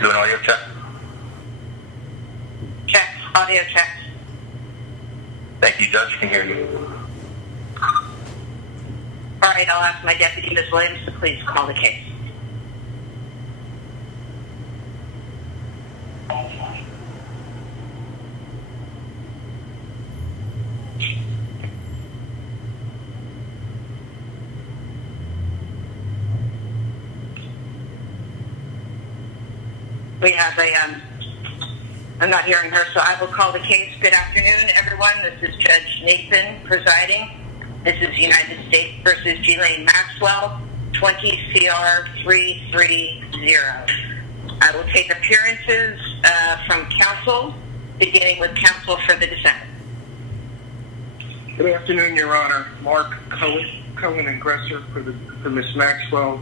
Do an audio check. Check. Audio check. Thank you, Judge. Can hear you. All right, I'll ask my deputy, Ms. Williams, to please call the case. We have I'm not hearing her, so I will call the case. Good afternoon, everyone. This is Judge Nathan presiding. This is United States versus Ghislane Maxwell, 20 CR 330. I will take appearances from counsel, beginning with counsel for the defendant. Good afternoon, Your Honor. Mark Cohen and Gresser for Ms. Maxwell.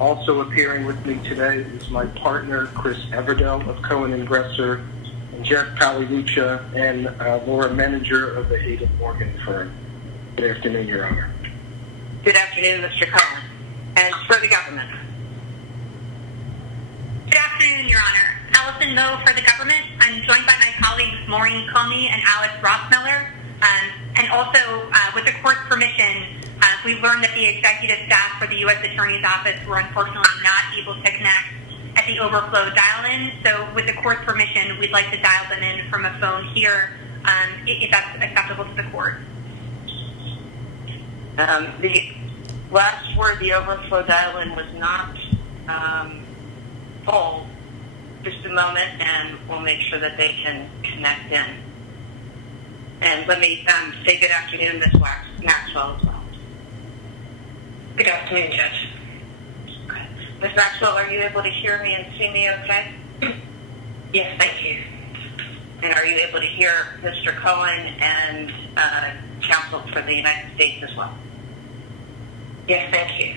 Also appearing with me today is my partner, Chris Everdell of Cohen and Gresser, and Jeff Pagliuccia and Laura Meninger of the Hayden Morgan firm. Good afternoon, Your Honor. Good afternoon, Mr. Cohen. And for the government. Good afternoon, Your Honor. Allison Moe for the government. I'm joined by my colleagues Maureen Comey and Alex Rossmiller. And also, with the court's permission, we learned that the executive staff for the U.S. Attorney's Office were unfortunately not able to connect at the overflow dial-in. So with the court's permission, we'd like to dial them in from a phone here, if that's acceptable to the court. The last word, the overflow dial-in was not full. Just a moment, and we'll make sure that they can connect in. And let me say good afternoon, Ms. Maxwell, as well. Good afternoon, Judge. Okay. Ms. Maxwell, are you able to hear me and see me okay? Yes, thank you. And are you able to hear Mr. Cohen and counsel for the United States as well? Yes, thank you.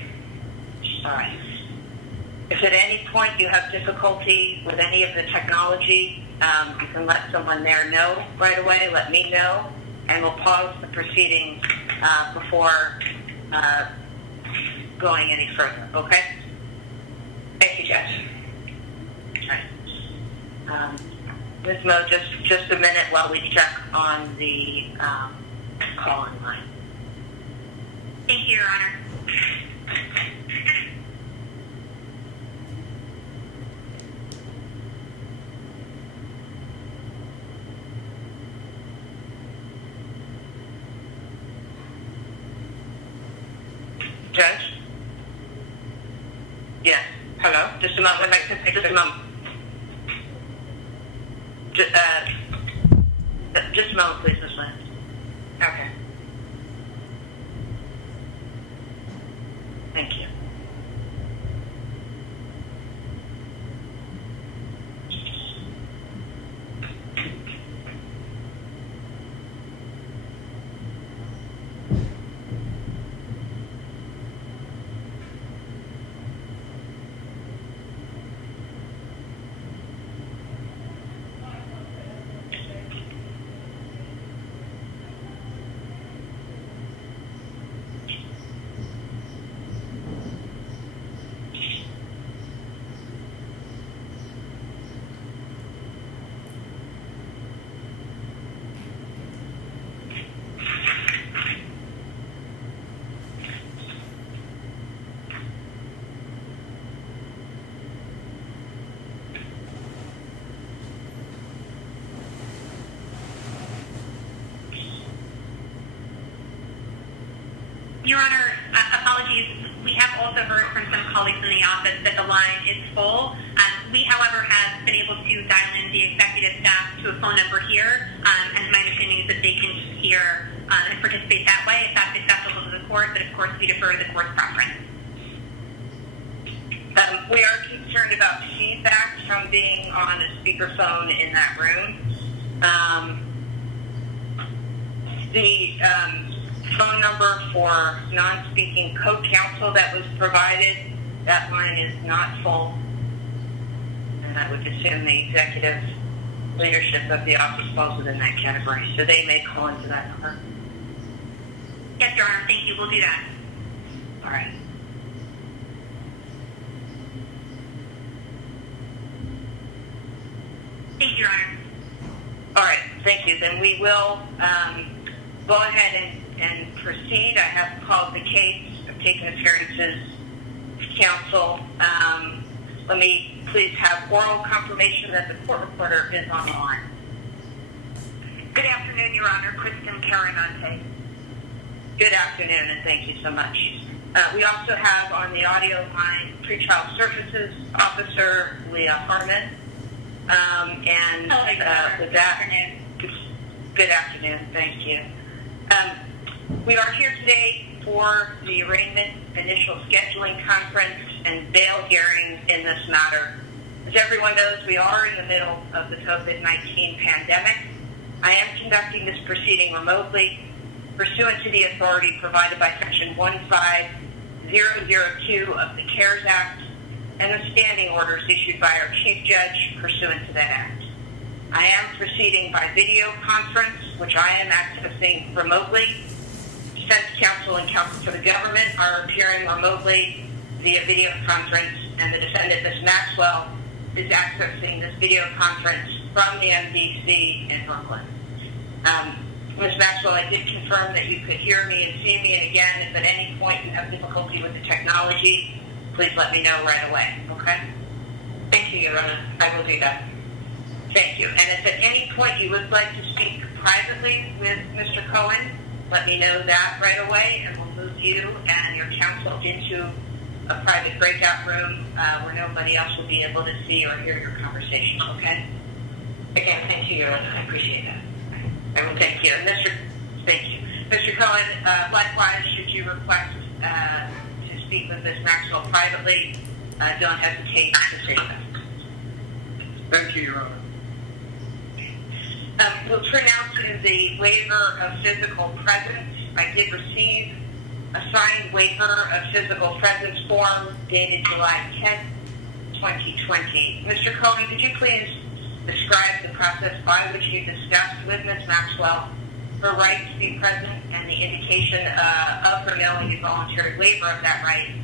All right. If at any point you have difficulty with any of the technology, you can let someone there know right away, let me know, and we'll pause the proceedings before going any further, okay? Thank you, Judge. All right. Ms. Moe, just a minute while we check on the call-in line. Thank you, Your Honor. Judge? Yes. Hello? Just a moment. I'd like to take just a moment. Just a moment, please, Ms. Williams. Okay. Thank you. Your Honor, apologies. We have also heard from some colleagues in the office that the line is full. We, however, have been able to dial in the executive staff to a phone number here, and my understanding is that they can just hear and participate that way if that's acceptable to the court, but of course we defer to the court's preference. We are concerned about feedback from being on a speakerphone in that room. The phone number for non-speaking co-counsel that was provided, that line is not full. And I would assume the executive leadership of the office falls within that category. So they may call into that number. Yes, Your Honor. Thank you. We'll do that. All right. you, Your Honor. All right, thank you. Then we will go ahead and proceed. I have called the case. I've taken appearances to counsel. Let me please have oral confirmation that the court reporter is on the line. Good afternoon, Your Honor. Kristen Carinante. Good afternoon, and thank you so much. We also have on the audio line Pretrial Services Officer Leah Harmon. With that, good afternoon. Thank you. We are here today for the arraignment, initial scheduling conference, and bail hearing in this matter. As everyone knows, we are in the middle of the COVID-19 pandemic. I am conducting this proceeding remotely, pursuant to the authority provided by Section 15002 of the CARES Act and the standing orders issued by our Chief Judge pursuant to that act. I am proceeding by video conference, which I am accessing remotely. Defense counsel and counsel for the government are appearing remotely via video conference, and the defendant, Ms. Maxwell, is accessing this video conference from the MDC in Brooklyn. Ms. Maxwell, I did confirm that you could hear me and see me, and again, if at any point you have difficulty with the technology, please let me know right away, okay? Thank you, Your Honor. I will do that. Thank you. And if at any point you would like to speak privately with Mr. Cohen, let me know that right away, and we'll move you and your counsel into a private breakout room where nobody else will be able to see or hear your conversation, okay? Again, thank you, Your Honor. I appreciate that. Thank you. And thank you. Mr. Cohen, likewise, should you request to speak with Ms. Maxwell privately, don't hesitate to say that. Thank you, Your Honor. We'll turn now to the waiver of physical presence. I did receive a signed waiver of physical presence form dated July 10th, 2020. Mr. Cohen, could you please describe the process by which you discussed with Ms. Maxwell her right to be present and the indication of her knowing and voluntary waiver of that right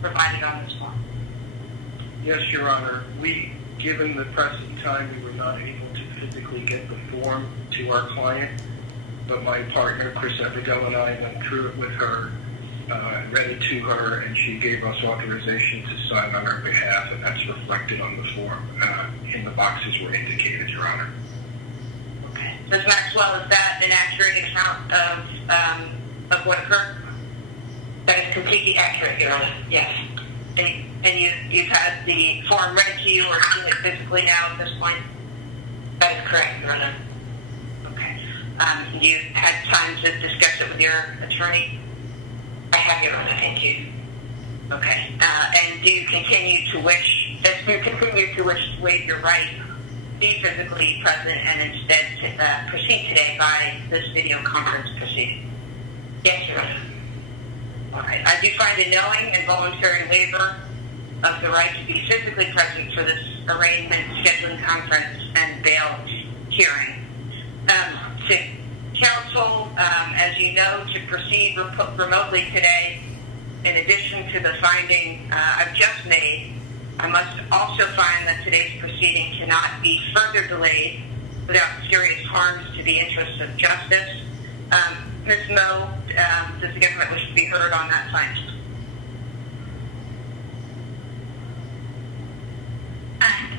provided on this form? Yes, Your Honor. Given the pressing time, we were not able to physically get the form to our client, but my partner, Chris Evergill, and I went through it with her, read it to her, and she gave us authorization to sign on our behalf, and that's reflected on the form in the boxes were indicated, Your Honor. Okay. Ms. Maxwell, is that an accurate account of what occurred? That is completely accurate, Your Honor. Yes. And you've had the form read to you or seen it physically now at this point? That is correct, Your Honor. Okay. You've had time to discuss it with your attorney? I have, Your Honor. Thank you. Okay. And do you continue to wish to waive your right to be physically present and instead proceed today by this video conference proceeding? Yes, Your Honor. All right. I do find a knowing and voluntary waiver of the right to be physically present for this arraignment, scheduling conference, and bail hearing. To counsel, as you know, to proceed remotely today, in addition to the finding I've just made, I must also find that today's proceeding cannot be further delayed without serious harms to the interests of justice. Ms. Moe, does the government wish to be heard on that finding?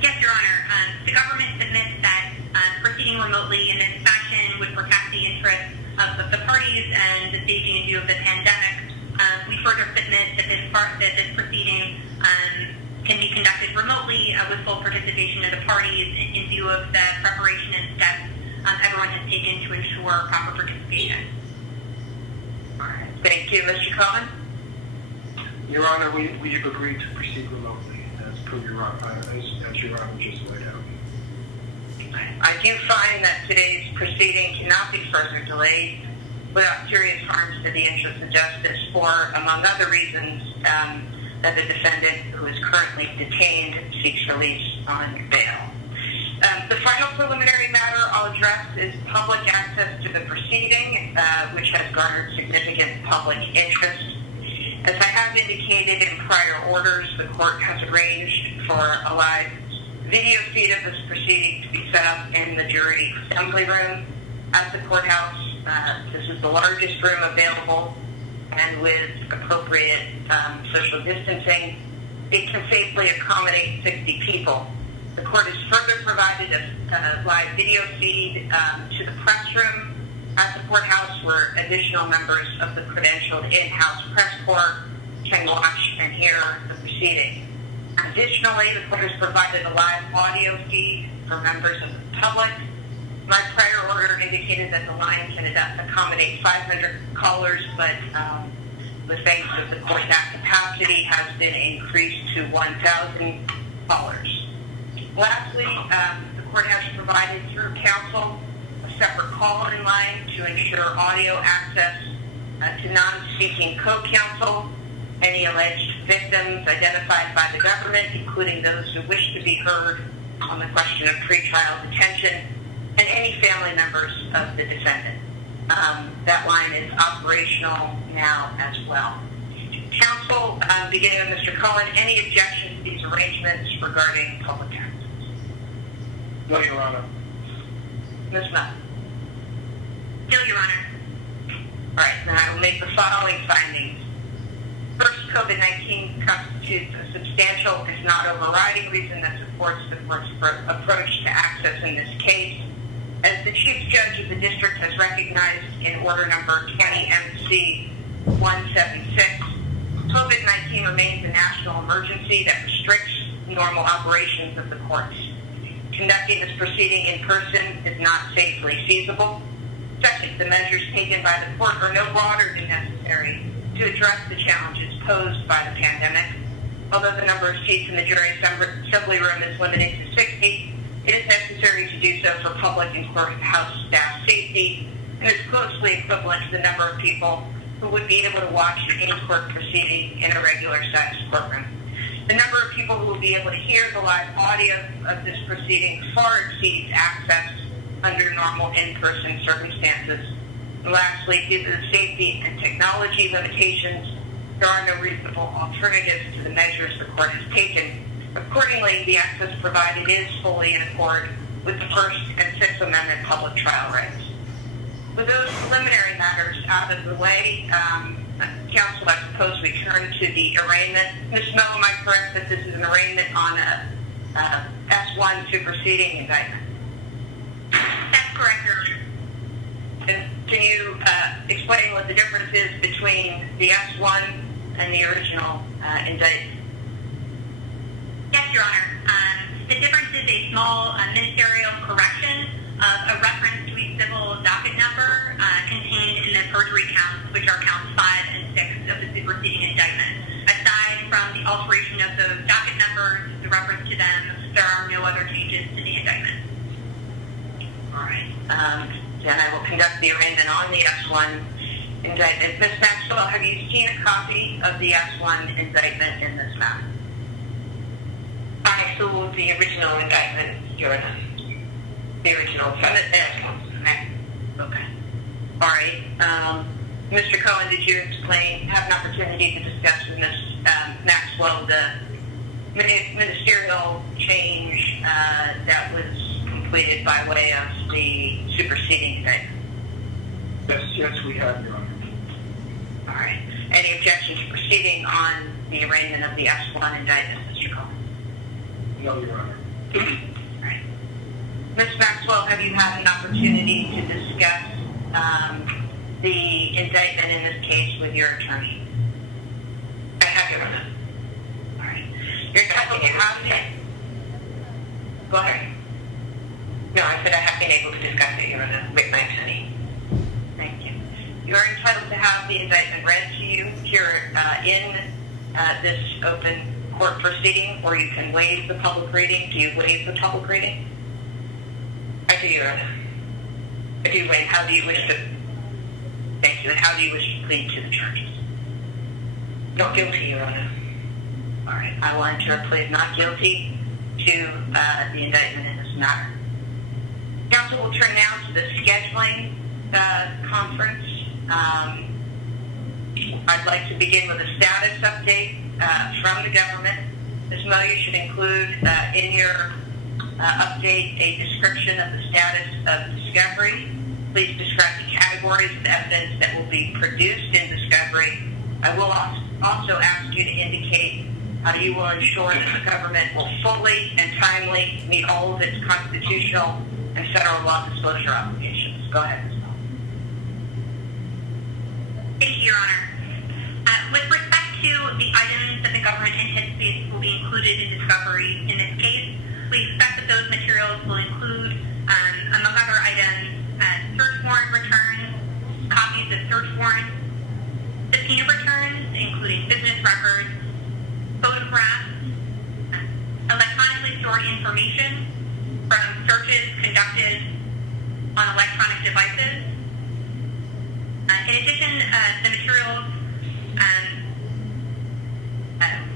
Yes, Your Honor. The government submits that proceeding remotely in this fashion would protect the interests of the parties and the safety and view of the pandemic. We further submit that this proceeding can be conducted remotely with full participation of the parties in view of the preparation and steps everyone has taken to ensure proper participation. All right. Thank you. Mr. Cohen? Your Honor, we have agreed to proceed remotely as Your Honor just laid out. I do find that today's proceeding cannot be further delayed without serious harms to the interests of justice for, among other reasons, that the defendant, who is currently detained, seeks release on bail. The final preliminary matter I'll address is public access to the proceeding, which has garnered significant public interest. As I have indicated in prior orders, the court has arranged for a live video feed of this proceeding to be set up in the jury assembly room at the courthouse. This is the largest room available, and with appropriate social distancing, it can safely accommodate 60 people. The court has further provided a live video feed to the press room at the courthouse, where additional members of the credentialed in-house press corps can watch and hear the proceeding. Additionally, the court has provided a live audio feed for members of the public. My prior order indicated that the line can accommodate 500 callers, but the thanks of the court, that capacity has been increased to 1,000 callers. Lastly, the court has provided through counsel a separate call-in line to ensure audio access to non-speaking co-counsel, any alleged victims identified by the government, including those who wish to be heard on the question of pretrial detention, and any family members of the defendant. That line is operational now as well. Counsel, beginning with Mr. Cohen, any objection to these arrangements regarding public access? No, Your Honor. Ms. Nutt? No, Your Honor. All right, then I will make the following findings. First, COVID-19 constitutes a substantial, if not overriding, reason that supports the court's approach to access in this case. As the Chief Judge of the District has recognized in Order Number 20 MC 176, COVID-19 remains a national emergency that restricts normal operations of the courts. Conducting this proceeding in person is not safely feasible. Second, the measures taken by the court are no broader than necessary to address the challenges posed by the pandemic. Although the number of seats in the jury assembly room is limited to 60, it is necessary to do so for public and courthouse staff safety, and is closely equivalent to the number of people who would be able to watch an in-court proceeding in a regular-sized courtroom. The number of people who will be able to hear the live audio of this proceeding far exceeds access under normal in-person circumstances. And lastly, due to the safety and technology limitations, there are no reasonable alternatives to the measures the court has taken. Accordingly, the access provided is fully in accord with the First and Sixth Amendment public trial rights. With those preliminary matters out of the way, counsel, I suppose we turn to the arraignment. Ms. Moe, am I correct that this is an arraignment on a S1 superseding indictment? That's correct, Your Honor. And can you explain what the difference is between the S1 and the original indictment? Yes, Your Honor. The difference is a small ministerial correction of a reference to a civil docket number contained in the perjury counts, which are counts 5 and 6 of the superseding indictment. Aside from the alteration of those docket numbers, the reference to them, there are no other changes to the indictment. All right. Then I will conduct the arraignment on the S1 indictment. Ms. Maxwell, have you seen a copy of the S1 indictment in this matter? I saw the original indictment, Your Honor. The original. Okay. All right. Mr. Cohen, did you have an opportunity to discuss with Ms. Maxwell the ministerial change that was completed by way of the superseding indictment? Yes, we have, Your Honor. All right. Any objection to proceeding on the arraignment of the S1 indictment, Mr. Cohen? No, Your Honor. All right. Ms. Maxwell, have you had an opportunity to discuss the indictment in this case with your attorney? I have, Your Honor. All right. You're entitled to have it. Go ahead. No, I said I have been able to discuss it, Your Honor, with my attorney. Thank you. You are entitled to have the indictment read to you here in this open court proceeding, or you can waive the public reading. Do you waive the public reading? I do, Your Honor. If you waive, how do you wish to? Thank you. And how do you wish to plead to the charges? Not guilty, Your Honor. All right. I will enter a plea of not guilty to the indictment in this matter. Counsel will turn now to the scheduling conference. I'd like to begin with a status update from the government. Ms. Moe, you should include in your update a description of the status of discovery. Please describe the categories of evidence that will be produced in discovery. I will also ask you to indicate how you will ensure that the government will fully and timely meet all of its constitutional and federal law disclosure obligations. Go ahead. Thank you, Your Honor. With respect to the items that the government anticipates will be included in discovery in this case, we expect that those materials will include, among other items, search warrant returns, copies of search warrants, subpoena returns, including business records, photographs, electronically stored information from searches conducted on electronic devices. In addition, the materials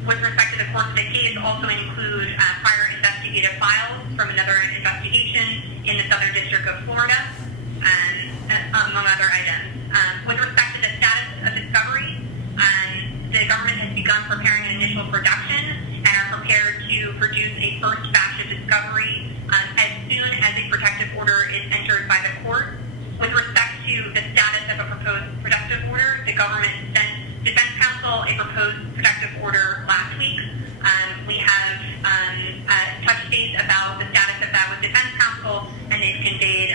with respect to the course of the case also include prior investigative files from another investigation in the Southern District of Florida, among other items. With respect to the status of discovery, the government has begun preparing an initial production and are prepared to produce a first batch of discovery as soon as a protective order is entered by the court. With respect to the status of a proposed protective order, the government sent defense counsel a proposed protective order last week. We have touched base about the status of that with defense counsel, and they've conveyed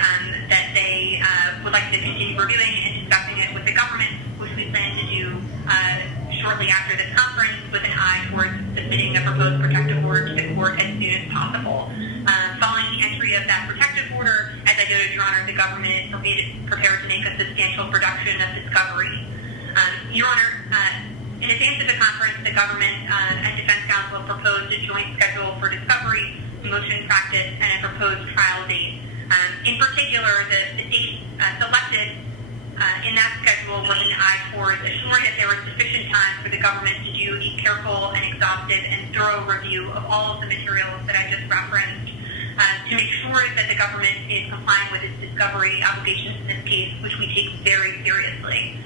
that they would like to continue reviewing and discussing it with the government, which we plan to do shortly after this conference with an eye towards submitting the proposed protective order to the court as soon as possible. Following the entry of that protective order, as I noted, Your Honor, the government is prepared to make a substantial production of discovery. Your Honor, in advance of the conference, the government and defense counsel proposed a joint schedule for discovery, motion practice, and a proposed trial date. In particular, the date selected in that schedule was an eye towards assuring that there was sufficient time for the government to do a careful and exhaustive and thorough review of all of the materials that I just referenced, to make sure that the government is complying with its discovery obligations in this case, which we take very seriously.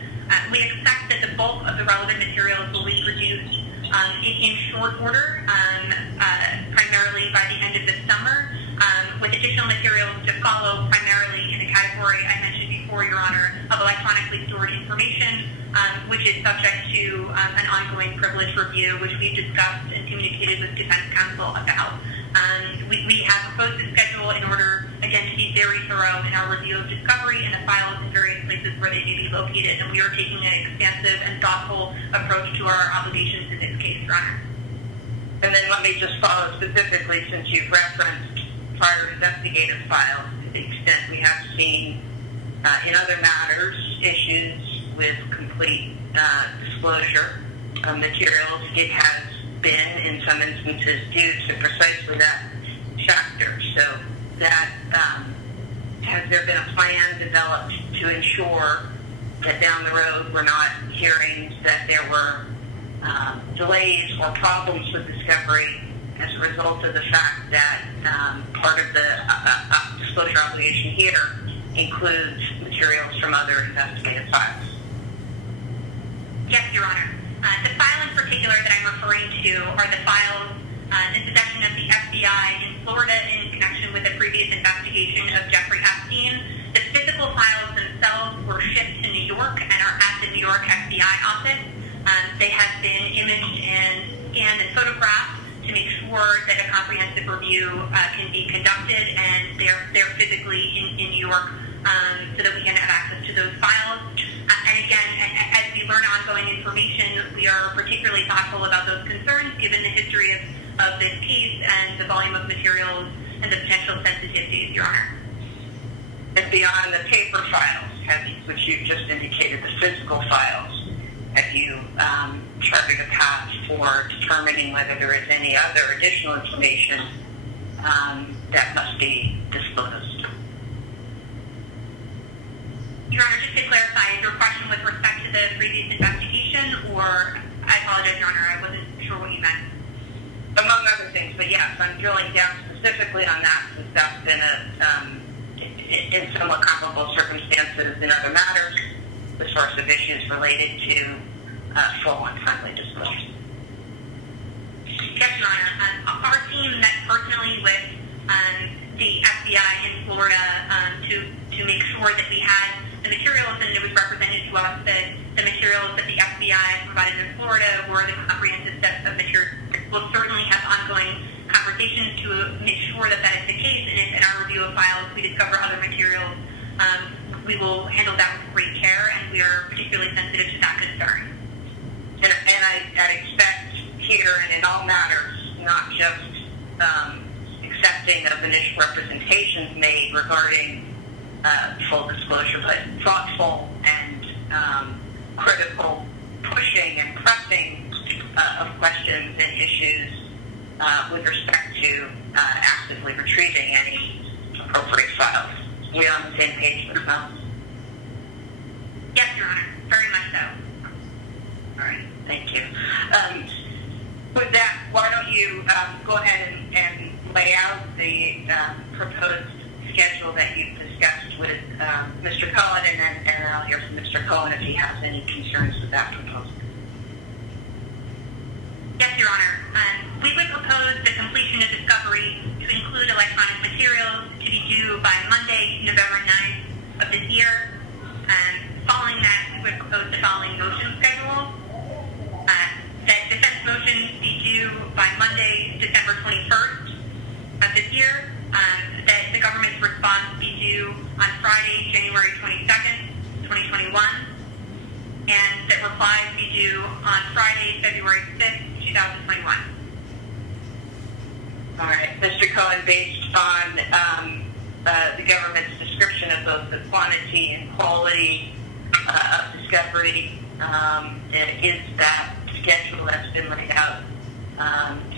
We expect that the bulk of the relevant materials will be produced in short order, primarily by the end of the summer, with additional materials to follow primarily in the category I mentioned before, Your Honor, of electronically stored information, which is subject to an ongoing privilege review, which we've discussed and communicated with defense counsel about. We have proposed a schedule in order, again, to be very thorough in our review of discovery and the files in various places where they may be located, and we are taking an expansive and thoughtful approach to our obligations in this case, Your Honor. And then let me just follow specifically, since you've referenced prior investigative files, to the extent we have seen in other matters issues with complete disclosure of materials. It has been, in some instances, due to precisely that factor. So that has there been a plan developed to ensure that down the road we're not hearing that there were delays or problems with discovery as a result of the fact that part of the disclosure obligation here includes materials from other investigative files? Yes, Your Honor. The file in particular that I'm referring to are the files in possession of the FBI in Florida in connection with a previous investigation of Jeffrey Epstein. The physical files themselves were shipped to New York and are at the New York FBI office. They have been imaged and scanned and photographed to make sure that a comprehensive review can be conducted, and they're physically in New York so that we can have access to those files. And again, as we learn ongoing information, we are particularly thoughtful about those concerns given the history of this case and the volume of materials and the potential sensitivities, Your Honor. And beyond the paper files, which you just indicated, the physical files, have you charted a path for determining whether there is any other additional information that must be disclosed? Your Honor, just to clarify, is your question with respect to the previous investigation, or I apologize, Your Honor, I wasn't sure what you meant. Among other things, but yes, I'm drilling down specifically on that since that's been in somewhat comparable circumstances in other matters, the source of issues related to full and timely disclosure. Yes, Your Honor. Our team met personally with the FBI in Florida to make sure that we had the materials, and it was represented to us that the materials that the FBI provided in Florida were the comprehensive set of materials. We'll certainly have ongoing conversations to make sure that that is the case, and if in our review of files we discover other materials, we will handle that with great care, and we are particularly sensitive to that concern. And I expect here and in all matters, not just accepting of initial representations made regarding full disclosure, but thoughtful and critical pushing and pressing of questions and issues with respect to actively retrieving any appropriate files. We on the same page with them? Yes, Your Honor, very much so. All right, thank you. With that, why don't you go ahead and lay out the proposed schedule that you've discussed with Mr. Cohen, and then I'll hear from Mr. Cohen if he has any concerns with that proposal. Yes, Your Honor. We would propose the completion of discovery to include electronic materials to be due by Monday, November 9th of this year. Following that, we would propose the following motion schedule. That defense motion be due by Monday, December 21st of this year. That the government's response be due on Friday, January 22nd, 2021. And that replies be due on Friday, February 5th, 2021. All right, Mr. Cohen, based on the government's description of both the quantity and quality of discovery, is that schedule that's been laid out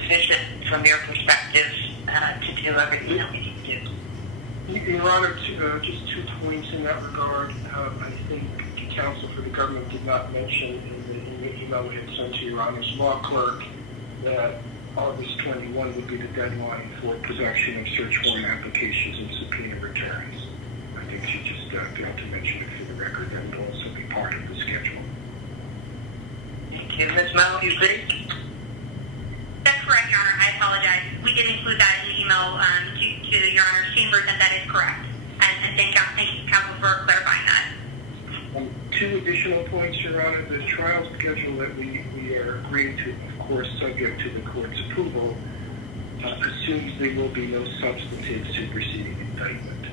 sufficient from your perspective to do everything that we need to do? Your Honor, just 2 points in that regard. I think the counsel for the government did not mention in the email we had sent to Your Honor's law clerk that August 21 would be the deadline for production of search warrant applications and subpoena returns. I think she just failed to mention it for the record. That would also be part of the schedule. Thank you. Ms. Mo, you agree? That's correct, Your Honor. I apologize. We did include that in the email to Your Honor's chambers, and that is correct. And thank you, counsel, for clarifying that. 2 additional points, Your Honor. The trial schedule that we are agreeing to, of course, subject to the court's approval, assumes there will be no substantive superseding indictment.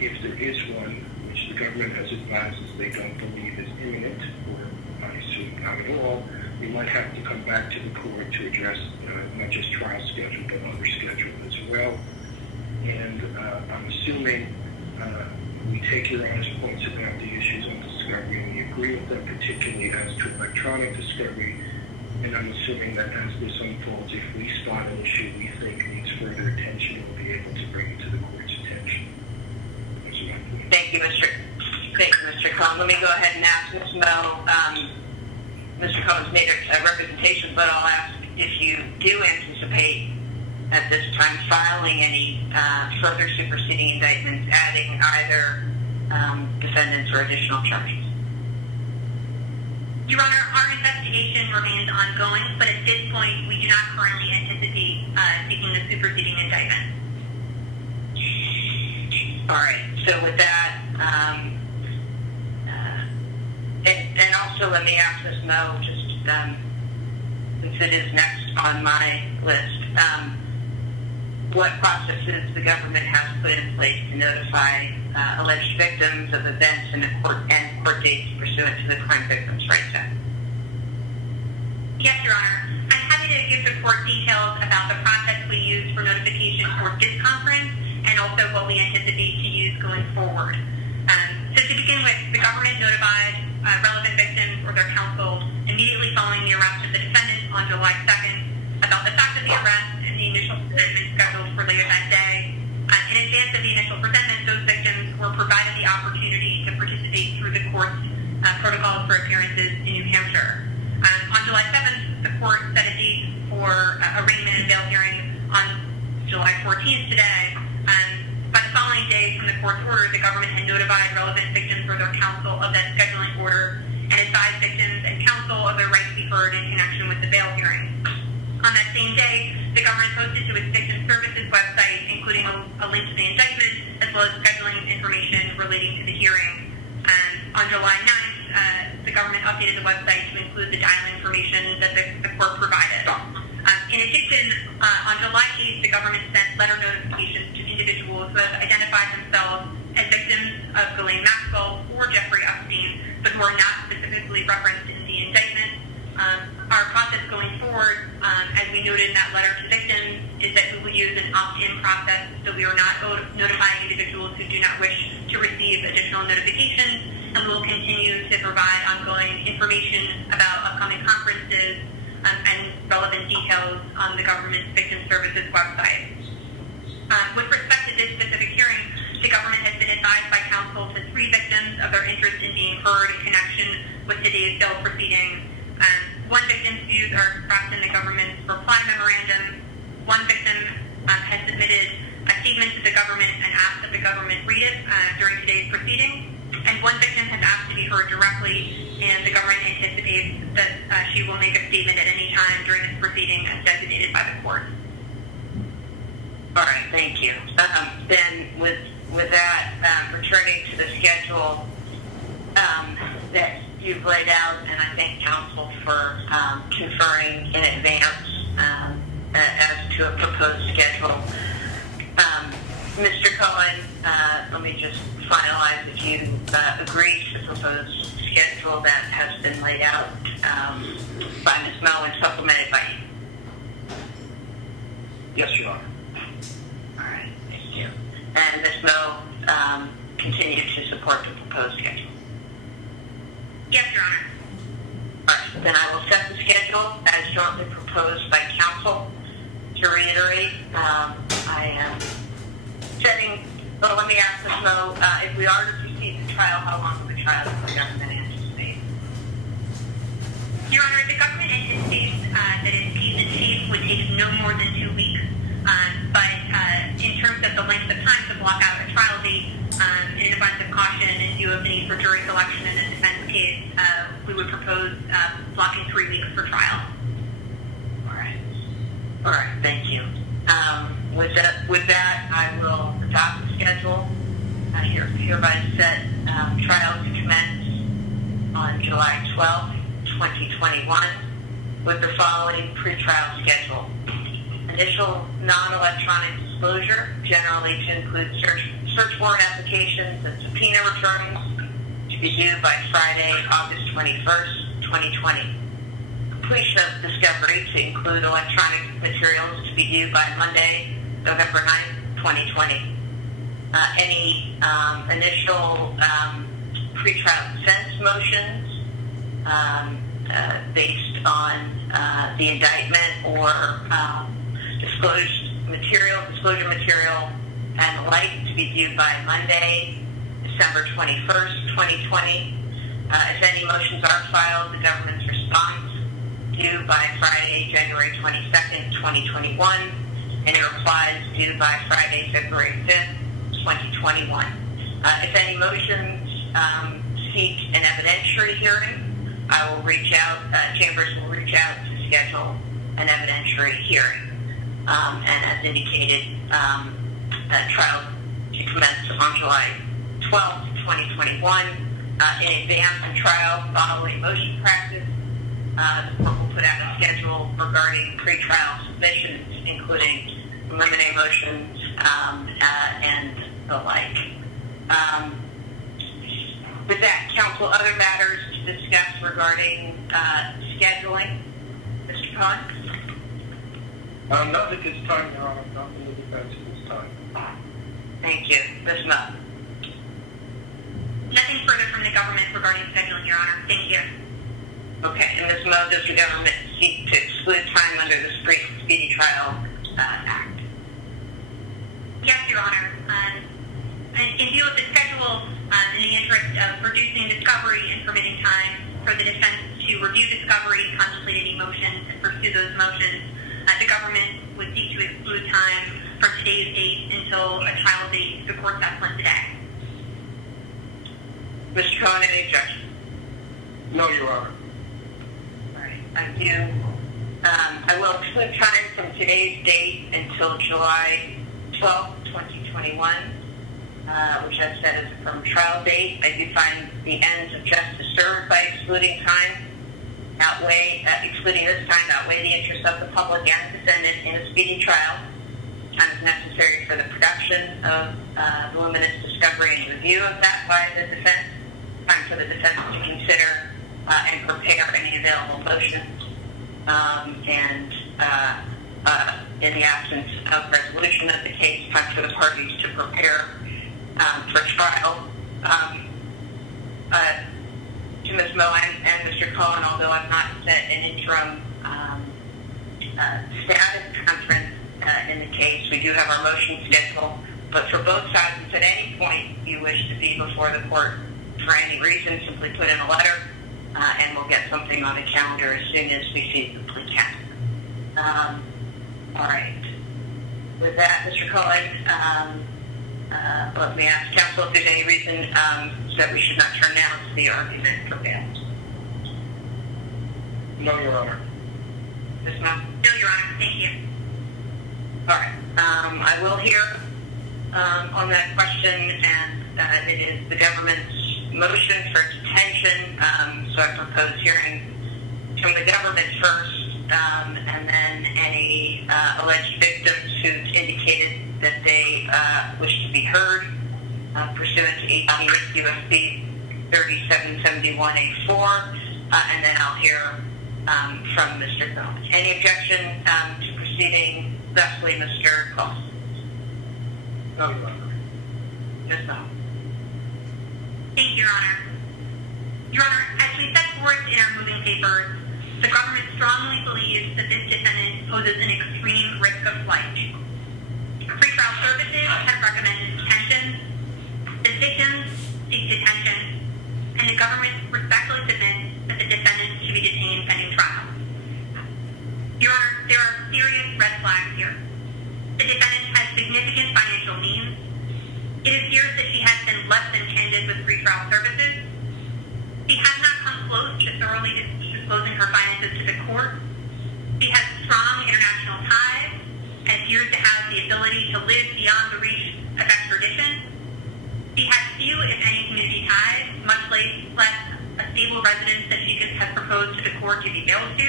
If there is one, which the government has advised us they don't believe is imminent, or I assume not at all, we might have to come back to the court to address not just trial schedule, but other schedule as well. And I'm assuming we take Your Honor's points about the issues on discovery, and we agree with them, particularly as to electronic discovery. And I'm assuming that as this unfolds, if we spot an issue we think needs further attention, we'll be able to bring it to the court's attention. Thank you, Mr. Cohen. Let me go ahead and ask Ms. Mo. Mr. Cohen's made a representation, but I'll ask if you do anticipate at this time filing any further superseding indictments, adding either defendants or additional charges. Your Honor, our investigation remains ongoing, but at this point, we do not currently anticipate seeking the superseding indictment. All right. So with that, and also let me ask Ms. Mo, just since it is next on my list, what processes the government has put in place to notify alleged victims of events and court dates pursuant to the Crime Victims' Rights Act? Yes, Your Honor. I'm happy to give the court details about the process we use for notification for this conference and also what we anticipate to use going forward. So to begin with, the government notified relevant victims or their counsel immediately following the arrest of the defendant on July 2nd about the fact of the arrest and the initial presentment scheduled for later that day. In advance of the initial presentment, those victims were provided the opportunity to participate through the court's protocols for appearances in New Hampshire. On July 7th, the court set a date for arraignment and bail hearing on July 14th today. By the following day from the court's order, the government had notified relevant victims or their counsel of that scheduling order and advised victims and counsel of their right to be heard in connection with the bail hearing. On that same day, the government posted to its victim services website, including a link to the indictment, as well as scheduling information relating to the hearing. On July 9th, the government updated the website to include the dial information that the court provided. In addition, on July 8th, the government sent letter notifications to individuals who have identified themselves as victims of Ghislane Maxwell or Jeffrey Epstein, but who are not specifically referenced in the indictment. Our process going forward, as we noted in that letter to victims, is that we will use an opt-in process, so we are not notifying individuals who do not wish to receive additional notifications, and we will continue to provide ongoing information about upcoming conferences and relevant details on the government's victim services website. With respect to this specific hearing, the government has been advised by counsel to 3 victims of their interest in being heard in connection with today's bill proceeding. One victim's views are expressed in the government's reply memorandum. One victim has submitted a statement to the government and asked that the government read it during today's proceeding. And one victim has asked to be heard directly, and the government anticipates that she will make a statement at any time during this proceeding as designated by the court. All right, thank you. Then with that, returning to the schedule that you've laid out, and I thank counsel for conferring in advance as to a proposed schedule. Mr. Cohen, let me just finalize if you agree to the proposed schedule that has been laid out by Ms. Moe and supplemented by you. Yes, Your Honor. All right, thank you. And Ms. Moe continue to support the proposed schedule. Yes, Your Honor. All right, then I will set the schedule as jointly proposed by counsel. To reiterate, I am setting, well, let me ask Ms. Moe, if we are to proceed to trial, how long will the trial does the government anticipate? Your Honor, the government anticipates that its case in chief would take no more than 2 weeks. But in terms of the length of time to block out a trial date, in abundance of caution, in view of the need for jury selection in a defense case, we would propose blocking 3 weeks for trial. All right, thank you. With that, I will adopt the schedule. I hereby set trial to commence on July 12th, 2021, with the following pretrial schedule. Initial non-electronic disclosure, generally to include search warrant applications and subpoena returns, to be due by Friday, August 21st, 2020. Completion of discovery to include electronic materials to be due by Monday, November 9th, 2020. Any initial pretrial defense motions based on the indictment or disclosure material and the like to be due by Monday, December 21st, 2020. If any motions are filed, the government's response due by Friday, January 22nd, 2021, and it replies due by Friday, February 5th, 2021. If any motions seek an evidentiary hearing, I will reach out, Chambers will reach out to schedule an evidentiary hearing. And as indicated, trial to commence on July 12th, 2021. In advance of trial, following motion practice, the court will put out a schedule regarding pretrial submissions, including preliminary motions and the like. With that, counsel, other matters to discuss regarding scheduling? Mr. Cohen? Not at this time, Your Honor. Not in the defense at this time. Thank you. Ms. Moe? Nothing further from the government regarding scheduling, Your Honor. Thank you. Okay, and Ms. Moe, does the government seek to exclude time under the Speedy Trial Act? Yes, Your Honor. In view of the schedule, in the interest of reducing discovery and permitting time for the defense to review discovery, contemplate any motions, and pursue those motions, the government would seek to exclude time from today's date until a trial date the court sets on today. Mr. Cohen, any objection? No, Your Honor. All right. I do I will exclude time from today's date until July 12th, 2021, which I've set as from trial date. I do find the ends of justice served by excluding time excluding this time outweigh the interests of the public and the defendant in a speedy trial. Time is necessary for the production of voluminous discovery and review of that by the defense. Time for the defense to consider and prepare any available motions. In the absence of resolution of the case, time for the parties to prepare for trial. To Ms. Moe and Mr. Cohen, although I've not set an interim status conference in the case, we do have our motion scheduled. But for both sides, if at any point you wish to be before the court for any reason, simply put in a letter, and we'll get something on the calendar as soon as we feasibly can. All right. With that, Mr. Cohen, let me ask counsel if there's any reason that we should not turn now to the argument prevails. No, Your Honor. Ms. Moe? No, Your Honor. Thank you. All right. I will hear on that question, and it is the government's motion for detention. So I propose hearing from the government first, and then any alleged victims who indicated that they wish to be heard pursuant to 18 U.S.C. 3771A4, and then I'll hear from Mr. Cohen. Any objection to proceeding thusly, Mr. Cohen? No, Your Honor. Ms. Moe? Thank you, Your Honor. Your Honor, as we set forth in our moving papers, the government strongly believes that this defendant poses an extreme risk of flight. Pretrial services have recommended detention. The victims seek detention, and the government respectfully submits that the defendant should be detained pending trial. Your Honor, there are serious red flags here. The defendant has significant financial means. It appears that she has been less than candid with pretrial services. She has not come close to thoroughly disclosing her finances to the court. She has strong international ties and appears to have the ability to live beyond the reach of extradition. She has few, if any, community ties, much less a stable residence that she has proposed to the court to be bailed to.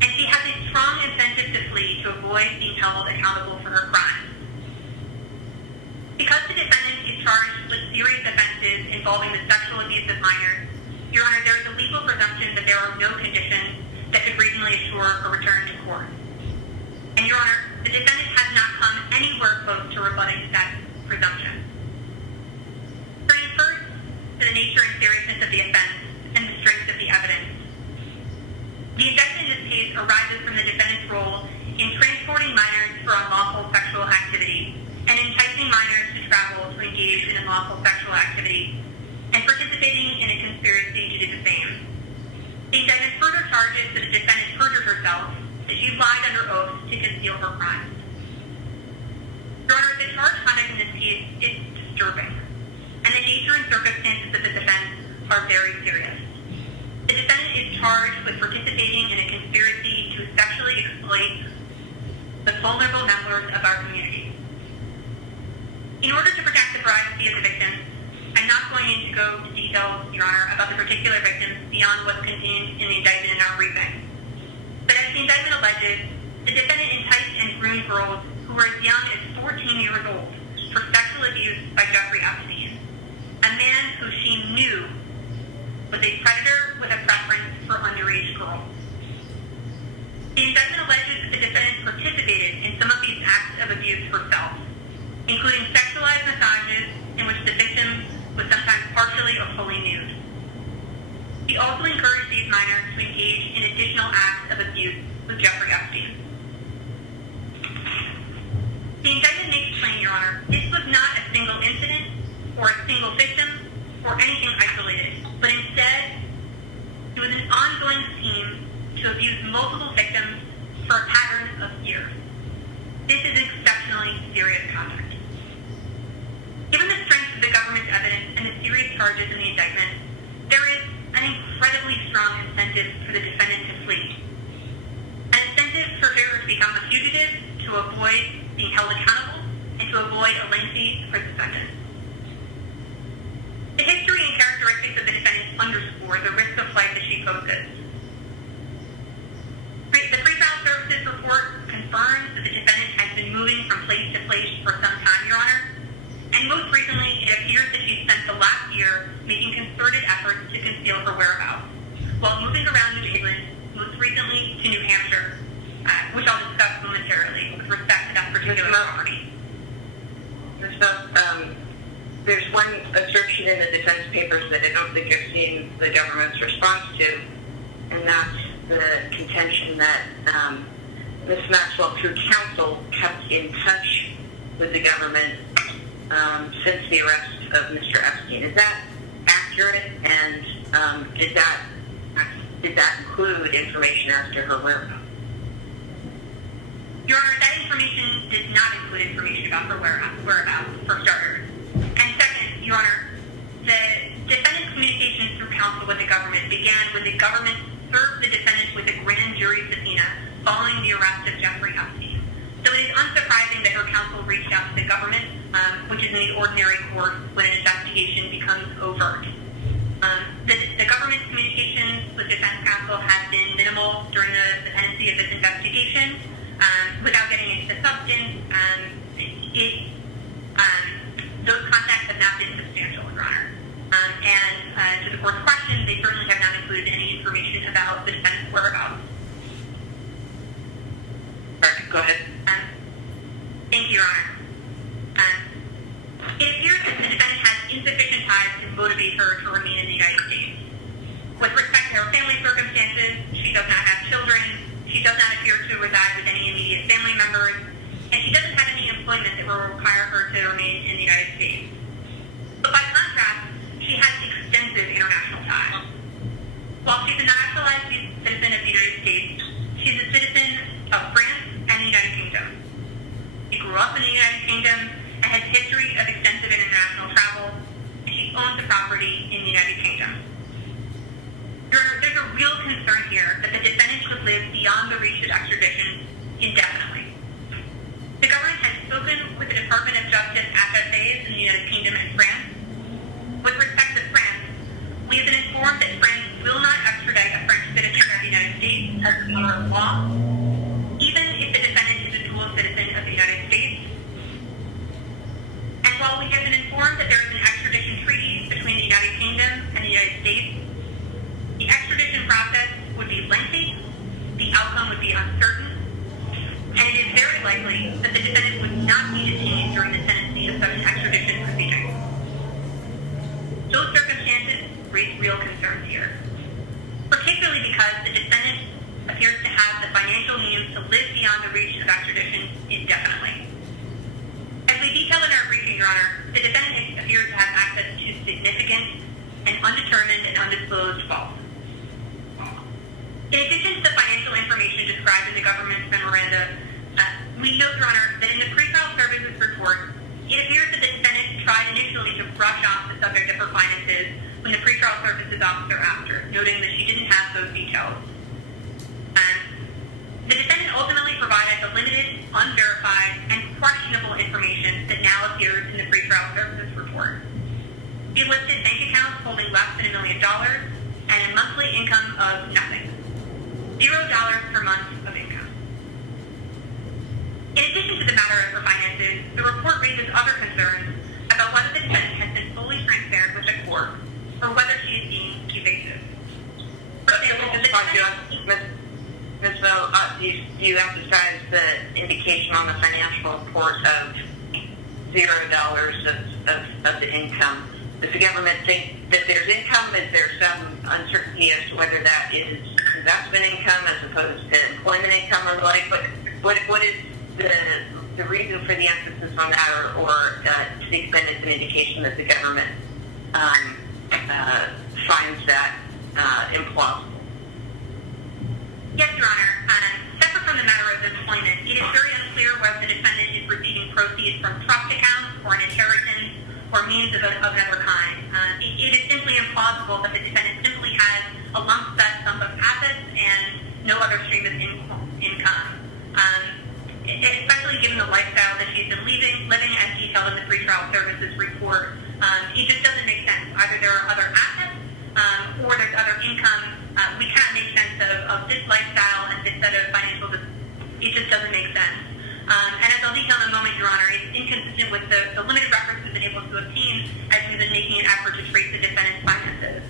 And she has a strong incentive to flee to avoid being held accountable for her crimes. Because the defendant is charged with serious offenses involving the sexual abuse of minors, Your Honor, there is a legal presumption that there are no conditions that could reasonably assure her return to court. And Your Honor, the defendant has not come anywhere close to rebutting that presumption. Turning first to the nature and seriousness of the offense and the strength of the evidence. The indictment in this case arises from the defendant's role in transporting minors for unlawful sexual activity and enticing minors to travel to engage in unlawful sexual activity and participating in a conspiracy to defame. The indictment further charges that the defendant perjured herself, that she lied under oath to conceal her crimes. Your Honor, the charged conduct in this case is disturbing, and the nature and circumstances of this offense are very serious. The defendant is charged with participating in a conspiracy to sexually exploit the vulnerable members of our community. In order to protect the privacy of the victims, I'm not going to go into details, Your Honor, about the particular victims beyond what's contained in the indictment in our briefing. But as the indictment alleges, the defendant enticed and groomed girls who were as young as 14 years old for sexual abuse by Jeffrey Epstein, a man who she knew was a predator with a preference for underage girls. The indictment alleges that the defendant participated in some of these acts of abuse herself, including sexualized massages in which the victim was sometimes partially or fully nude. He also encouraged these minors to engage in additional acts of abuse with Jeffrey Epstein. The indictment makes plain, Your Honor, this was not a single incident or a single victim or anything isolated, but instead it was an ongoing scheme to abuse multiple victims for a pattern of years. This is exceptionally serious conduct. Given the strength of the government's evidence and the serious charges in the indictment, there is an incredibly strong incentive for the defendant to flee. become a fugitive, to avoid being held accountable, and to avoid a lengthy prison sentence. The history and characteristics of the defendant underscore the risk of flight that she poses. The pre-trial services report confirms that the defendant has been moving from place to place for some time, Your Honor, and most recently it appears that she spent the last year making concerted efforts to conceal her whereabouts, while moving around New England, most recently to New Hampshire, which I'll discuss momentarily with respect to that particular property. There's one assertion in the defense papers that I don't think I've seen the government's response to, and that's the contention that Ms. Maxwell, through counsel, kept in touch with the government since the arrest of Mr. Epstein. Is that accurate? And did that include information as to her whereabouts? Your Honor, that information did not include information about her whereabouts, for starters. And second, Your Honor, the defendant's communications through counsel with the government began when the government served the defendant with a grand jury subpoena following the arrest of Jeffrey Epstein. So it is unsurprising that her counsel reached out to the government, which is in the ordinary course when an investigation becomes overt. The government's communications with defense counsel have been minimal during the pendency of this investigation. Without getting into the substance, those contacts have not been substantial, Your Honor. And to the court's question, they certainly have not included any information about the defendant's whereabouts. All right, go ahead. Thank you, Your Honor. It appears that the defendant has insufficient ties to motivate her to remain in the United States. With respect to her family circumstances, she does not have children, she does not appear to reside with any immediate family members, and she doesn't have any employment that will require her to remain in the United States. But by contrast, she has extensive international ties. While she's a naturalized citizen of the United States, she's a citizen of France and the United Kingdom. She grew up in the United Kingdom and has a history of extensive international travel, and she owns a property in the United Kingdom. There's a real concern here that the defendant could live beyond the reach of extradition indefinitely. The government has spoken with the Department of Justice FSAs in the United Kingdom and France. With respect to France, we have been informed that France will not extradite a French citizen of the United States as a matter of law, even if the defendant is a dual citizen of the United States. And while we have been informed that there is an extradition treaty between the United Kingdom and the United States, the extradition process would be lengthy, the outcome would be uncertain, and it is very likely that the defendant would not be detained during the pendency of such an extradition proceeding. Those circumstances raise real concerns here, particularly because the defendant appears to have the financial means to live beyond the reach of extradition indefinitely. As we detailed in our briefing, Your Honor, the defendant appears to have access to significant and undetermined and undisclosed vaults. In addition to the financial information described in the government's memoranda, we note, Your Honor, that in the pre-trial services report, it appears that the defendant tried initially to brush off the subject of her finances when the pre-trial services officer asked her, noting that she didn't have those details. The defendant ultimately provided the limited, unverified, and questionable information that now appears in the pre-trial services report. She listed bank accounts holding less than $1 million and a monthly income of nothing. $0 per month of income. In addition to the matter of her finances, the report raises other concerns about whether the defendant has been fully transparent with the court or whether she is being evasive. For example, Ms. Moe, do you emphasize the indication on the financial report of $0 of the income? Does the government think that there's income? Is there some uncertainty as to whether that is investment income as opposed to employment income or the like? What is the reason for the emphasis on that, or to the extent it's an indication that the government finds that implausible? Yes, Your Honor. Separate from the matter of employment, it is very unclear whether the defendant is receiving proceeds from trust accounts or an inheritance or means of another kind. It is simply implausible that the defendant simply has a lump sum of assets and no other stream of income. given the lifestyle that she's been living as detailed in the pretrial services report, it just doesn't make sense. Either there are other assets or there's other income. We can't make sense of this lifestyle and this set of financial. It just doesn't make sense. And as I'll detail in a moment, Your Honor, it's inconsistent with the limited records we've been able to obtain as we've been making an effort to trace the defendant's finances.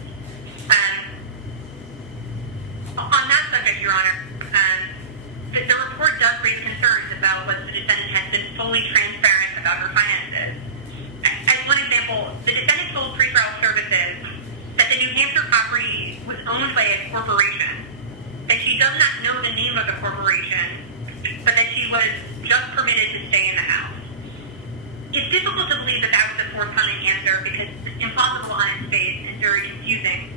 On that subject, Your Honor, the report does raise concerns about whether the defendant has been fully transparent about her finances. As one example, the defendant told pretrial services that the New Hampshire property was owned by a corporation, that she does not know the name of the corporation, but that she was just permitted to stay in the house. It's difficult to believe that was a forthcoming answer because it's impossible on its face and very confusing.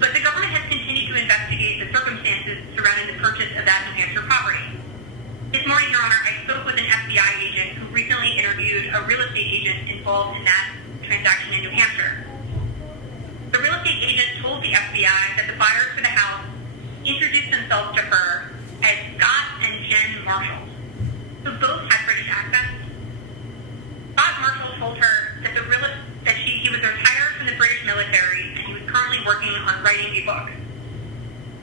But the government has continued to investigate the circumstances surrounding the purchase of that New Hampshire property. This morning, Your Honor, I spoke with an FBI agent who recently interviewed a real estate agent involved in that transaction in New Hampshire. The real estate agent told the FBI that the buyers for the house introduced themselves to her as Scott and Jen Marshall, who both had British accents. Scott Marshall told her that he was retired from the British military and he was currently working on writing a book.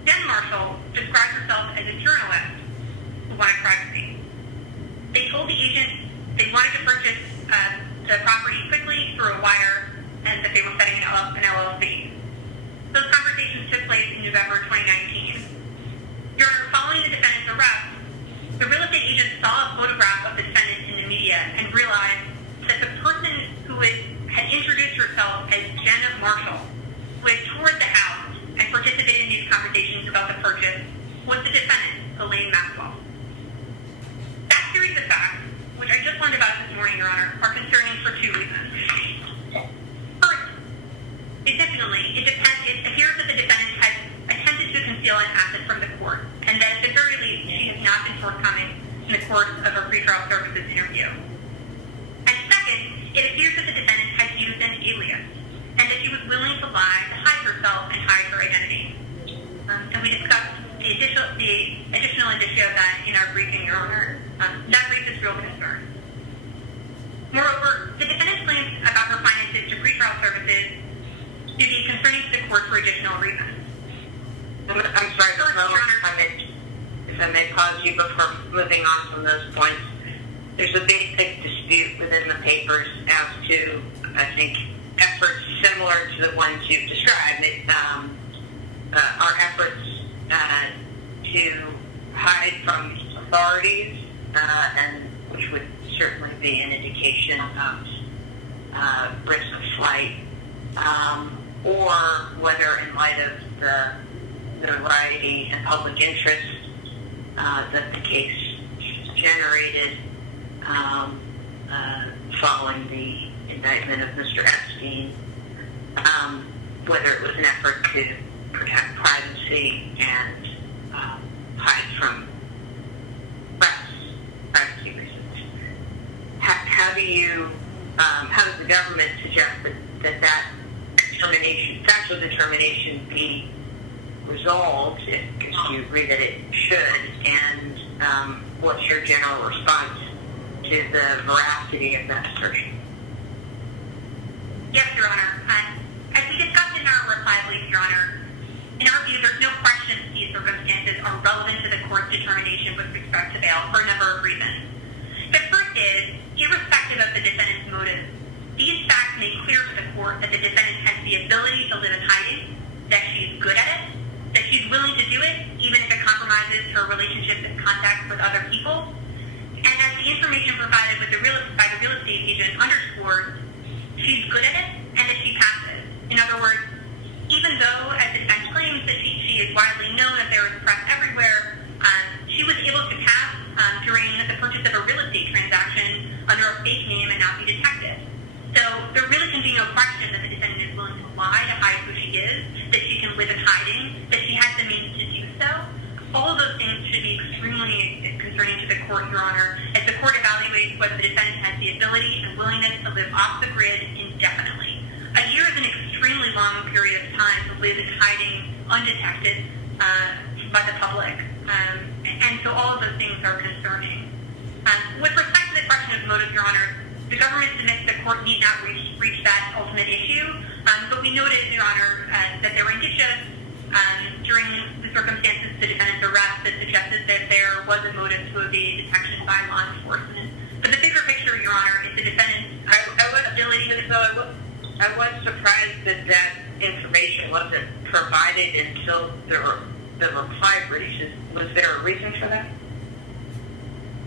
Jen Marshall described herself as a journalist who wanted privacy. They told the agent they wanted to purchase the property quickly through a wire and that they were setting up an LLC. Those conversations took place in November 2019. Your Honor, following the defendant's arrest, the real estate agent saw a photograph of the defendant in the media and realized that the person who had introduced herself as Jen Marshall, who had toured the house and participated in these conversations about the purchase, was the defendant, Ghislane Maxwell. That series of facts, which I just learned about this morning, Your Honor, are concerning for two reasons. First, additionally, it appears that the defendant has attempted to conceal an asset from the court, and that at the very least, she has not been forthcoming in the course of her pretrial services interview. And second, it appears that the defendant has used an alias, and that she was willing to lie to hide herself and hide her identity. And we discussed the additional indicia of that in our briefing, Your Honor. That raises real concern. Moreover, the defendant's claims about her finances to pretrial services to be concerning to the court for additional reasons. I'm sorry, First, Your Honor, if I may pause you before moving on from those points. There's a basic dispute within the papers as to, I think, efforts similar to the ones you've described. Our efforts to hide from authorities, and which would certainly be an indication of risk of flight, or whether in light of the notoriety and public interest that the case generated following the indictment of Mr. Epstein, whether it was an effort to protect privacy and hide from privacy reasons. How does the government suggest that factual determination be resolved, if you agree that it should, and what's your general response to the veracity of that assertion? Yes, Your Honor. As we discussed in our reply brief, Your Honor, in our view, there's no question these circumstances are relevant to the court's determination with respect to bail for a number of reasons. The first is, irrespective of the defendant's motive, these facts make clear to the court that the defendant has the ability to live in hiding, that she's good at it, that she's willing to do it, even if it compromises her relationships and contacts with other people. And as the information provided by the real estate agent underscores, she's good at it and that she passes. In other words, even though, as the defense claims, that she is widely known, that there is press everywhere, she was able to pass during the purchase of a real estate transaction under a fake name and not be detected. So there really can be no question that the defendant is willing to lie to hide who she is, that she can live in hiding, that she has the means to do so. All of those things should be extremely concerning to the court, Your Honor, as the court evaluates whether the defendant has the ability and willingness to live off the grid indefinitely. A year is an extremely long period of time to live in hiding undetected by the public. And so all of those things are concerning. With respect to the question of motive, Your Honor, the government submits the court need not reach that ultimate issue, but we noted, Your Honor, that there were indicia during the circumstances of the defendant's arrest that suggested that there was a motive to evade detection by law enforcement. But the bigger picture, Your Honor, is the defendant's ability to... I was surprised that that information wasn't provided until the reply brief. Was there a reason for that?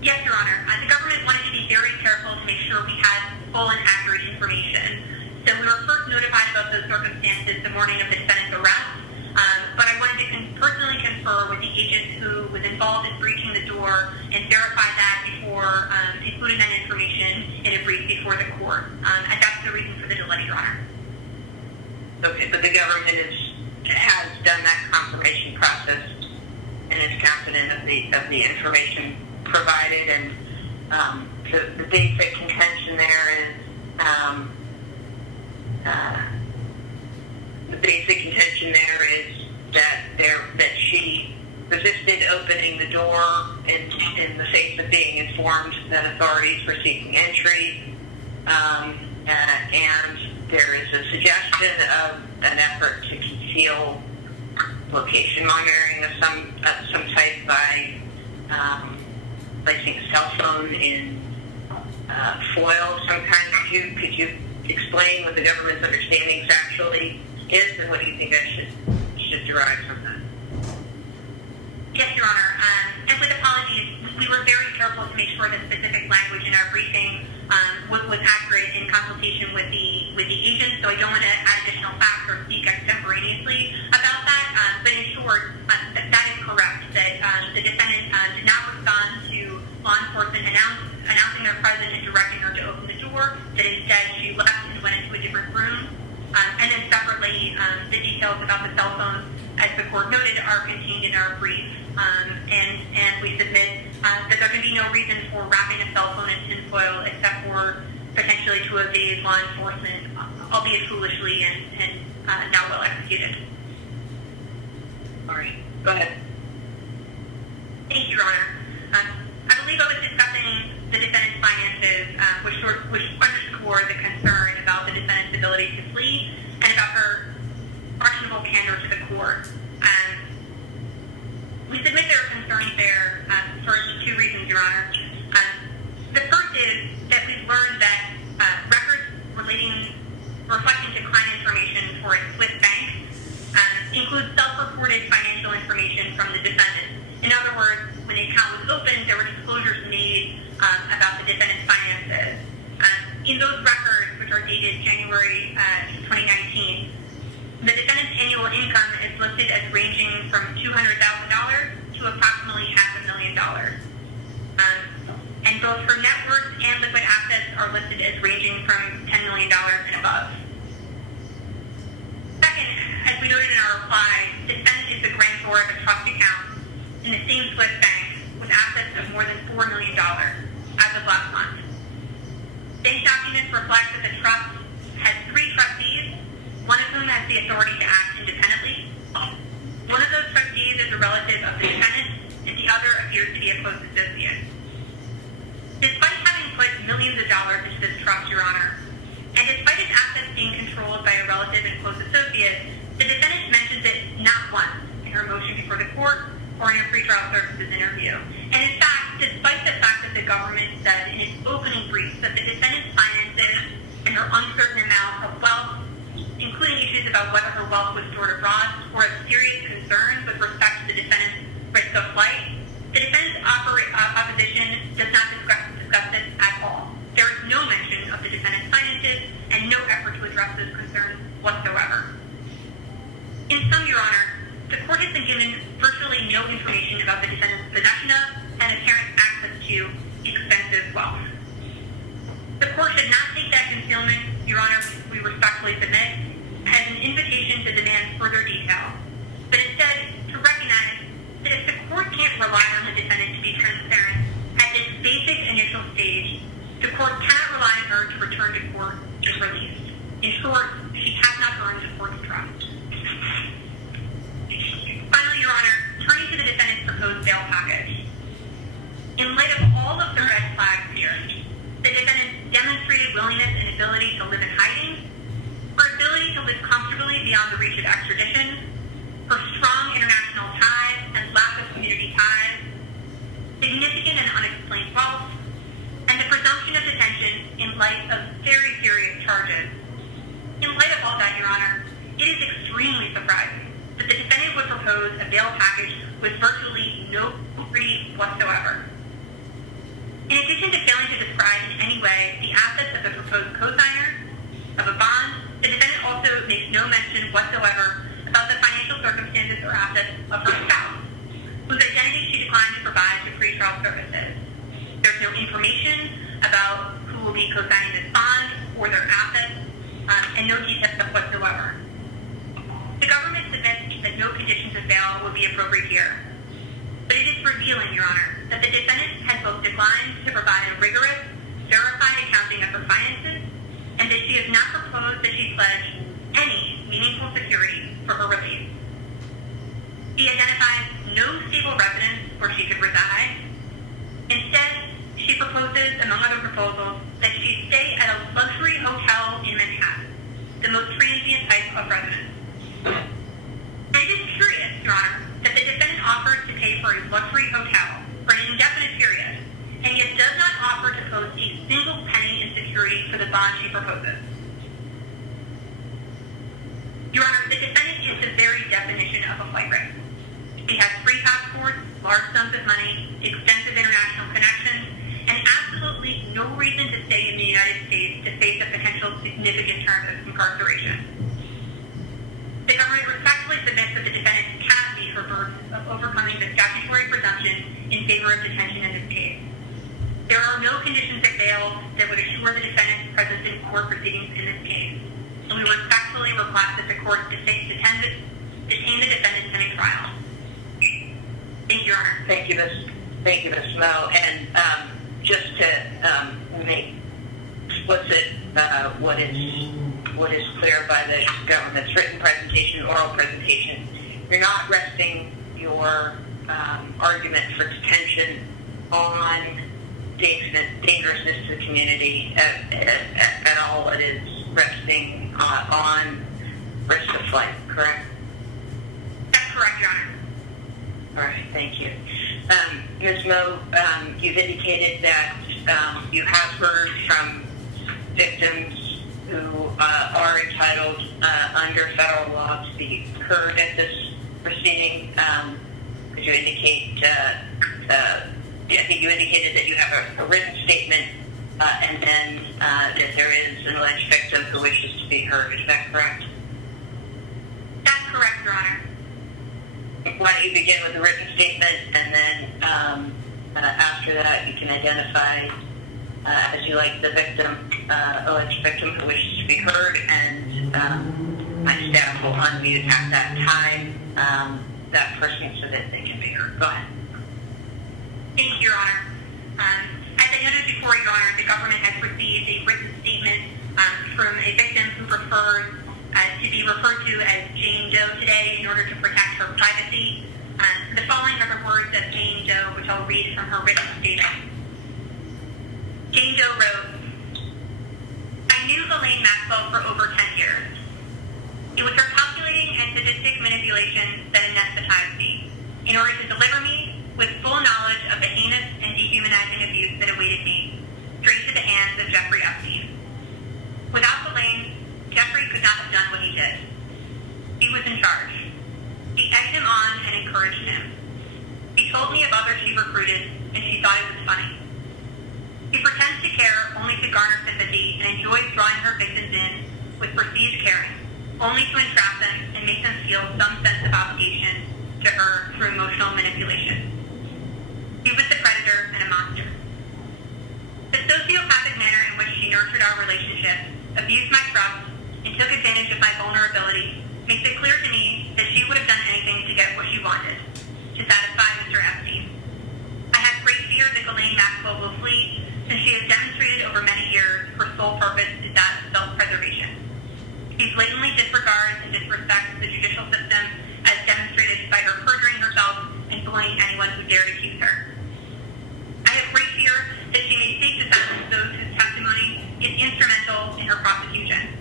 Yes, Your Honor. The government wanted to be very careful to make sure we had full and accurate information. So we were first notified about those circumstances the morning of the defendant's arrest, but I wanted to personally confer with the agent who was involved in breaching the door and verify that before including that information in a brief before the court. And that's the reason for the delay, Your Honor. Okay, but the government has done that confirmation process and is confident of the information provided, and the basic contention there is that she resisted opening the door in the face of being informed that authorities were seeking entry, and there is a suggestion of an effort to conceal location monitoring of some type by placing a cell phone in foil of some kind. Could you explain what the government's understanding actually is, and what do you think I should derive from that? Yes, Your Honor. And with apologies, we were very careful to make sure that specific language in our briefing was accurate in consultation with the agent, so I don't want to add additional facts or speak extemporaneously about that. But in short, that is correct, that the defendant did not respond to law enforcement announcing their presence and directing her to open the door, that instead she left and went into a different room. And then separately, the details about the cell phone, as the court noted, are contained in our brief. And we submit that there can be no reason for wrapping a cell phone in tinfoil except for potentially to evade law enforcement, albeit foolishly and not well executed. All right, go ahead. Thank you, Your Honor. I believe I was discussing the defendant's finances, which underscore the concern about the defendant's ability to flee and about her questionable candor to the court. We submit there are concerns there for two reasons, Your Honor. The first is that we've learned that records reflecting decline information for a Swiss bank includes self-reported financial information from the defendant. In other words, when the account was opened, there were disclosures made about the defendant's finances. In those records, which are dated January 2019, the defendant's annual income is listed as ranging from $200,000 to approximately $500,000. And both her net worth and liquid assets are listed as ranging from $10 million and above. Second, as we noted in our reply, the defendant is the grantor of a trust account in the same Swiss bank with assets of more than $4 million as of last month. Bank documents reflect that the trust has 3 trustees, one of whom has the authority to act independently. One of those trustees is a relative of the defendant, and the other appears to be a close associate. Despite having put millions of dollars into this trust, Your Honor, and despite its assets being controlled by a relative and close associate, the defendant mentions it not once in her motion before the court or in her pretrial services interview. And in fact, despite the fact that the government said in its opening brief that the defendant's finances and her uncertain amount of wealth, including issues about whether her wealth was stored abroad, were of serious concern with respect to the defendant's risk of flight, the defendant's opposition does not discuss this at all. There is no mention of the defendant's finances and no effort to address those concerns whatsoever. In sum, Your Honor, the court has been given virtually no information about the defendant's possession of and apparent access to expensive wealth. The court should not take that concealment, Your Honor, we respectfully submit, as an invitation to demand further detail, but instead to recognize that if the court can't rely on the defendant to be transparent at this basic initial stage, the court cannot rely on her to return to court if released. In short, she has not earned the court's trust. Finally, Your Honor, turning to the defendant's proposed and ability to live in hiding, her ability to live comfortably beyond the reach of extradition, her strong international ties and lack of community ties, significant and unexplained wealth, and the presumption of detention in light of very serious charges. In light of all that, Your Honor, it is extremely surprising that the defendant would propose a bail package with virtually no fee whatsoever. In addition to failing to describe in any way the assets of the proposed co-signer of a bond, the defendant also makes no mention whatsoever about the financial circumstances or assets of her spouse, whose identity she declined to provide to pretrial services. There's no information about who will be co-signing this bond or their assets, and no details whatsoever. The government submits that no conditions of bail would be appropriate here. But it is revealing, Your Honor, that the defendant has both declined to provide a rigorous, verified accounting of her finances, and that she has not proposed that she pledge any meaningful security for her release. She identifies no stable residence where she could reside. Instead, she proposes, among other proposals, that she stay at a luxury hotel in Manhattan, the most transient type of residence. And it is curious, Your Honor, that the defendant offers to pay for a luxury hotel for an indefinite period, and yet does not offer to post a single penny in security for the bond she proposes. Your Honor, the defendant is the very definition of a flight risk. She has 3 passports, large sums of money, extensive international connections, and absolutely no reason to stay in the United States to face a potential significant term of incarceration. The government respectfully submits that the defendant cannot meet her burden of overcoming the statutory presumption in favor of detention in this case. There are no conditions of bail that would assure the defendant's presence in court proceedings in this case, and we respectfully request that the court detain the defendant pending trial. Thank you, Your Honor. Thank you, Ms. Moe. And just to make explicit what is clear by the government's written presentation, oral presentation, you're not resting your argument for detention on dangerousness to the community at all. It is resting on risk of flight, correct? That's correct, Your Honor. All right, thank you. Ms. Moe, you've indicated that you have heard from victims who are entitled under federal law to be heard at this proceeding. Could you indicate, I think you indicated that you have a written statement and then that there is an alleged victim who wishes to be heard. Is that correct? That's correct, Your Honor. Why don't you begin with a written statement, and then after that you can identify, as you like, the victim, alleged victim who wishes to be heard, and my staff will unmute at that time that person so that they can be heard. Go ahead. Thank you, Your Honor. As I noted before, Your Honor, the government has received a written statement from a victim who prefers to be referred to as Jane Doe today in order to protect her privacy. The following are the words of Jane Doe, which I'll read from her written statement. Jane Doe wrote, I knew Ghislane Maxwell for over 10 years. It was her calculating and sadistic manipulation that anesthetized me in order to deliver me with full knowledge of the heinous and dehumanizing abuse that awaited me straight to the hands of Jeffrey Epstein. Without Ghislane, Jeffrey could not have done what he did. He was in charge. He egged him on and encouraged him. He told me of others she recruited, and she thought it was funny. He pretends to care only to garner sympathy and enjoys drawing her victims in with perceived caring, only to entrap them and make them feel some sense of obligation to her through emotional manipulation. He was the predator and a monster. The sociopathic manner in which she nurtured our relationship, abused my trust, and took advantage of my vulnerability makes it clear to me that she would have done anything to get what she wanted, to satisfy Mr. Epstein. I have great fear that Ghislane Maxwell will flee, since she has demonstrated over many years her sole purpose is that of self-preservation. She blatantly disregards and disrespects the judicial system as demonstrated by her perjuring herself and bullying anyone who dared accuse her. I have great fear that she may seek to silence those whose testimony is instrumental in in her prosecution.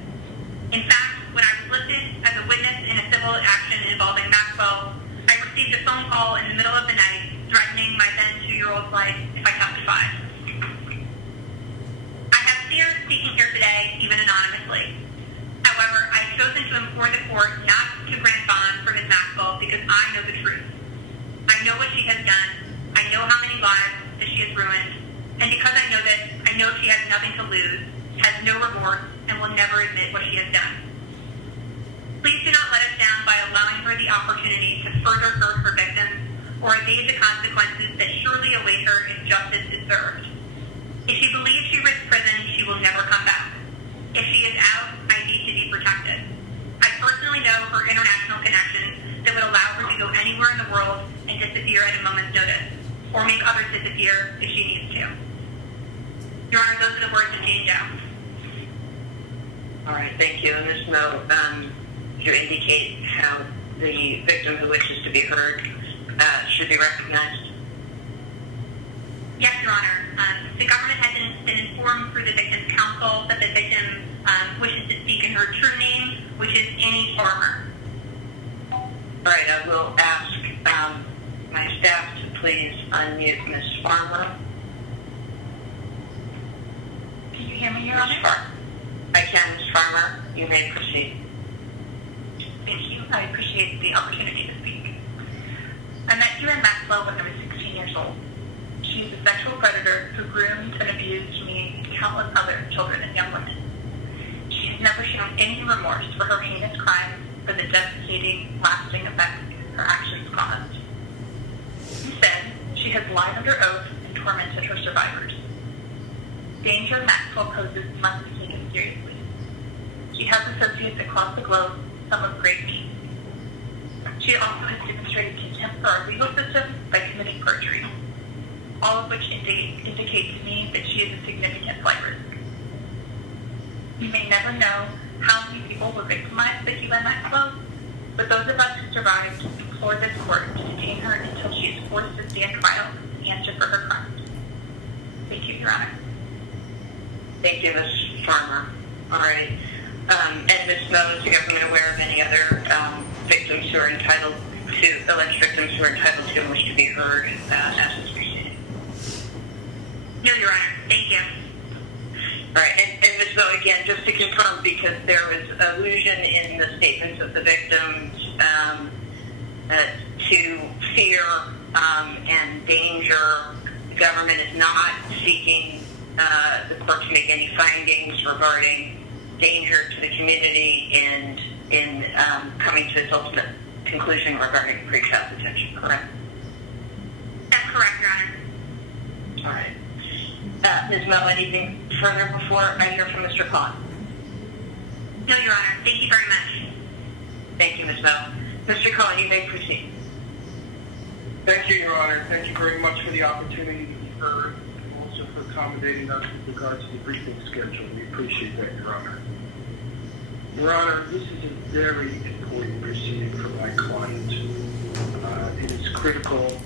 In fact, when I was listed as a witness in a civil action involving Maxwell, I received a phone call in the middle of the night threatening my then 2-year-old's life if I testified. I have fear speaking here today, even anonymously. However, I've chosen to implore the court not to grant bond for Ms. Maxwell because I know the truth. I know what she has done. I know how many lives that she has ruined. And because I know this, I know she has nothing to lose, has no remorse, and will never admit what she has done. Please do not let us down by allowing her the opportunity to further hurt her victims or evade the consequences that surely await her if justice is served. If she believes she risks prison, she will never come back. If she is out, I need to be protected. I personally know her international connections that would allow her to go anywhere in the world and disappear at a moment's notice, or make others disappear if she needs to. Your Honor, those are the words of Jane Doe. All right, thank you. And Ms. Moe, you indicate how the victim who wishes to be heard should be recognized? Yes, Your Honor. The government has been informed through the victim's counsel that the victim wishes to speak in her true name, which is Annie Farmer. All right, I will ask my staff to please unmute Ms. Farmer. Can you hear me, Your Honor? I can, Ms. Farmer. You may proceed. Thank you. I appreciate the opportunity to speak. I met Ghislane Maxwell when I was 16 years old. She is a sexual predator who groomed and abused me and countless other children and young women. She has never shown any remorse for her heinous crimes or the devastating, lasting effects her actions caused. Instead, she has lied under oath and tormented her survivors. Danger Maxwell poses must be taken seriously. She has associates across the globe, some of great means. She also has demonstrated contempt for our legal system by committing perjury, all of which indicate to me that she is a significant flight risk. We may never know how many people were victimized by Ghislane Maxwell, but those of us who survived implore this court to detain her until she is forced to stand trial and answer for her crimes. Thank you, Your Honor. Thank you, Ms. Farmer. All right. And Ms. Moe, is the government aware of any other victims who are entitled to, alleged victims who are entitled to and wish to be heard as this proceeding? No, Your Honor. Thank you. All right. And Ms. Moe, again, just to confirm, because there was allusion in the statements of the victims to fear and danger, the government is not seeking the court to make any findings regarding danger to the community and in coming to its ultimate conclusion regarding pretrial detention, correct? That's correct, Your Honor. All right. Ms. Moe, anything further before I hear from Mr. Kahn? No, Your Honor. Thank you very much. Thank you, Ms. Moe. Mr. Cohen, you may proceed. Thank you, Your Honor. Thank you very much for the opportunity to be heard and also for accommodating us with regards to the briefing schedule. We appreciate that, Your Honor. Your Honor, this is a very important proceeding for my client. It is critical,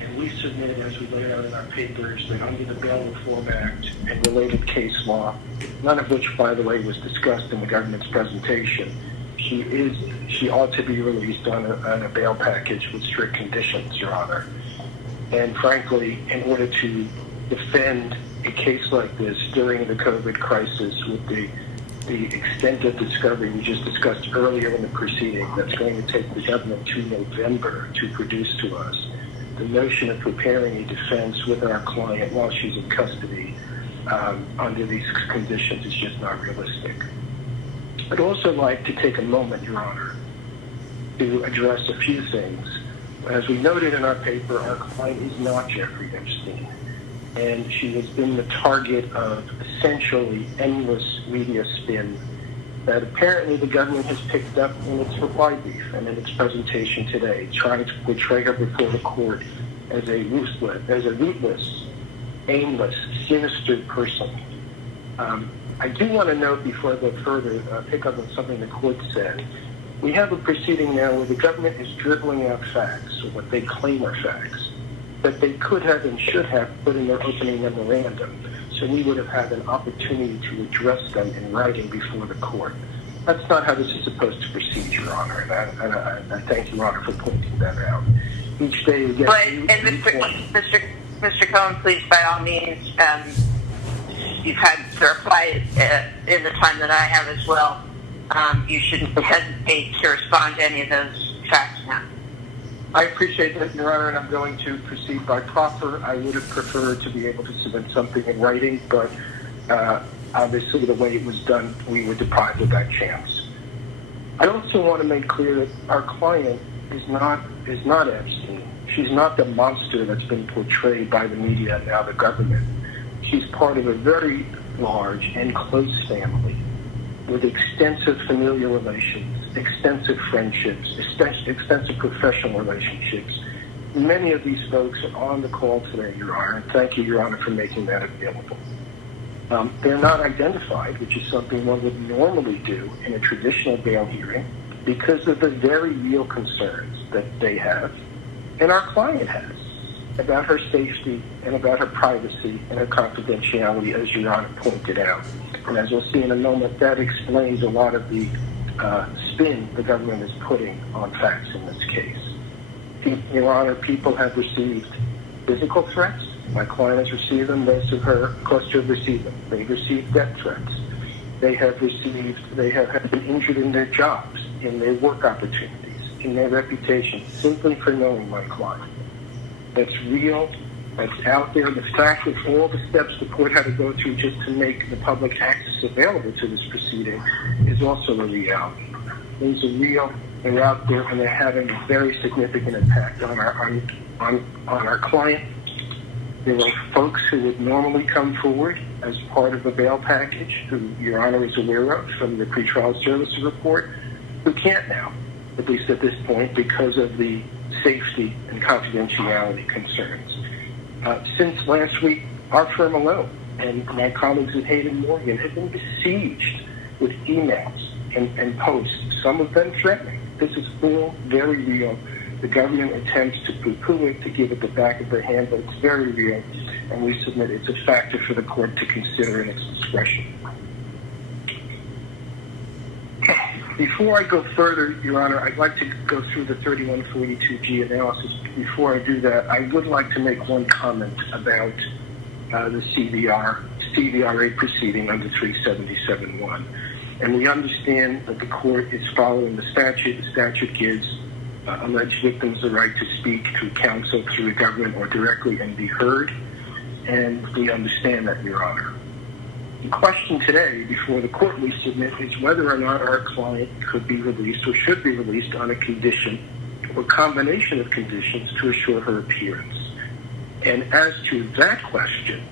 and we submit, as we lay out in our papers, that under the Bail Reform Act and related case law, none of which, by the way, was discussed in the government's presentation, she ought to be released on a bail package with strict conditions, Your Honor. And frankly, in order to defend a case like this during the COVID crisis with the extent of discovery we just discussed earlier in the proceeding that's going to take the government to November to produce to us, the notion of preparing a defense with our client while she's in custody under these conditions is just not realistic. I'd also like to take a moment, Your Honor, to address a few things. As we noted in our paper, our client is not Jeffrey Epstein, and she has been the target of essentially endless media spin that apparently the government has picked up in its reply brief and in its presentation today, trying to portray her before the court as a ruthless, aimless, sinister person. I do want to note before I go further, pick up on something the court said. We have a proceeding now where the government is dribbling out facts, or what they claim are facts, that they could have and should have put in their opening memorandum so we would have had an opportunity to address them in writing before the court. That's not how this is supposed to proceed, Your Honor, and I thank Your Honor for pointing that out. Each day we get... But, and Mr. Cohen, please, by all means, you've had to reply in the time that I have as well. You shouldn't hesitate to respond to any of those facts now. I appreciate that, Your Honor, and I'm going to proceed by proffer. I would have preferred to be able to submit something in writing, but obviously the way it was done, we were deprived of that chance. I also want to make clear that our client is not Epstein. She's not the monster that's been portrayed by the media and now the government. She's part of a very large and close family with extensive familial relations, extensive friendships, extensive professional relationships. Many of these folks are on the call today, Your Honor, and thank you, Your Honor, for making that available. They're not identified, which is something one would normally do in a traditional bail hearing, because of the very real concerns that they have and our client has about her safety and about her privacy and her confidentiality, as Your Honor pointed out. And as we'll see in a moment, that explains a lot of the spin the government is putting on facts in this case. Your Honor, people have received physical threats. My client has received them. Most of her cluster have received them. They've received death threats. They have been injured in their jobs, in their work opportunities, in their reputation, simply for knowing my client. That's real. That's out there. The fact of all the steps the court had to go through just to make the public access available to this proceeding is also a reality. These are real. They're out there, and they're having a very significant impact on our client. There are folks who would normally come forward as part of the bail package, who Your Honor is aware of from the pretrial services report, who can't now, at least at this point, because of the safety and confidentiality concerns. Since last week, our firm alone and my colleagues at Hayden Morgan have been besieged with emails and posts, some of them threatening. This is all very real. The government attempts to poo-poo it, to give it the back of their hand, but it's very real, and we submit it's a factor for the court to consider in its discretion. Before I go further, Your Honor, I'd like to go through the 3142G analysis. Before I do that, I would like to make one comment about the CVRA proceeding under 377.1. And we understand that the court is following the statute. The statute gives alleged victims the right to speak through counsel, through the government, or directly and be heard. And we understand that, Your Honor. The question today before the court we submit is whether or not our client could be released or should be released on a condition or combination of conditions to assure her appearance. And as to that question,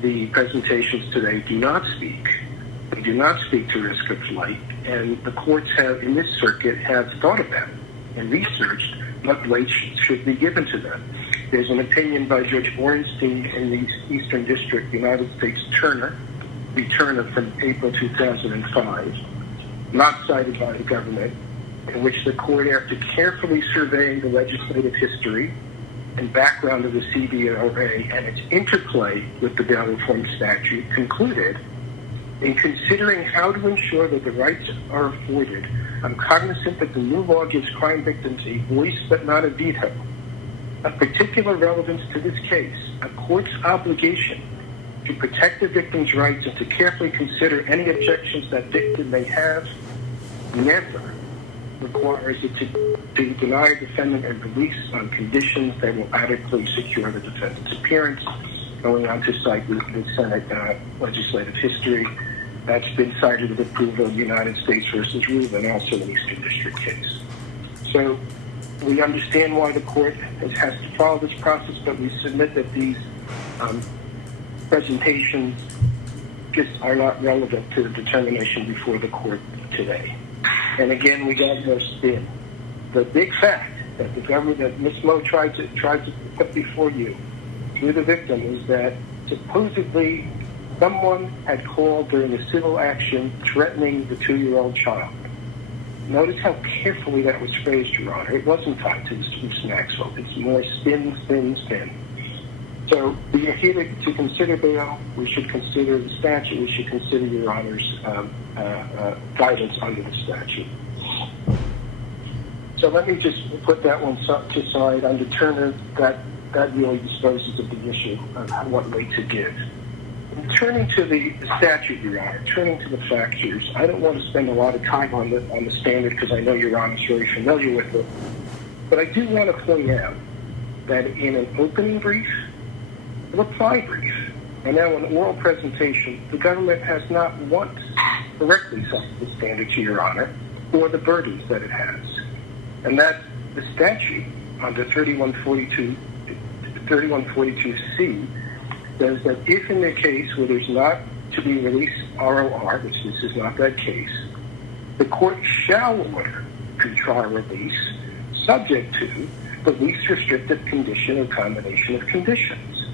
the presentations today do not speak. They do not speak to risk of flight, and the courts have, in this circuit, have thought about and researched what weight should be given to them. There's an opinion by Judge Ornstein in the Eastern District, United States Turner from April 2005, not cited by the government, in which the court, after carefully surveying the legislative history and background of the CVRA and its interplay with the bail reform statute, concluded, in considering how to ensure that the rights are afforded, I'm cognizant that the new law gives crime victims a voice but not a veto. Of particular relevance to this case, a court's obligation to protect the victim's rights and to carefully consider any objections that victim may have never requires it to deny a defendant a release on conditions that will adequately secure the defendant's appearance. Going on to cite the Senate legislative history, that's been cited with approval of United States versus Rube and also the Eastern District case. So we understand why the court has to follow this process, but we submit that these presentations just are not relevant to the determination before the court today. And again, we got no spin. The big fact that the government, that Ms. Moe tried to put before you through the victim is that supposedly someone had called during a civil action threatening the 2-year-old child. Notice how carefully that was phrased, Your Honor. It wasn't tied to Ms. Maxwell. It's more spin, spin, spin. So we are here to consider bail. We should consider the statute. We should consider Your Honor's guidance under the statute. So let me just put that one to side. Under Turner, that really disposes of the issue of what way to give. Turning to the statute, Your Honor, turning to the factors, I don't want to spend a lot of time on the standard because I know Your Honor is very familiar with it. But I do want to point out that in an opening brief, a reply brief, and now an oral presentation, the government has not once correctly set the standard to Your Honor or the burdens that it has. And that the statute under 3142C says that if in the case where there's not to be released ROR, which this is not that case, the court shall order pretrial release subject to the least restrictive condition or combination of conditions.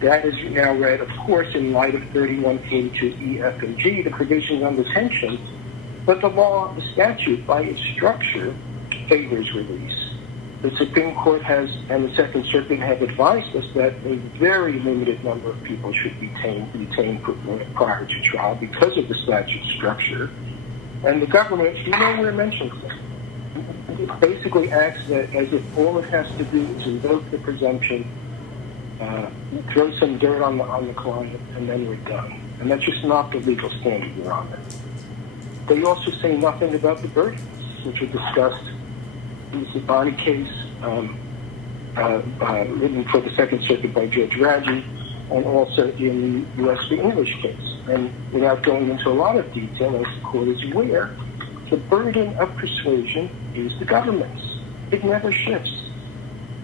That is now read, of course, in light of 3142E, F, and G, the provisions on detention, but the law, the statute, by its structure, favors release. The Supreme Court has, and the Second Circuit have advised us that a very limited number of people should be detained prior to trial because of the statute structure. And the government nowhere mentions it. It basically acts as if all it has to do is invoke the presumption, throw some dirt on the client, and then we're done. And that's just not the legal standard, Your Honor. They also say nothing about the burdens, which were discussed in the Bonney case, written for the Second Circuit by Judge Radji, and also in the U.S. v. English case. And without going into a lot of detail, as the court is aware, the burden of persuasion is the government's. It never shifts.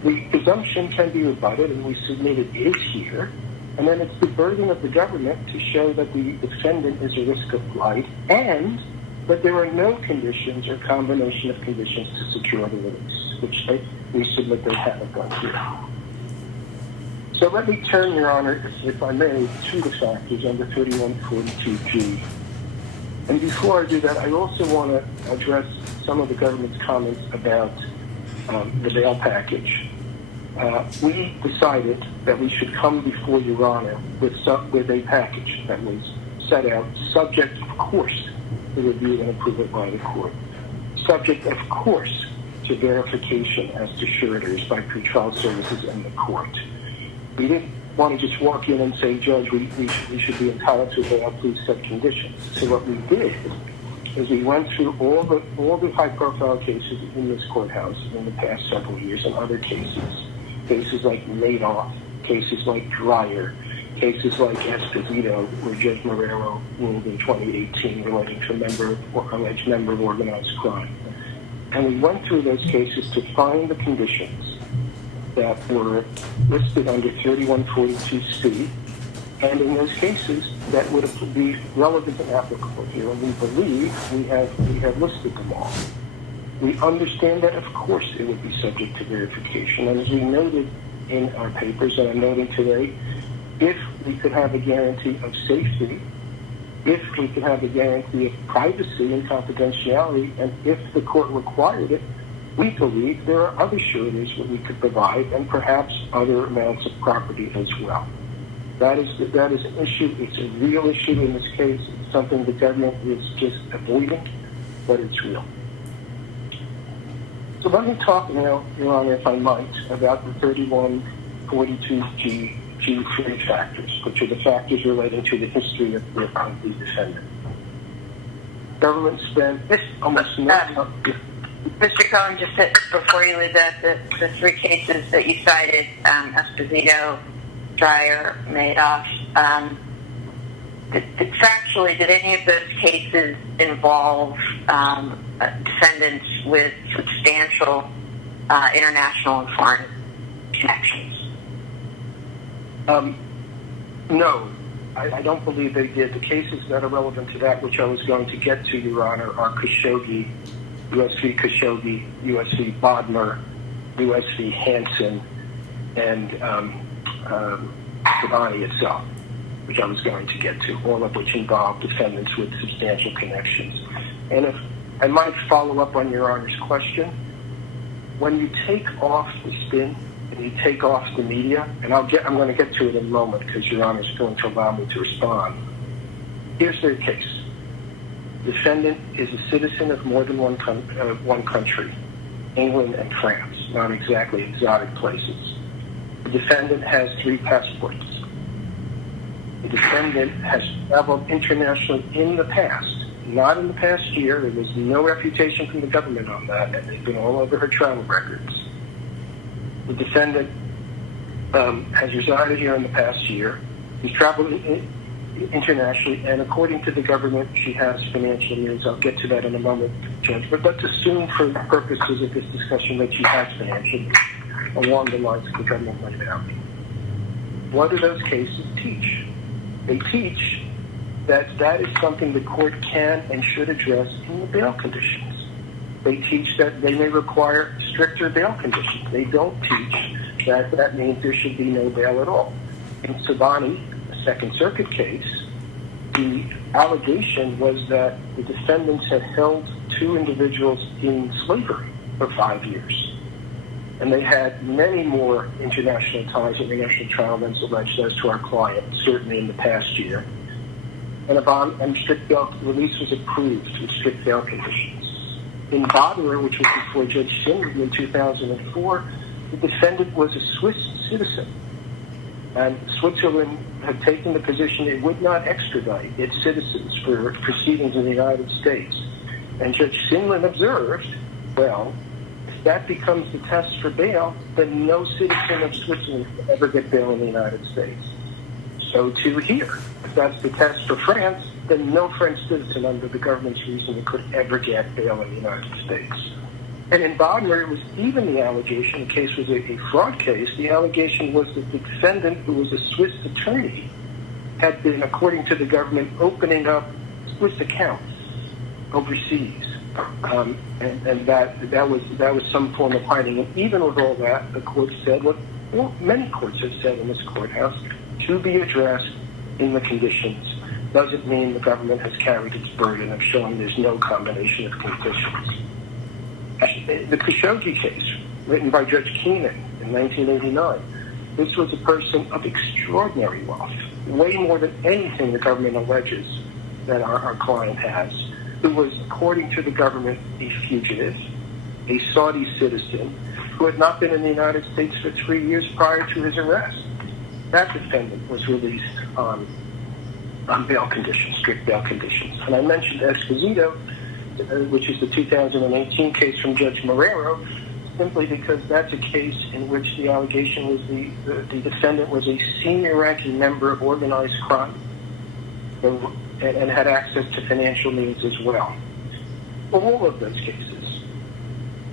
The presumption can be rebutted, and we submit it is here, and then it's the burden of the government to show that the defendant is a risk of flight and that there are no conditions or combination of conditions to secure the release, which we submit they haven't done here. So let me turn, Your Honor, if I may, to the factors under 3142G. And before I do that, I also want to address some of the government's comments about the bail package. We decided that we should come before Your Honor with a package that was set out, subject, of course, to review and approval by the court. Subject, of course, to verification as to suretors by pretrial services in the court. We didn't want to just walk in and say, Judge, we should be entitled to bail, please set conditions. So what we did is we went through all the high-profile cases in this courthouse in the past several years and other cases like Madoff, cases like Dreyer, cases like Esposito, where Judge Marrero ruled in 2018 relating to alleged member of organized crime. And we went through those cases to find the conditions that were listed under 3142C, and in those cases that would be relevant and applicable here, and we believe we have listed them all. We understand that, of course, it would be subject to verification, and as we noted in our papers, and I'm noting today, if we could have a guarantee of safety, if we could have a guarantee of privacy and confidentiality, and if the court required it, we believe there are other sureties that we could provide, and perhaps other amounts of property as well. That is an issue. It's a real issue in this case. It's something the government is just avoiding, but it's real. So let me talk now, Your Honor, if I might, about the 3142G3 factors, which are the factors relating to the history of the defendant. Government spent almost no... Mr. Cohen, just before you leave that, the three cases that you cited, Esposito, Dreyer, Madoff, factually, did any of those cases involve defendants with substantial international and foreign connections? No, I don't believe they did. The cases that are relevant to that, which I was going to get to, Your Honor, are Khashoggi, U.S. v. Khashoggi, U.S. v. Bodmer, U.S. v. Hansen, and Ghislane itself, which I was going to get to, all of which involve defendants with substantial connections. And if I might follow up on Your Honor's question, when you take off the spin and you take off the media, and I'm going to get to it in a moment because Your Honor is going to allow me to respond. Here's their case. The defendant is a citizen of more than one country, England and France, not exactly exotic places. The defendant has 3 passports. The defendant has traveled internationally in the past, not in the past year. There was no refutation from the government on that, and they've been all over her travel records. The defendant has resided here in the past year. He's traveled internationally, and according to the government, she has financial means. I'll get to that in a moment, Judge. But let's assume for the purposes of this discussion that she has financial means along the lines the government laid out. What do those cases teach? They teach that that is something the court can and should address in the bail conditions. They teach that they may require stricter bail conditions. They don't teach that that means there should be no bail at all. In Sabani, a Second Circuit case, the allegation was that the defendants had held 2 individuals in slavery for 5 years. And they had many more international ties, international trial events alleged as to our client, certainly in the past year. And strict bail release was approved with strict bail conditions. In Baderer, which was before Judge Sinley in 2004, the defendant was a Swiss citizen. And Switzerland had taken the position it would not extradite its citizens for proceedings in the United States. And Judge Sinley observed, well, if that becomes the test for bail, then no citizen of Switzerland will ever get bail in the United States. So too here. If that's the test for France, then no French citizen under the government's reasoning could ever get bail in the United States. And in Baderer, it was even the allegation, the case was a fraud case, the allegation was that the defendant, who was a Swiss attorney, had been, according to the government, opening up Swiss accounts overseas. And that was some form of hiding. And even with all that, the court said what many courts have said in this courthouse, to be addressed in the conditions doesn't mean the government has carried its burden of showing there's no combination of conditions. The Khashoggi case, written by Judge Keenan in 1989, this was a person of extraordinary wealth, way more than anything the government alleges that our client has, who was, according to the government, a fugitive, a Saudi citizen, who had not been in the United States for 3 years prior to his arrest. That defendant was released on bail conditions, strict bail conditions. And I mentioned Esposito, which is the 2018 case from Judge Marrero, simply because that's a case in which the allegation was the defendant was a senior-ranking member of organized crime and had access to financial means as well. All of those cases,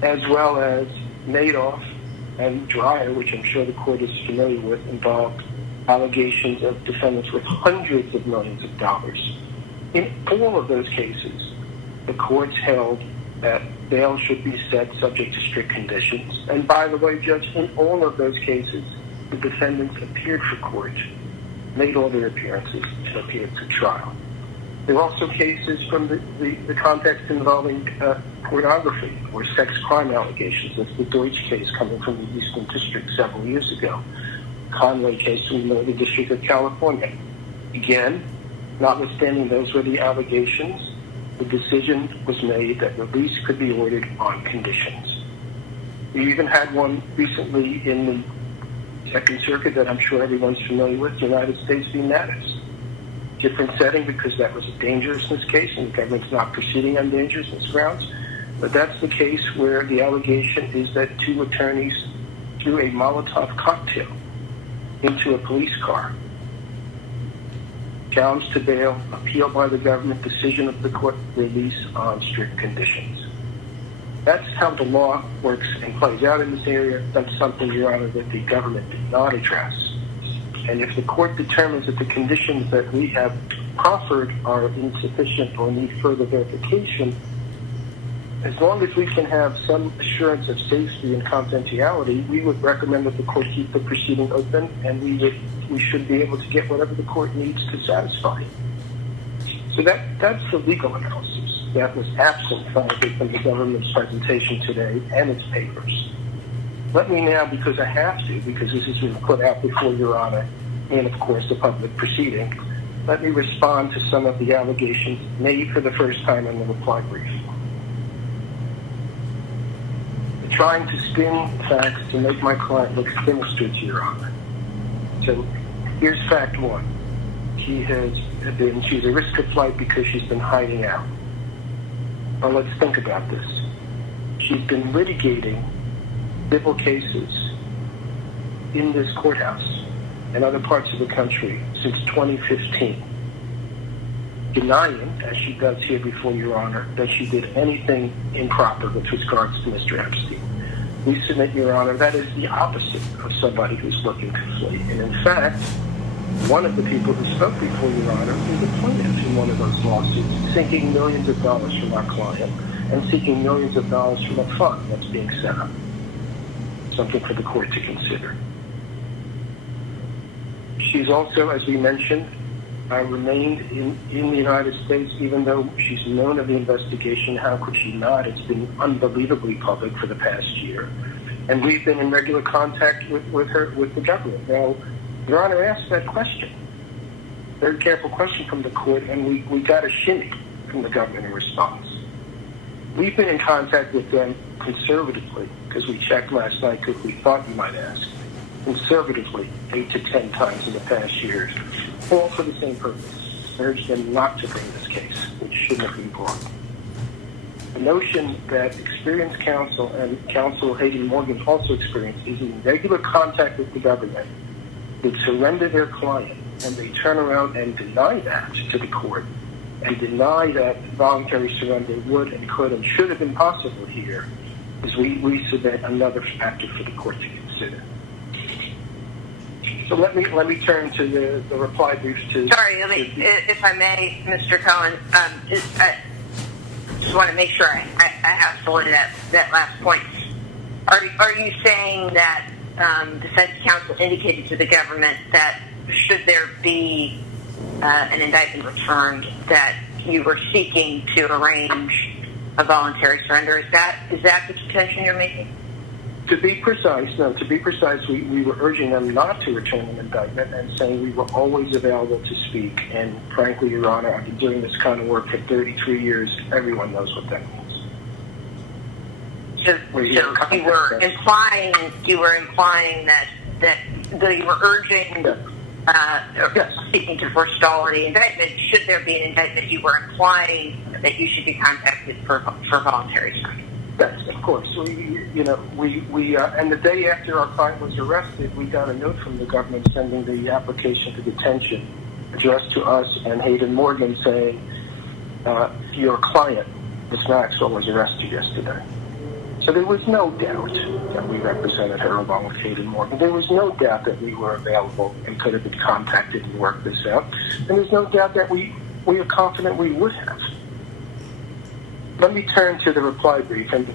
as well as Madoff and Dreyer, which I'm sure the court is familiar with, involved allegations of defendants with hundreds of millions of dollars. In all of those cases, the courts held that bail should be set subject to strict conditions. And by the way, Judge, in all of those cases, the defendants appeared for court, made all their appearances, and appeared to trial. There are also cases from the context involving pornography or sex crime allegations. That's the Deutsch case coming from the Eastern District several years ago. Conway case from the District of California. Again, notwithstanding those were the allegations, the decision was made that release could be ordered on conditions. We even had one recently in the Second Circuit that I'm sure everyone's familiar with, United States v. Mattis. Different setting because that was a dangerousness case and the government's not proceeding on dangerousness grounds. But that's the case where the allegation is that 2 attorneys threw a Molotov cocktail into a police car. Challenge to bail, appeal by the government, decision of the court, release on strict conditions. That's how the law works and plays out in this area. That's something, Your Honor, that the government did not address. And if the court determines that the conditions that we have proffered are insufficient or need further verification, as long as we can have some assurance of safety and confidentiality, we would recommend that the court keep the proceeding open, and we should be able to get whatever the court needs to satisfy. So that's the legal analysis that was absent, frankly, from the government's presentation today and its papers. Let me now, because I have to, because this has been put out before Your Honor, and of course the public proceeding, let me respond to some of the allegations made for the first time in the reply brief. They're trying to spin facts to make my client look sinister to Your Honor. So here's fact one. She's a risk of flight because she's been hiding out. Well, let's think about this. She's been litigating civil cases in this courthouse and other parts of the country since 2015, denying, as she does here before Your Honor, that she did anything improper with regards to Mr. Epstein. We submit, Your Honor, that is the opposite of somebody who's looking to flee. And in fact, one of the people who spoke before Your Honor is a plaintiff in one of those lawsuits, seeking millions of dollars from our client and seeking millions of dollars from a fund that's being set up. Something for the court to consider. She's also, as we mentioned, remained in the United States, even though she's known of the investigation. How could she not? It's been unbelievably public for the past year. And we've been in regular contact with her, with the government. Now, Your Honor asked that question. Very careful question from the court, and we got a shimmy from the government in response. We've been in contact with them conservatively, because we checked last night because we thought you might ask, conservatively 8 to 10 times in the past years, all for the same purpose. Urged them not to bring this case, which shouldn't have been brought. The notion that experienced counsel and counsel Hayden Morgan also experienced is in regular contact with the government, would surrender their client, and they turn around and deny that to the court, and deny that voluntary surrender would and could and should have been possible here, is we submit another factor for the court to consider. So let me turn to the reply brief to... Sorry, if I may, Mr. Cohen, I just want to make sure I have fully that last point. Are you saying that defense counsel indicated to the government that should there be an indictment returned, that you were seeking to arrange a voluntary surrender? Is that the contention you're making? To be precise, we were urging them not to return an indictment and saying we were always available to speak. And frankly, Your Honor, I've been doing this kind of work for 33 years. Everyone knows what that means. So you were implying that you were urging seeking to forestall the indictment. Should there be an indictment, you were implying that you should be contacted for voluntary surrender. Yes, of course. And the day after our client was arrested, we got a note from the government sending the application for detention addressed to us and Hayden Morgan saying, your client, Ms. Maxwell, was arrested yesterday. So there was no doubt that we represented her along with Hayden Morgan. There was no doubt that we were available and could have been contacted and worked this out. And there's no doubt that we are confident we would have. Let me turn to the reply brief and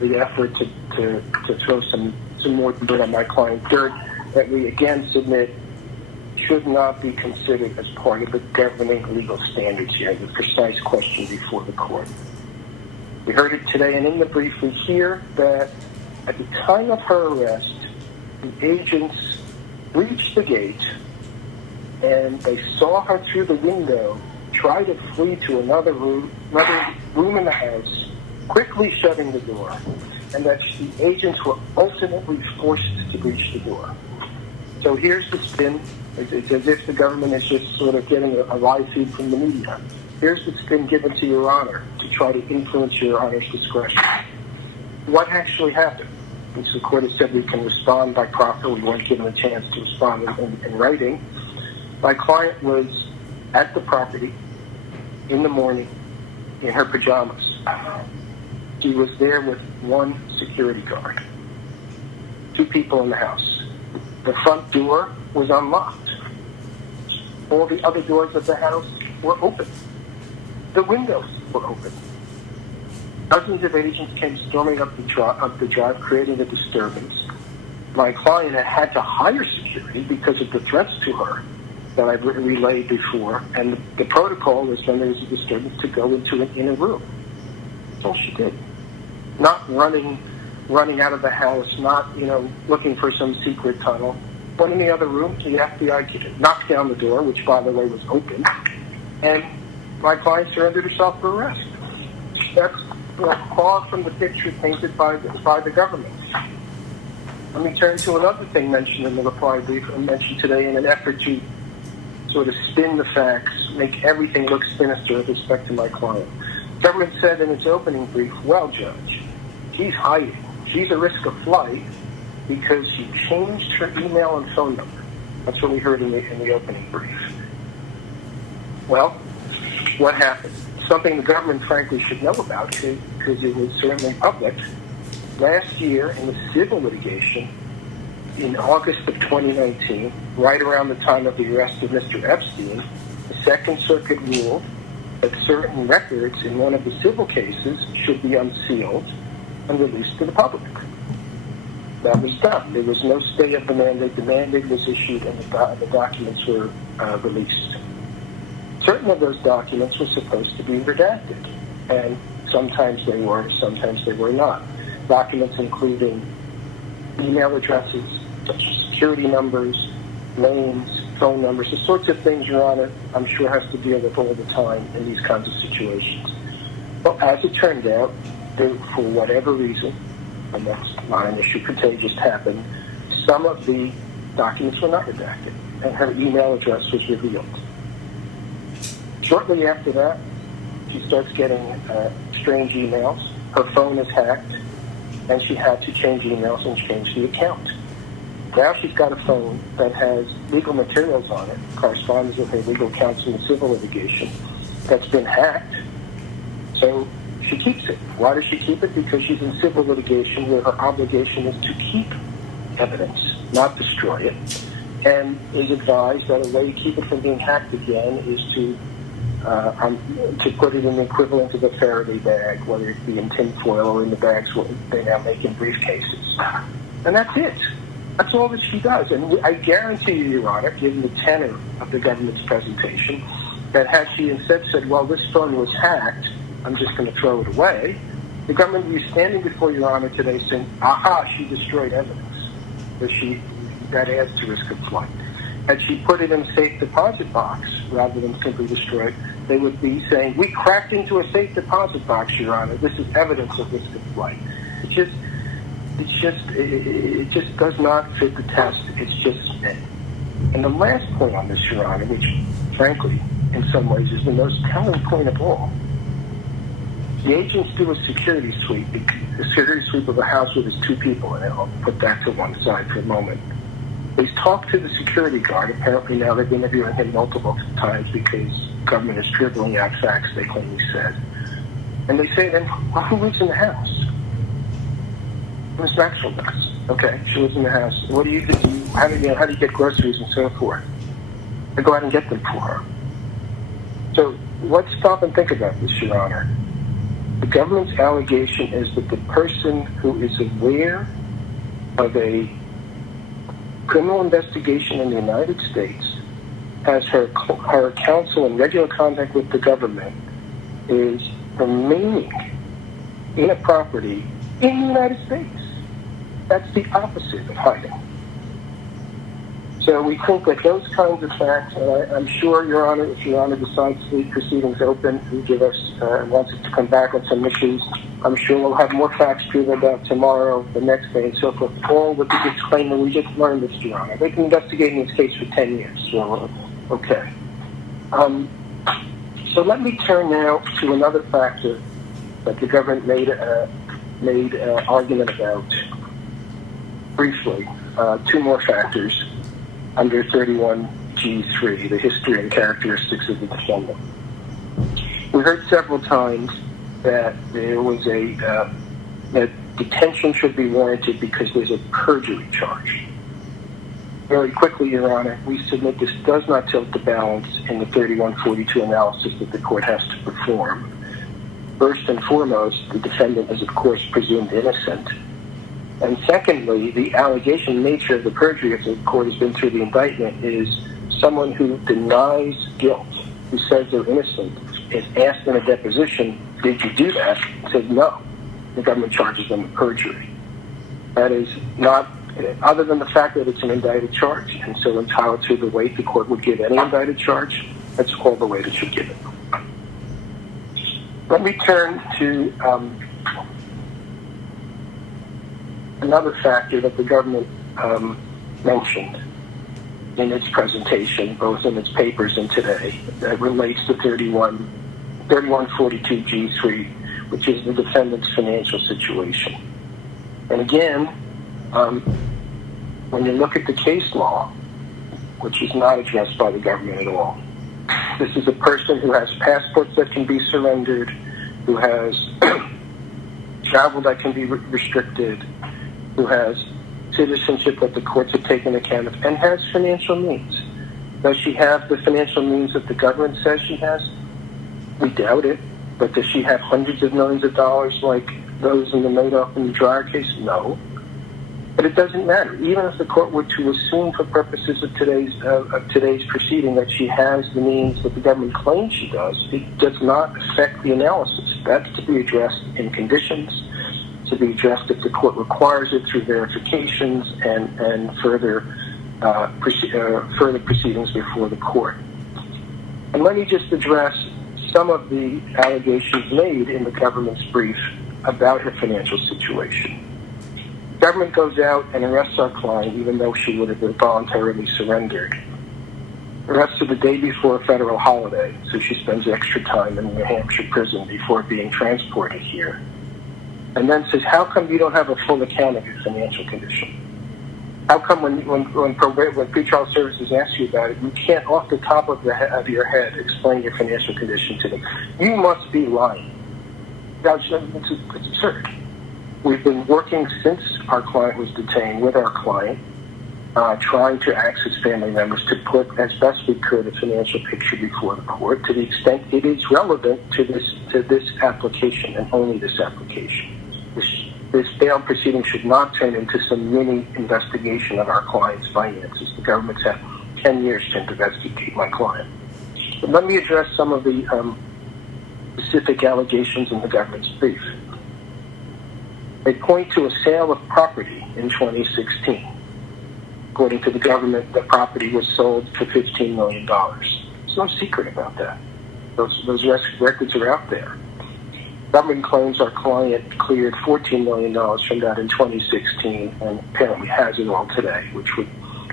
the effort to throw some more dirt on my client, dirt that we again submit should not be considered as part of the governing legal standards here, the precise question before the court. We heard it today, and in the brief we hear that at the time of her arrest, the agents reached the gate and they saw her through the window try to flee to another room in the house, quickly shutting the door, and that the agents were ultimately forced to breach the door. So here's the spin. It's as if the government is just sort of getting a live feed from the media. Here's the spin given to Your Honor to try to influence Your Honor's discretion. What actually happened? Which the court has said we can respond by proffer. We weren't given a chance to respond in writing. My client was at the property in the morning in her pajamas. She was there with one security guard, 2 people in the house. The front door was unlocked. All the other doors of the house were open. The windows were open. Dozens of agents came storming up the drive, creating a disturbance. My client had to hire security because of the threats to her that I've relayed before, and the protocol was when there was a disturbance to go into an inner room. That's all she did. Not running running out of the house, not, looking for some secret tunnel. Went in the other room, the FBI knocked down the door, which, by the way, was open, and my client surrendered herself for arrest. That's far from the picture painted by the government. Let me turn to another thing mentioned in the reply brief and mentioned today in an effort to sort of spin the facts, make everything look sinister with respect to my client. The government said in its opening brief, well, Judge, she's hiding. She's a risk of flight because she changed her email and phone number. That's what we heard in the opening brief. Well, what happened? Something the government, frankly, should know about because it was certainly public. Last year, in the civil litigation, in August of 2019, right around the time of the arrest of Mr. Epstein, the Second Circuit ruled that certain records in one of the civil cases should be unsealed and released to the public. That was done. There was no stay of the mandate. The mandate was issued and the documents were released. Certain of those documents were supposed to be redacted, and sometimes they were, sometimes they were not. Documents including email addresses, such as security numbers, names, phone numbers, the sorts of things Your Honor, I'm sure, has to deal with all the time in these kinds of situations. Well, as it turned out, for whatever reason, and that's not an issue, it just happened, some of the documents were not redacted, and her email address was revealed. Shortly after that, she starts getting strange emails. Her phone is hacked, and she had to change emails and change the account. Now she's got a phone that has legal materials on it, corresponds with her legal counsel in civil litigation, that's been hacked. So she keeps it. Why does she keep it? Because she's in civil litigation where her obligation is to keep evidence, not destroy it, and is advised that a way to keep it from being hacked again is to put it in the equivalent of a Faraday bag, whether it be in tin foil or in the bags they now make in briefcases. And that's it. That's all that she does. And I guarantee you, Your Honor, given the tenor of the government's presentation, that had she instead said, well, this phone was hacked, I'm just going to throw it away, the government would be standing before Your Honor today saying, aha, she destroyed evidence. That adds to risk of flight. Had she put it in a safe deposit box rather than simply destroy it, they would be saying, we cracked into a safe deposit box, Your Honor. This is evidence of risk of flight. It just does not fit the test. It's just spin. And the last point on this, Your Honor, which frankly, in some ways, is the most telling point of all. The agents do a security sweep of a house where there's two people, and I'll put that to one side for a moment. They talk to the security guard. Apparently now they've been interviewing him multiple times because government is dribbling out facts they claim he said. And they say then, well, who lives in the house? Ms. Maxwell does. Okay, she lives in the house. What do you do? How do you get groceries and so forth? I go out and get them for her. So let's stop and think about this, Your Honor. The government's allegation is that the person who is aware of a criminal investigation in the United States, has her counsel in regular contact with the government, is remaining in a property in the United States. That's the opposite of hiding. So we think that those kinds of facts, and I'm sure, Your Honor, if Your Honor decides to leave proceedings open and give us, wants us to come back on some issues, I'm sure we'll have more facts driven about tomorrow, the next day, and so forth. All with the disclaimer, we just learned this, Your Honor. They've been investigating this case for 10 years, so okay. So let me turn now to another factor that the government made argument about briefly. Two more factors under 31G3, the history and characteristics of the defendant. We heard several times that there was that detention should be warranted because there's a perjury charge. Very quickly, Your Honor, we submit this does not tilt the balance in the 3142 analysis that the court has to perform. First and foremost, the defendant is, of course, presumed innocent. And secondly, the allegation nature of the perjury, if the court has been through the indictment, is someone who denies guilt, who says they're innocent, is asked in a deposition, did you do that? Says no. The government charges them with perjury. That is not, other than the fact that it's an indicted charge, and so entitled to the weight the court would give any indicted charge, that's all the weight it should give it. Let me turn to another factor that the government mentioned in its presentation, both in its papers and today, that relates to 3142G3, which is the defendant's financial situation. And again, when you look at the case law, which is not addressed by the government at all, this is a person who has passports that can be surrendered, who has travel that can be restricted, who has citizenship that the courts have taken account of, and has financial means. Does she have the financial means that the government says she has? We doubt it. But does she have hundreds of millions of dollars like those in the Madoff and the Dreyer case? No. But it doesn't matter. Even if the court were to assume for purposes of today's proceeding that she has the means that the government claims she does, it does not affect the analysis. That's to be addressed in conditions, to be addressed if the court requires it through verifications and further proceedings before the court. And let me just address some of the allegations made in the government's brief about her financial situation. The government goes out and arrests our client even though she would have been voluntarily surrendered. Arrests her the day before a federal holiday, so she spends extra time in New Hampshire prison before being transported here. And then says, how come you don't have a full account of your financial condition? How come when pretrial services ask you about it, you can't off the top of your head explain your financial condition to them? You must be lying. It's absurd. We've been working since our client was detained with our client, trying to access family members to put, as best we could, a financial picture before the court to the extent it is relevant to this application and only this application. This bail proceeding should not turn into some mini investigation of our client's finances. The government's had 10 years to investigate my client. But let me address some of the specific allegations in the government's brief. They point to a sale of property in 2016. According to the government, the property was sold for $15 million. There's no secret about that. Those records are out there. Government claims our client cleared $14 million from that in 2016 and apparently has it all today, which would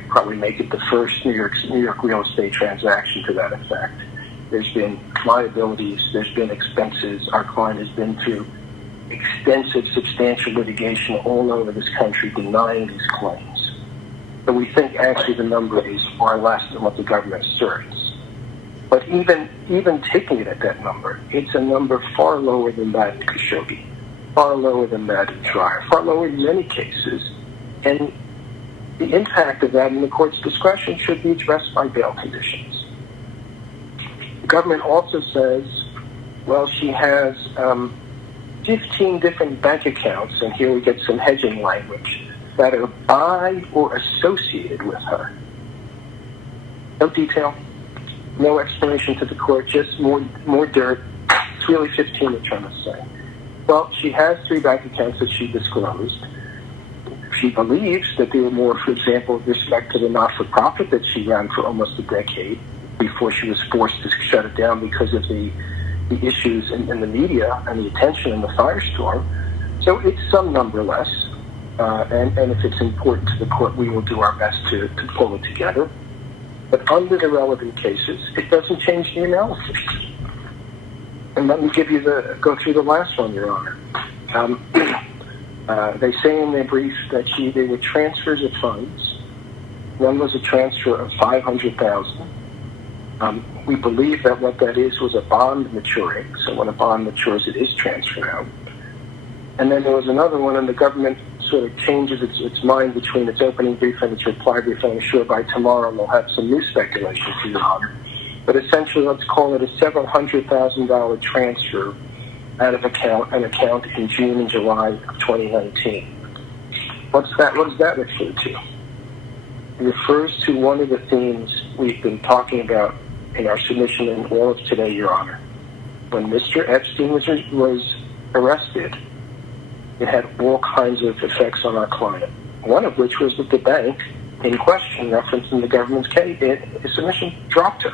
probably make it the first New York real estate transaction to that effect. There's been liabilities, there's been expenses. Our client has been through extensive, substantial litigation all over this country denying these claims. But we think actually the number is far less than what the government asserts. But even taking it at that number, it's a number far lower than that in Khashoggi, far lower than that in Dreyer, far lower in many cases. And the impact of that in the court's discretion should be addressed by bail conditions. The government also says, well, she has 15 different bank accounts, and here we get some hedging language, that are by or associated with her. No detail. No explanation to the court, just more dirt. It's really 15 they're trying to say. Well, she has 3 bank accounts that she disclosed. She believes that there were more, for example, with respect to the not-for-profit that she ran for almost a decade before she was forced to shut it down because of the issues in the media and the attention in the firestorm. So it's some number less. And if it's important to the court, we will do our best to pull it together. But under the relevant cases, it doesn't change the analysis. And let me go through the last one, Your Honor. They say in their brief that they were transfers of funds. One was a transfer of $500,000. We believe that what that is was a bond maturing. So when a bond matures, it is transferred out. And then there was another one, and the government sort of changes its mind between its opening brief and its reply brief. I'm sure by tomorrow we'll have some new speculation for Your Honor. But essentially, let's call it a several $100,000 transfer out of an account in June and July of 2019. What does that refer to? It refers to one of the themes we've been talking about in our submission and all of today, Your Honor. When Mr. Epstein was arrested, it had all kinds of effects on our client. One of which was that the bank in question, referencing the government's case, his submission dropped her.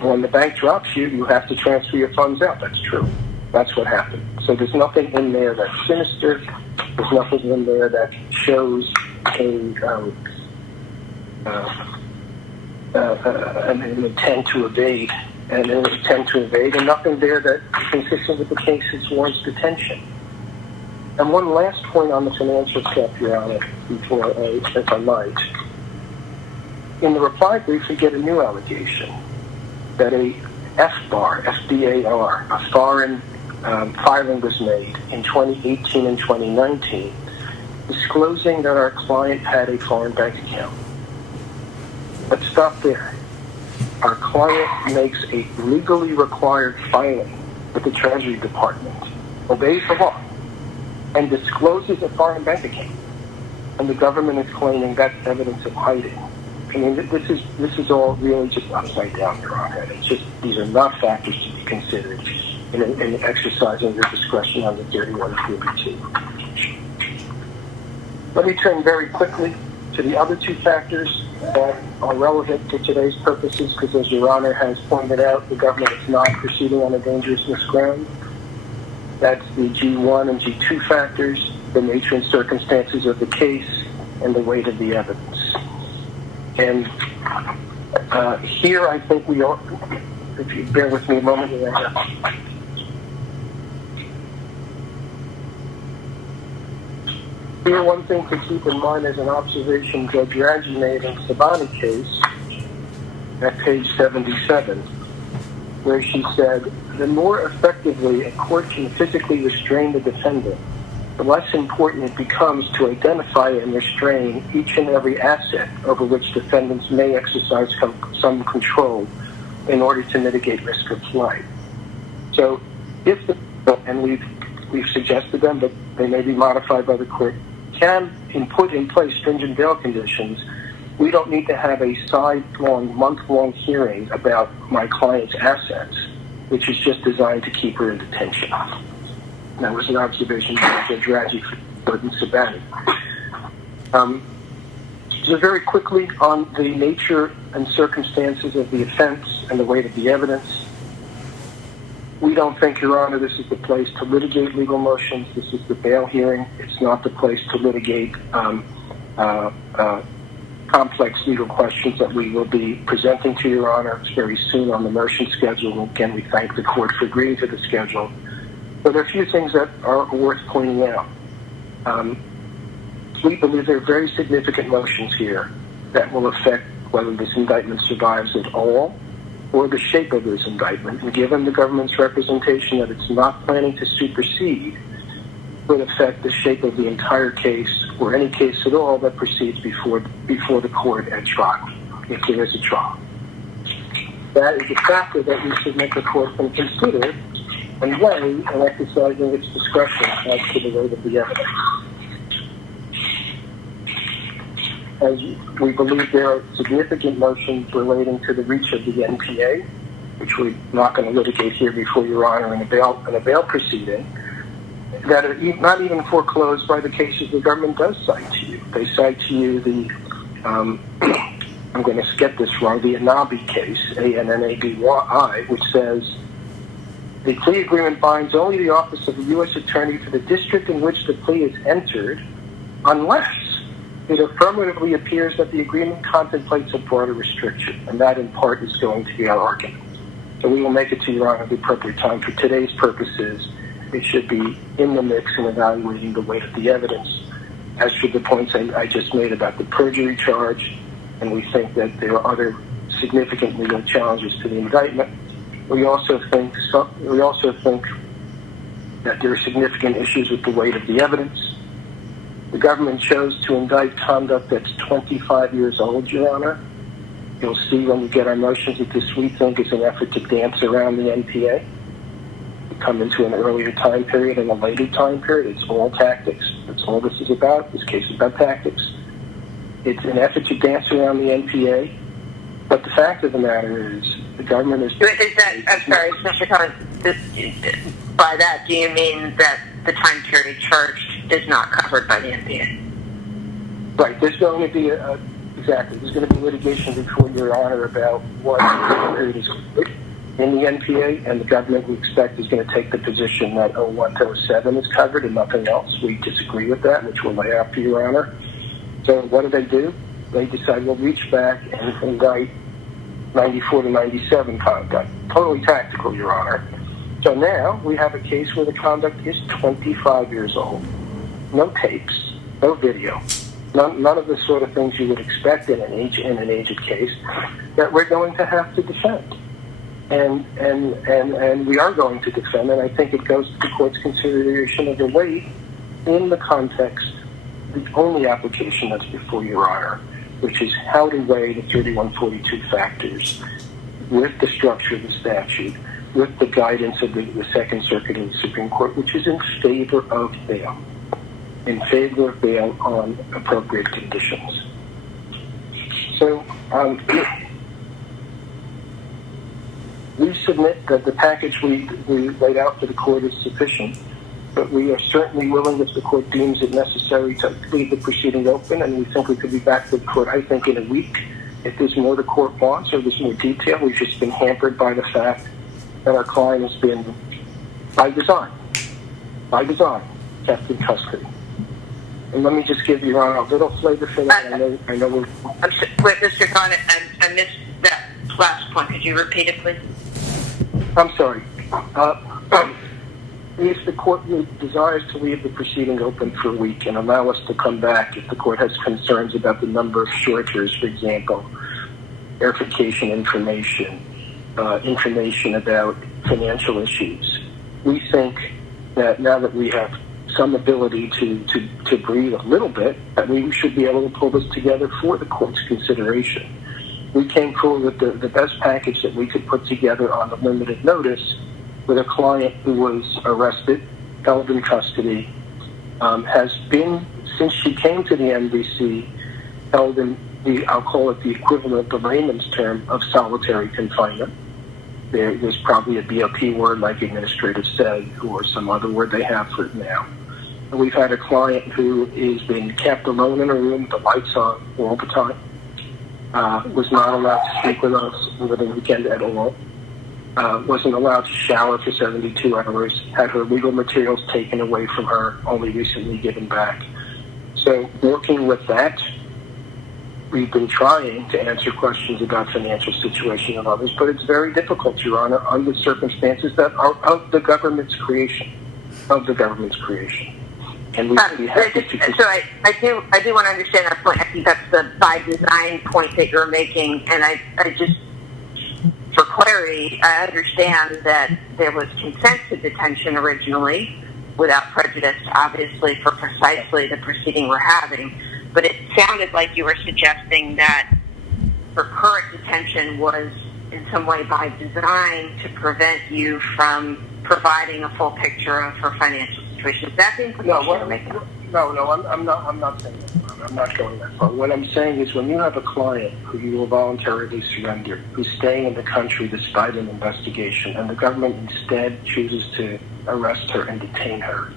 When the bank drops you, you have to transfer your funds out. That's true. That's what happened. So there's nothing in there that's sinister. There's nothing in there that shows an intent to evade, and nothing there that, consistent with the cases, warrants detention. And one last point on the financial stuff, Your Honor, before if I might. In the reply brief, we get a new allegation that a FBAR, F-B-A-R, a foreign filing was made in 2018 and 2019, disclosing that our client had a foreign bank account. Let's stop there. Our client makes a legally required filing with the Treasury Department, obeys the law, and discloses a foreign bank account. And the government is claiming that's evidence of hiding. I mean, this is all really just upside down, Your Honor. It's just, these are not factors to be considered in exercising your discretion on the 3142. Let me turn very quickly to the other two factors that are relevant to today's purposes, because as Your Honor has pointed out, the government is not proceeding on a dangerousness ground. That's the G1 and G2 factors, the nature and circumstances of the case, and the weight of the evidence. And here I think we are, if you bear with me a moment, Your Honor. Here, one thing to keep in mind is an observation Judge Raggi made in the Sabani case at page 77, where she said, the more effectively a court can physically restrain the defendant, the less important it becomes to identify and restrain each and every asset over which defendants may exercise some control in order to mitigate risk of flight. So if and we've suggested them, but they may be modified by the court, can put in place stringent bail conditions, we don't need to have a sidelong, month-long hearing about my client's assets, which is just designed to keep her in detention. That was an observation by Judge Raggi in Sabani. So very quickly on the nature and circumstances of the offense and the weight of the evidence, we don't think, Your Honor, this is the place to litigate legal motions. This is the bail hearing. It's not the place to litigate complex legal questions that we will be presenting to Your Honor very soon on the motion schedule. Again, we thank the court for agreeing to the schedule. But there are a few things that are worth pointing out. We believe there are very significant motions here that will affect whether this indictment survives at all or the shape of this indictment. And given the government's representation that it's not planning to supersede, would affect the shape of the entire case or any case at all that proceeds before the court at trial, if there is a trial. That is a factor that we submit the court can consider and weigh in exercising its discretion as to the weight of the evidence. As we believe there are significant motions relating to the reach of the NPA, which we're not going to litigate here before Your Honor in a bail proceeding, that are not even foreclosed by the cases the government does cite to you. They cite to you the, I'm going to get this wrong, the Anabi case, A-N-N-A-B-Y, which says, the plea agreement binds only the office of the U.S. Attorney for the district in which the plea is entered, unless it affirmatively appears that the agreement contemplates a broader restriction, and that in part is going to be our argument. So we will make it to Your Honor at the appropriate time. For today's purposes, it should be in the mix in evaluating the weight of the evidence, as should the points I just made about the perjury charge, and we think that there are other significant legal challenges to the indictment. We also think that there are significant issues with the weight of the evidence. The government chose to indict conduct that's 25 years old, Your Honor. You'll see when we get our motions that this, we think, is an effort to dance around the NPA. We come into an earlier time period and a later time period. It's all tactics. That's all this is about. This case is about tactics. It's an effort to dance around the NPA. But the fact of the matter is, the government is... I'm sorry, Mr. Collins, by that, do you mean that the time period charged is not covered by the NPA. Right. There's going to be there's going to be litigation before Your Honor about what period is in the NPA, and the government, we expect, is going to take the position that 01 to 07 is covered and nothing else. We disagree with that, which we'll lay out for Your Honor. So what do? They decide we'll reach back and indict 94 to 97 conduct. Totally tactical, Your Honor. So now we have a case where the conduct is 25 years old. No tapes, no video, none of the sort of things you would expect in an aged case that we're going to have to defend. And we are going to defend, and I think it goes to the court's consideration of the weight in the context, the only application that's before Your Honor, which is how to weigh the 3142 factors with the structure of the statute, with the guidance of the Second Circuit and the Supreme Court, which is in favor of bail on appropriate conditions. So we submit that the package we laid out for the court is sufficient, but we are certainly willing, if the court deems it necessary, to leave the proceeding open, and we think we could be back to the court, I think, in a week. If there's more the court wants or there's more detail, we've just been hampered by the fact that our client has been, by design, kept in custody. And let me just give you, Your Honor, a little flavor for that. I know we're... Wait, Mr. Khan, I missed that last point. Could you repeat it, please? I'm sorry. If the court desires to leave the proceeding open for a week and allow us to come back, if the court has concerns about the number of shorters, for example, verification information, information about financial issues, we think that now that we have some ability to breathe a little bit, that we should be able to pull this together for the court's consideration. We came forward with the best package that we could put together on the limited notice with a client who was arrested, held in custody, has been, since she came to the MDC, held in I'll call it the equivalent of layman's term of solitary confinement. There's probably a BOP word like administrative seg or some other word they have for it now. And we've had a client who is being kept alone in a room with the lights on all the time, was not allowed to speak with us over the weekend at all, wasn't allowed to shower for 72 hours, had her legal materials taken away from her, only recently given back. So working with that, we've been trying to answer questions about financial situation of others, but it's very difficult, Your Honor, under circumstances that are of the government's creation. And we'd be happy to... So I do want to understand that point. I think that's the by design point that you're making, and I just, for clarity, I understand that there was consent to detention originally, without prejudice, obviously, for precisely the proceeding we're having. But it sounded like you were suggesting that her current detention was in some way by design to prevent you from providing a full picture of her financial situation. Is that the implication you're making? No, I'm not saying that. I'm not going that far. What I'm saying is when you have a client who you will voluntarily surrender, who's staying in the country despite an investigation, and the government instead chooses to arrest her and detain her,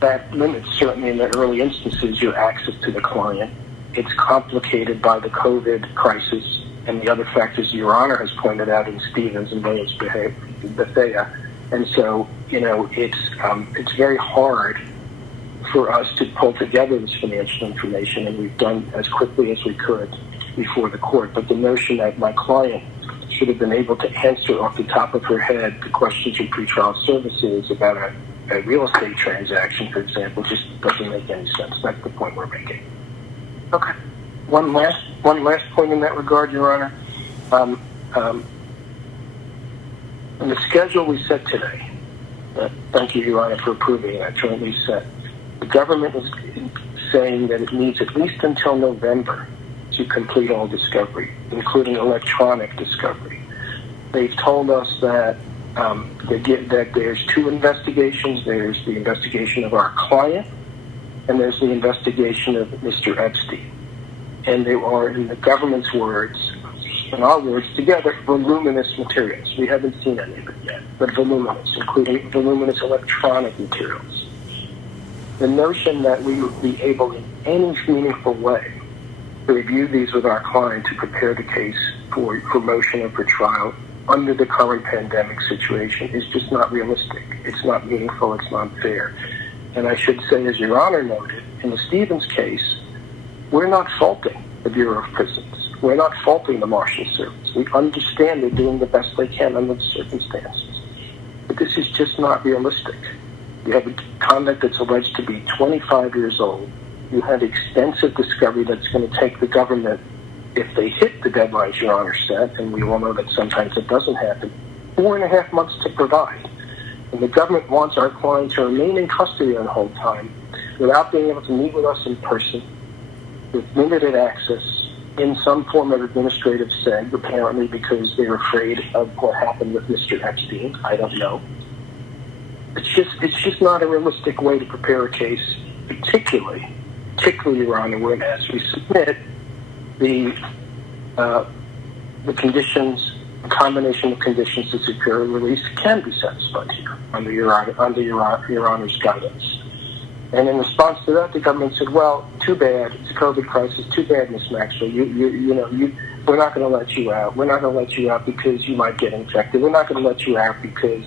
that limits, certainly in the early instances, your access to the client. It's complicated by the COVID crisis and the other factors Your Honor has pointed out in Stevens and Williams Bethea. And so, it's very hard for us to pull together this financial information, and we've done as quickly as we could before the court. But the notion that my client should have been able to answer off the top of her head the questions in pretrial services about a real estate transaction, for example, just doesn't make any sense. That's the point we're making. Okay. One last point in that regard, Your Honor. In the schedule we set today, thank you, Your Honor, for approving that jointly set, the government is saying that it needs at least until November to complete all discovery, including electronic discovery. They've told us that that there's two investigations. There's the investigation of our client, and there's the investigation of Mr. Epstein. And they are, in the government's words, and our words together, voluminous materials. We haven't seen any of it yet, but voluminous, including voluminous electronic materials. the notion that we would be able in any meaningful way to review these with our client to prepare the case for motion or for trial under the current pandemic situation is just not realistic. It's not meaningful. It's not fair. And I should say, as Your Honor noted, in the Stevens case, we're not faulting the Bureau of Prisons. We're not faulting the Marshal Service. We understand they're doing the best they can under the circumstances. But this is just not realistic. You have a conduct that's alleged to be 25 years old. You have extensive discovery that's going to take the government, if they hit the deadlines Your Honor set, and we all know that sometimes it doesn't happen, 4.5 months to provide. And the government wants our client to remain in custody the whole time without being able to meet with us in person, with limited access, in some form of administrative seg, apparently because they're afraid of what happened with Mr. Epstein. I don't know. It's just not a realistic way to prepare a case, particularly, Your Honor, when as we submit the conditions, a combination of conditions to secure a release can be satisfied here under Your Honor's guidance. And in response to that, the government said, "Well, too bad. It's a COVID crisis. Too bad, Ms. Maxwell. We're not going to let you out. We're not going to let you out because you might get infected. We're not going to let you out because,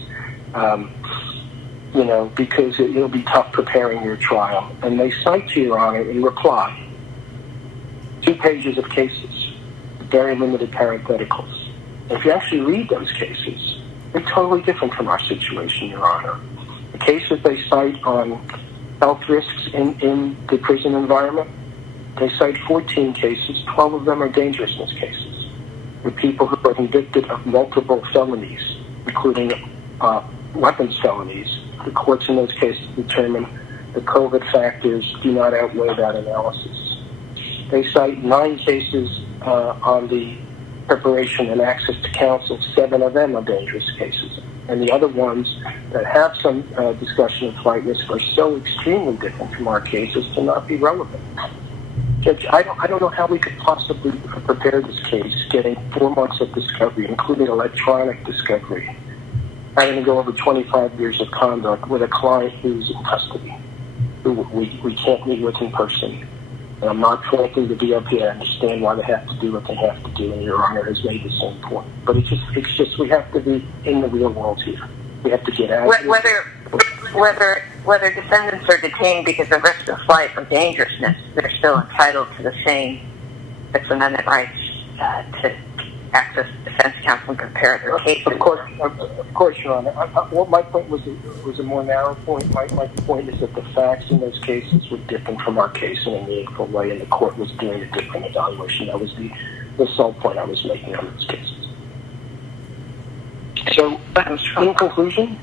because it'll be tough preparing your trial." And they cite to Your Honor in reply 2 pages of cases, very limited parentheticals. If you actually read those cases, they're totally different from our situation, Your Honor. The case that they cite on health risks in the prison environment, they cite 14 cases. 12 of them are dangerousness cases, with people who are convicted of multiple felonies, including weapons felonies. The courts in those cases determine the COVID factors do not outweigh that analysis. They cite 9 cases on the preparation and access to counsel. 7 of them are dangerous cases. And the other ones that have some discussion of flight risk are so extremely different from our cases to not be relevant. Judge, I don't know how we could possibly prepare this case, getting 4 months of discovery, including electronic discovery, having to go over 25 years of conduct with a client who's in custody, who we can't meet with in person. And I'm not faulting the BOP. I understand why they have to do what they have to do, and Your Honor has made the same point. But it's just we have to be in the real world here. We have to get out of here. Whether defendants are detained because of risk of flight or dangerousness, they're still entitled to the same Fifth Amendment rights to access defense counsel and prepare their cases. Of course, Your Honor. My point was a more narrow point. My point is that the facts in those cases were different from our case in a meaningful way, and the court was doing a different evaluation. That was the sole point I was making on those cases. So, in conclusion,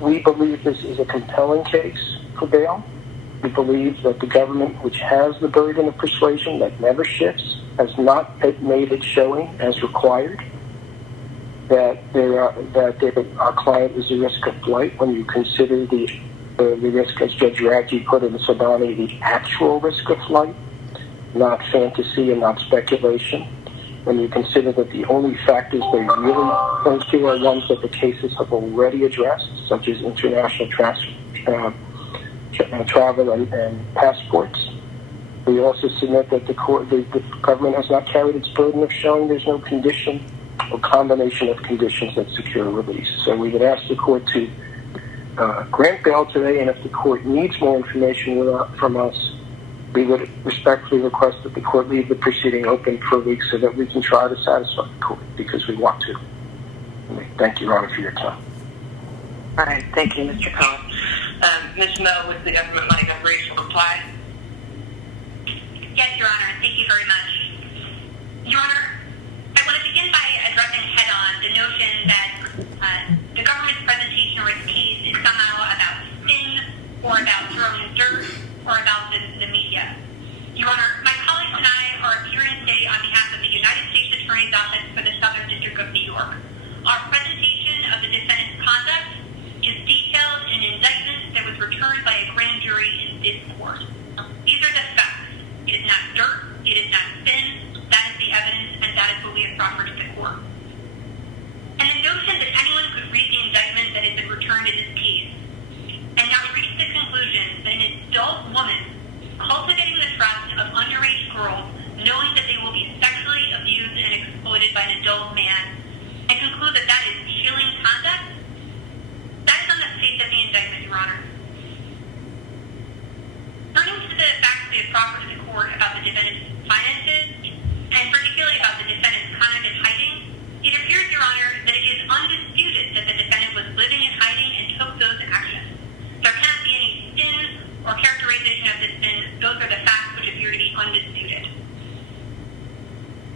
we believe this is a compelling case for bail. We believe that the government, which has the burden of persuasion that never shifts, has not made it showing as required that our client is a risk of flight. When you consider the risk, as Judge Radji put in the Sabani, the actual risk of flight, not fantasy and not speculation. When you consider that the only factors they really point to are ones that the cases have already addressed, such as international travel and passports. We also submit that the government has not carried its burden of showing there's no condition or combination of conditions that secure release. So we would ask the court to grant bail today, and if the court needs more information from us, we would respectfully request that the court leave the proceeding open for a week so that we can try to satisfy the court, because we want to. Thank you, Your Honor, for your time. All right. Thank you, Mr. Cohen. Ms. Moe, would the government like a brief reply? Yes, Your Honor. Thank you very much. Your Honor, I want to begin by addressing head-on the notion that the government's presentation or its case is somehow about spin or about throwing dirt or about the media. Your Honor, my colleagues and I are appearing today on behalf of the United States Attorney's Office for the Southern District of New York. Our presentation of the defendant's conduct is detailed in an indictment that was returned by a grand jury in this court. These are the facts. It is not dirt. It is not spin. That is the evidence, and that is what we have offered to the court. And the notion that anyone could read the indictment that has been returned in this case and now reach the conclusion adult man and conclude that that is chilling conduct, that is on the face of the indictment, Your Honor. Turning to the facts we have proffered to the court about the defendant's finances, and particularly about the defendant's conduct in hiding, it appears, Your Honor, that it is undisputed that the defendant was living in hiding and took those actions. There cannot be any sin or characterization of this sin. Those are the facts which appear to be undisputed.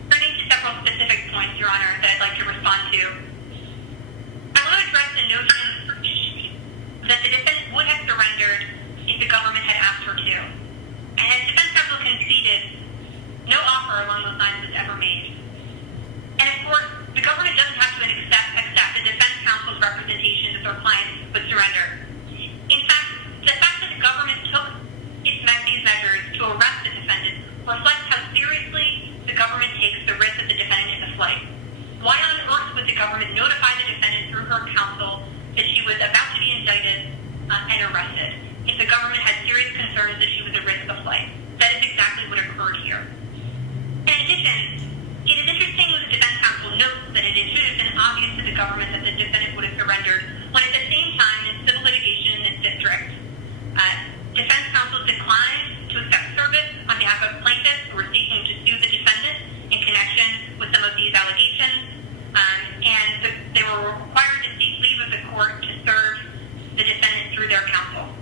Turning to several specific points, Your Honor, that I'd like to respond to. I want to address the notion that the defendant would have surrendered if the government had asked her to. And as defense counsel conceded, no offer along those lines was ever made. And of course, the government doesn't have to accept the defense counsel's representation that their client would surrender. In fact, the fact that the government took these measures to arrest the defendant reflects how seriously the government takes the risk of the defendant in the flight. Why on earth would the government notify the defendant through her counsel that she was about to be indicted and arrested if the government had serious concerns that she was at risk of flight? That is exactly what occurred here. In addition, it is interesting that the defense counsel notes that it should have been obvious to the government that the defendant would have surrendered, when at the same time, in civil litigation in this district, defense counsel declined to accept service on behalf of plaintiffs who were seeking to sue the defendant in connection with some of these allegations, and they were required to seek leave of the court to serve the defendant through their counsel.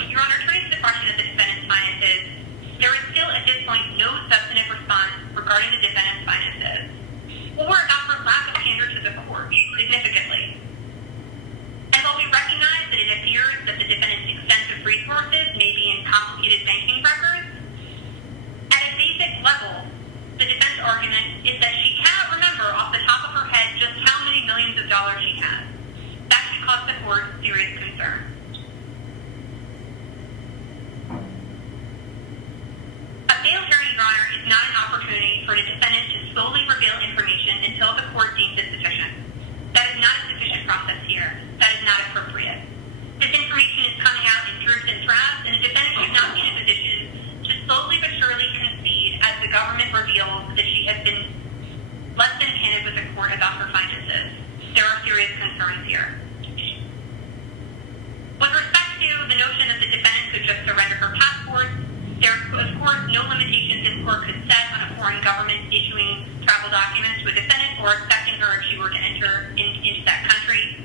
Your Honor, turning to the question of the defendant's finances, there is still at this point no substantive response regarding the defendant's finances, or about her lack of candor to the court, significantly. And while we recognize that it appears that the defendant's extensive resources may be in complicated banking records, at a basic level, the defense argument is that she cannot remember off the top of her head just how many millions of dollars she has. That should cause the court serious concern. A bail hearing, Your Honor, is not an opportunity for the defendant to solely reveal information until the court deems it sufficient. That is not a sufficient process here. That is not appropriate. This information is coming out in dribs and drabs, and the defendant should not be in a position to slowly but surely concede as the government reveals that she has been less than candid with the court about her finances. There are serious concerns here. With respect to the notion that the defendant could just surrender her passport, there are, of course, no limitations this court could set on a foreign government issuing travel documents to a defendant or accepting her if she were to enter into that country.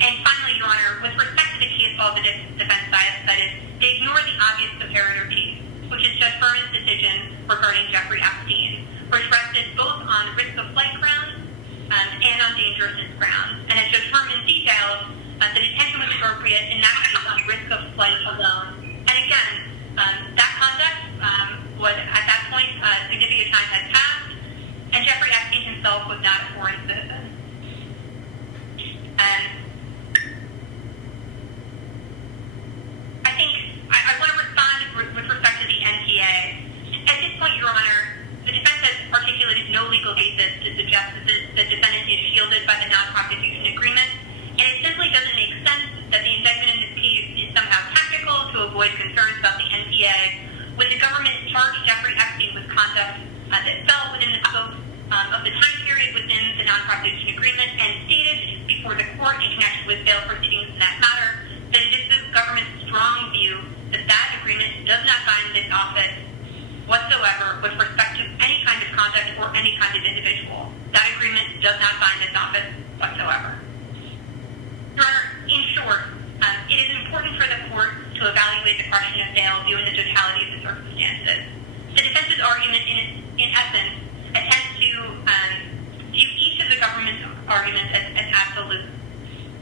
And finally, Your Honor, with respect to the case law the defense cited, they ignore the obvious comparator case, which is Judge Berman's decision regarding Jeffrey Epstein, which rested both on risk of flight grounds and on dangerousness grounds. And as Judge Berman detailed, the detention was appropriate in that case on risk of flight alone. And again, that conduct was, at that point, significant time had passed, and Jeffrey Epstein himself was not a foreign citizen. And I think I want to respond with respect to the NTA. At this point, Your Honor, the defense has articulated no legal basis to suggest that the defendant is shielded by the non-prosecution agreement, and it simply doesn't make sense that the indictment in this case is somehow tactical to avoid concerns about the NTA, when the government charged Jeffrey Epstein with conduct that fell within the scope of the time period within the non-prosecution agreement, and stated before the court in connection with bail proceedings in that matter that it is the government's strong view that that agreement does not bind this office whatsoever with respect to any kind of conduct or any kind of individual. That agreement does not bind this office whatsoever. Your Honor, in short, it is important for the court to evaluate the question of bail viewing the totality of the circumstances. The defense's argument, in essence, attempts to view each of the government's arguments as absolute.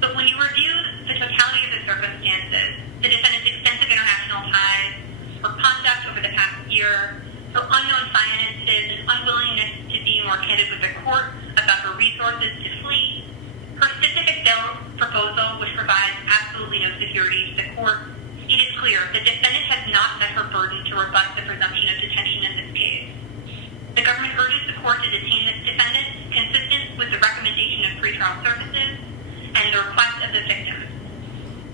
But when you review the totality of the circumstances, the defendant's extensive international ties, her conduct over the past year, her unknown finances, and unwillingness to be more candid with the court about her resources to flee, her specific bail proposal, which provides absolutely no security to the court, it is clear the defendant has not met her burden to rebut the presumption of detention in this case. The government urges the court to detain this defendant consistent with the recommendation of pretrial services and the request of the victims.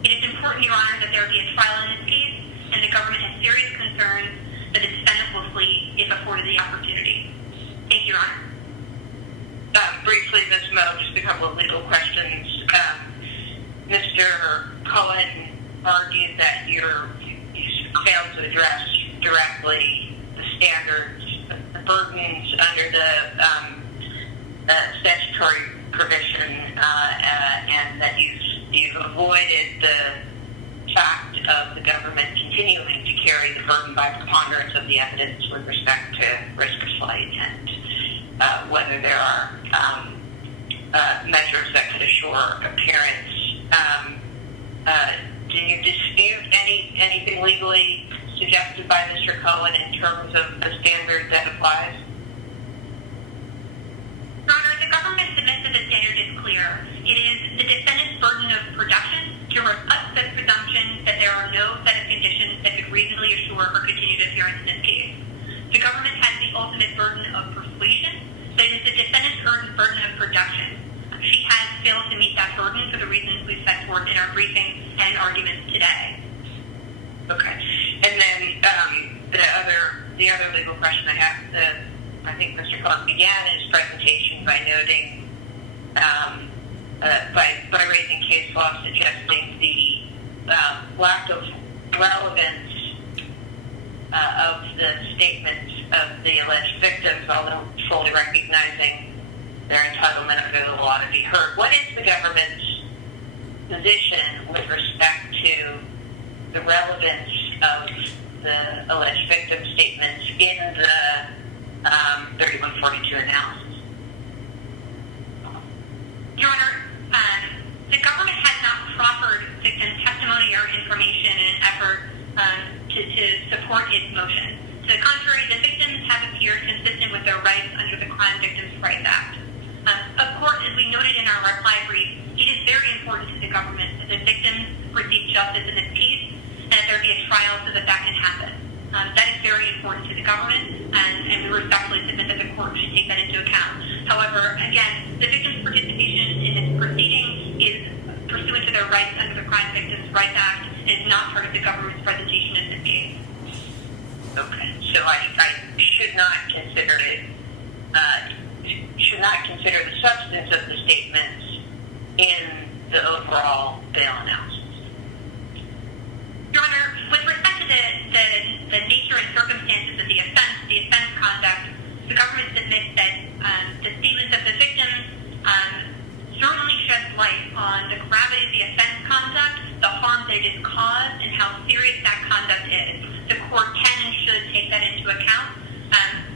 It is important, Your Honor, that there be a trial in this case, and the government has serious concerns that the defendant will flee if afforded the opportunity. Thank you, Your Honor. Briefly, Ms. Moe, just a couple of legal questions. Mr. Cohen argued that you failed to address directly the standards, the burdens under the statutory provision, and that you've avoided the fact of the government continuing to carry the burden by preponderance of the evidence with respect to risk of slight intent, whether there are measures that could assure appearance. Do you dispute anything legally suggested by Mr. Cohen in terms of the standard that applies? Your Honor, the government submits that the standard is clear. It is the defendant's burden of production to rebut the presumption that there are no set of conditions that could reasonably assure her continued appearance in this case. The government has the ultimate burden of persuasion, but it is the defendant's burden of production. She has failed to meet that burden for the reasons we've set forth in our briefing and arguments today. Okay. And then the other legal question I have, I think Mr. Cohen began his presentation by noting, by raising case law suggesting the lack of relevance of the statements of the alleged victims, although fully recognizing their entitlement under the law to be heard. What is the government's position with respect to the relevance of the alleged victim statements in the 3142 analysis? Your Honor, the government has not proffered victim testimony or information in an effort to support its motion. To the contrary, the victims have appeared consistent with their rights under the Crime Victims' Rights Act. Of course, as we noted in our reply brief, it is very important to the government that the victims receive justice in this case and that there be a trial so that can happen. That is very important to the government, and we respectfully submit that the court should take that into account. However, again, the victim's participation in this proceeding is pursuant to their rights under the Crime Victims' Rights Act and is not part of the government's presentation in this case. Okay, so I should not consider it, should not consider the substance of the statements in the overall bail analysis. Your Honor, with respect to the nature and circumstances of the offense conduct, the government submits that the statements of the victims certainly sheds light on the gravity of the offense conduct, the harm that it has caused, and how serious that conduct is. The court can and should take that into account.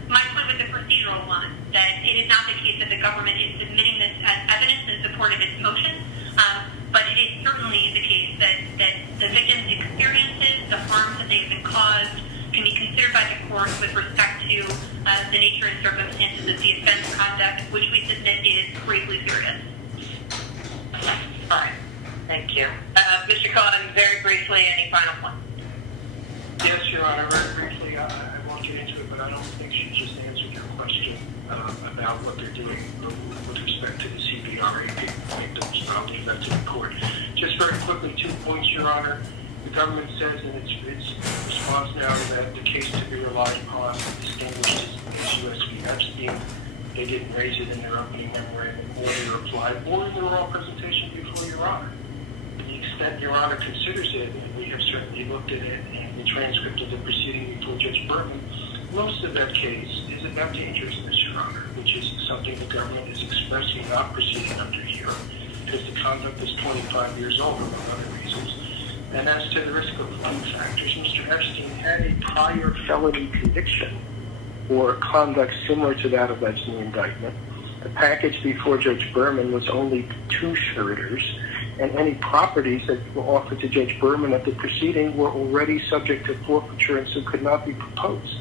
My point was a procedural one, that it is not the case that the government is submitting this as evidence in support of its motion, but it is certainly the case that the victim's experiences, the harms that they have been caused, can be considered by the court with respect to the nature and circumstances of the offense conduct, which we submit is gravely serious. All right. Thank you. Mr. Cohen, very briefly, any final point? Yes, Your Honor, very briefly, I won't get into it, but I don't think she just answered your question about what they're doing with respect to the CBRA victims. I'll leave that to the court. Just very quickly, 2 points, Your Honor. The government says in its response now that the case to be relied upon distinguishes against U.S. v. Epstein. They didn't raise it in their opening memorandum or their reply or in their oral presentation before Your Honor. To the extent Your Honor considers it, and we have certainly looked at it in the transcript of the proceeding before Judge Berman, most of that case is about dangerousness, Your Honor, which is something the government is expressly not proceeding under here, because the conduct is 25 years old, among other reasons. And as to the risk of lung factors, Mr. Epstein had a prior felony conviction for conduct similar to that alleged in the indictment. The package before Judge Berman was only 2 suretors, and any properties that were offered to Judge Berman at the proceeding were already subject to forfeiture and so could not be proposed.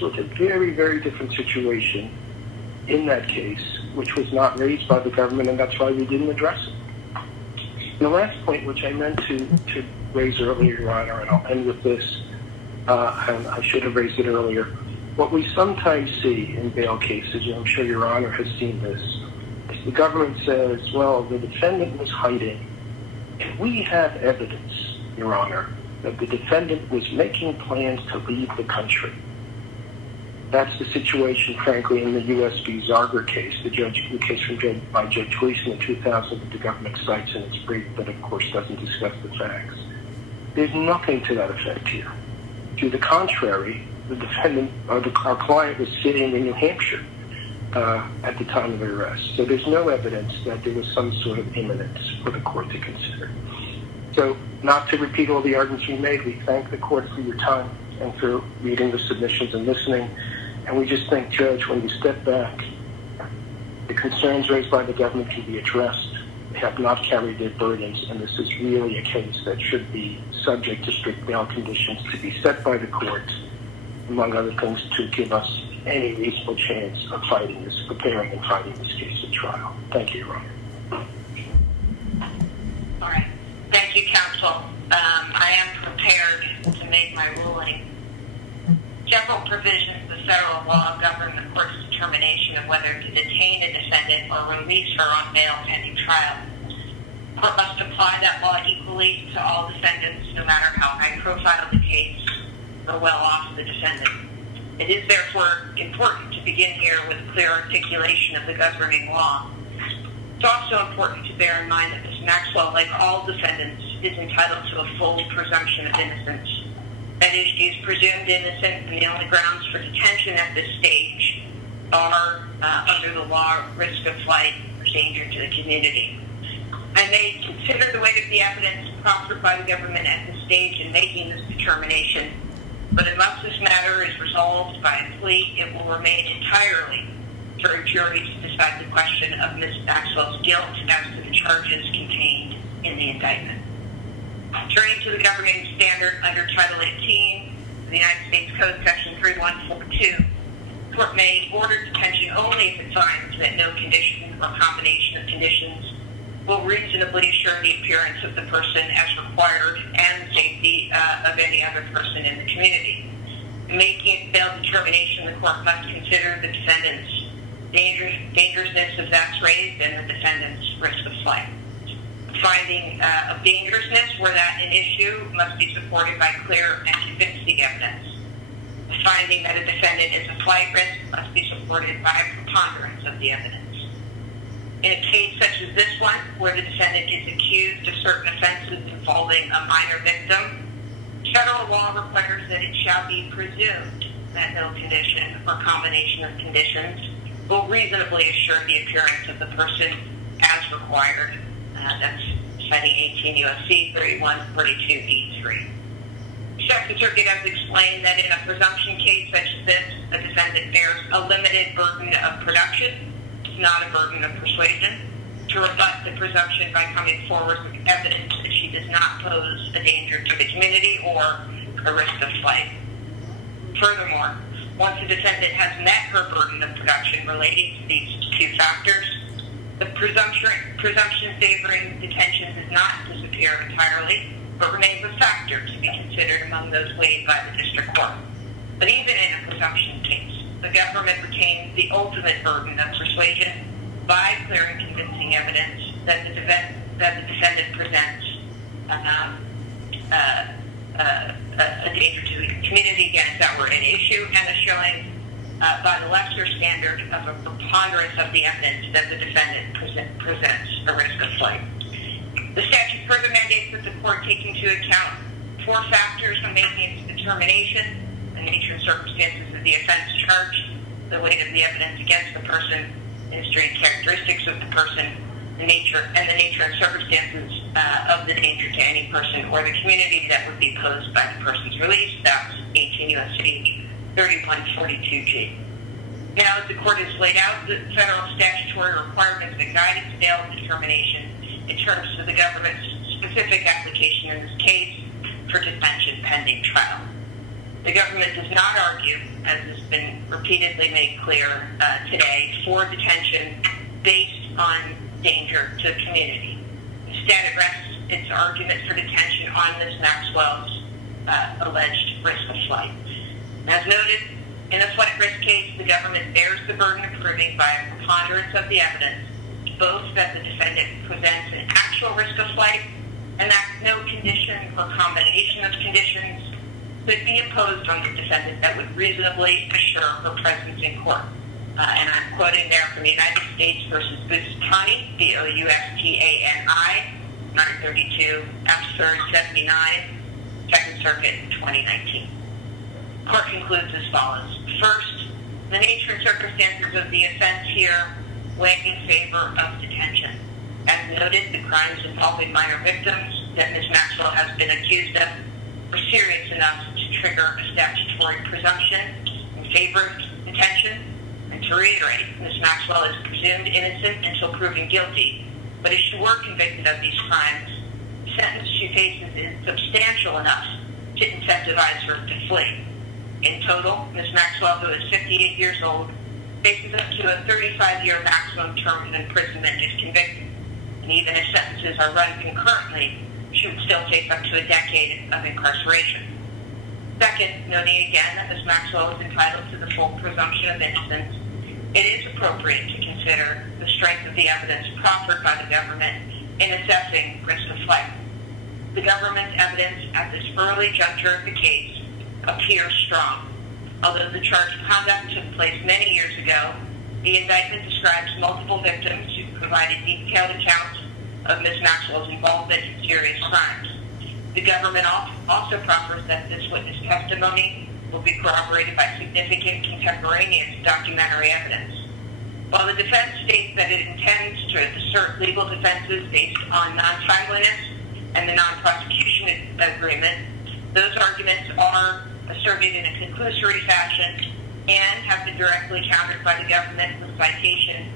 So it's a very, very different situation in that case, which was not raised by the government, and that's why we didn't address it. And the last point, which I meant to raise earlier, Your Honor, and I'll end with this, and I should have raised it earlier. What we sometimes see in bail cases, and I'm sure Your Honor has seen this, is the government says, well, the defendant was hiding. And we have evidence, Your Honor, that the defendant was making plans to leave the country. That's the situation, frankly, in the U.S. v. Zarger case, the case by Judge Ghislane in 2000 that the government cites in its brief, but of course doesn't discuss the facts. There's nothing to that effect here. To the contrary, the defendant, our client, was sitting in New Hampshire at the time of the arrest. So there's no evidence that there was some sort of imminence for the court to consider. So, not to repeat all the arguments we made, we thank the court for your time and for reading the submissions and listening. And we just think, Judge, when you step back, the concerns raised by the government can be addressed. They have not carried their burdens, and this is really a case that should be subject to strict bail conditions to be set by the court, among other things, to give us any reasonable chance of preparing and fighting this case at trial. Thank you, Your Honor. All right. Thank you, counsel. I am prepared to make my ruling. Several provisions of federal law govern the court's determination of whether to detain a defendant or release her on bail pending trial. The court must apply that law equally to all defendants, no matter how high profile the case or well off the defendant. It is therefore important to begin here with a clear articulation of the governing law. It's also important to bear in mind that Ms. Maxwell, like all defendants, is entitled to a full presumption of innocence. That is, she is presumed innocent, and the only grounds for detention at this stage are, under the law, risk of flight or danger to the community. I may consider the weight of the evidence proffered by the government at this stage in making this determination, but unless this matter is resolved by a plea, it will remain entirely for a jury to decide the question of Ms. Maxwell's guilt as to the charges contained in the indictment. Turning to the governing standard under Title 18 of the United States Code, Section 3142, the court may order detention only if it finds that no condition or combination of conditions will reasonably assure the appearance of the person as required and the safety of any other person in the community. In making a bail determination, the court must consider the defendant's dangerousness of acts raised and the defendant's risk of flight. Finding of dangerousness where that an issue must be supported by clear and convincing evidence. The finding that a defendant is a flight risk must be supported by a preponderance of the evidence. In a case such as this one, where the defendant is accused of certain offenses involving a minor victim, federal law requires that it shall be presumed that no condition or combination of conditions will reasonably assure the appearance of the person as required. That's citing 18 U.S.C. 3142E3. The Second Circuit has explained that in a presumption case such as this, a defendant bears a limited burden of production, not a burden of persuasion, to rebut the presumption by coming forward with evidence that she does not pose a danger to the community or a risk of flight. Furthermore, once a defendant has met her burden of production relating to these two factors, the presumption favoring detention does not disappear entirely, but remains a factor to be considered among those weighed by the district court. But even in a presumption case, the government retains the ultimate burden of persuasion by clear and convincing evidence that the defendant presents a danger to the community, again, if that were an issue, and a showing by the lesser standard of a preponderance of the evidence that the defendant presents a risk of flight. The statute further mandates that the court take into account four factors when making its determination: the nature and circumstances of the offense charged, the weight of the evidence against the person, history and characteristics of the person, the nature and circumstances of the danger to any person or the community that would be posed by the person's release. That's 18 U.S.C. 3142G. Now, as the court has laid out the federal statutory requirements that guide its bail determination, it turns to the government's specific application in this case for detention pending trial. The government does not argue, as has been repeatedly made clear today, for detention based on danger to the community. Instead, it rests its argument for detention on Ms. Maxwell's alleged risk of flight. As noted, in a flight risk case, the government bears the burden of proving by a preponderance of the evidence both that the defendant presents an actual risk of flight and that no condition or combination of conditions could be imposed on the defendant that would reasonably assure her presence in court. And I'm quoting there from United States versus Boustani, B-O-U-S-T-A-N-I, 932, F. 3rd, 79, Second Circuit, 2019. Court concludes as follows. First, the nature and circumstances of the offense here weigh in favor of detention. As noted, the crimes involving minor victims that Ms. Maxwell has been accused of were serious enough to trigger a statutory presumption in favor of detention. And to reiterate, Ms. Maxwell is presumed innocent until proven guilty, but if she were convicted of these crimes, the sentence she faces is substantial enough to incentivize her to flee. In total, Ms. Maxwell, who is 58 years old, faces up to a 35-year maximum term of imprisonment if convicted. And even if sentences are run concurrently, she would still face up to a decade of incarceration. Second, noting again that Ms. Maxwell is entitled to the full presumption of innocence, it is appropriate to consider the strength of the evidence proffered by the government in assessing risk of flight. The government's evidence at this early juncture of the case appears strong. Although the charged conduct took place many years ago, the indictment describes multiple victims who provided detailed accounts of Ms. Maxwell's involvement in serious crimes. The government also proffers that this witness testimony will be corroborated by significant contemporaneous documentary evidence. While the defense states that it intends to assert legal defenses based on non-timeliness and the non-prosecution agreement, those arguments are asserted in a conclusory fashion and have been directly countered by the government with citation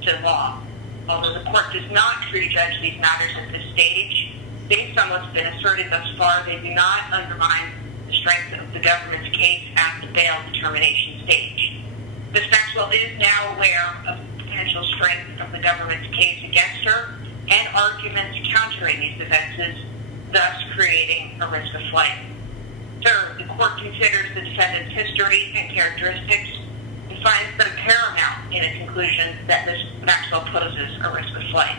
to law. Although the court does not prejudge these matters at this stage, based on what's been asserted thus far, they do not undermine the strength of the government's case at the bail determination stage. Ms. Maxwell is now aware of the potential strength of the government's case against her and arguments countering these defenses, thus creating a risk of flight. Third, the court considers the defendant's history and characteristics and finds them paramount in a conclusion that Ms. Maxwell poses a risk of flight.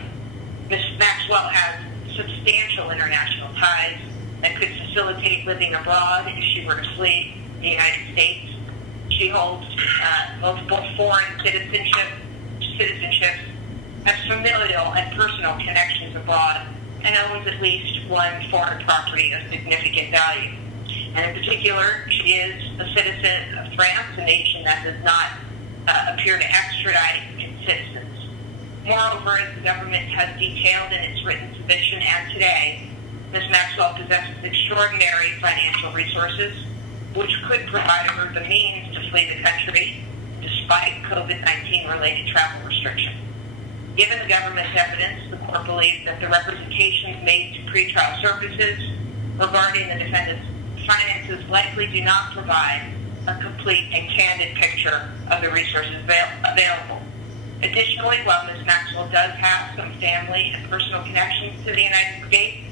Ms. Maxwell has substantial international ties that could facilitate living abroad if she were to flee the United States. She holds multiple foreign citizenships, has familial and personal connections abroad, and owns at least one foreign property of significant value. And in particular, she is a citizen of France, a nation that does not appear to extradite its citizens. Moreover, as the government has detailed in its written submission and today, Ms. Maxwell possesses extraordinary financial resources, which could provide her the means to flee the country despite COVID-19 related travel restrictions. Given the government's evidence, the court believes that the representations made to pretrial services regarding the defendant's finances likely do not provide a complete and candid picture of the resources available. Additionally, while Ms. Maxwell does have some family and personal connections to the United States,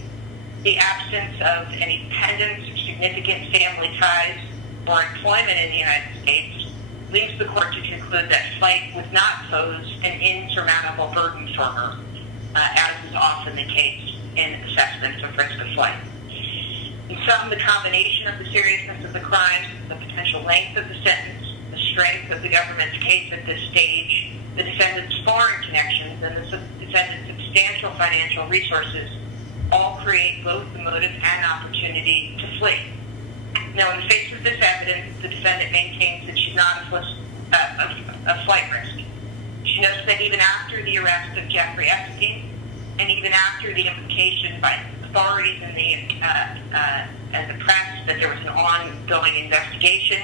the absence of any dependents or significant family ties or employment in the United States leads the court to conclude that flight would not pose an insurmountable burden for her, as is often the case in assessments of risk of flight. In sum, the combination of the seriousness of the crime, the potential length of the sentence, the strength of the government's case at this stage, the defendant's foreign connections, and the defendant's substantial financial resources all create both the motive and opportunity to flee. Now, in the face of this evidence, the defendant maintains that she's not a flight risk. She notes that even after the arrest of Jeffrey Epstein, and even after the implication by authorities and the press that there was an ongoing investigation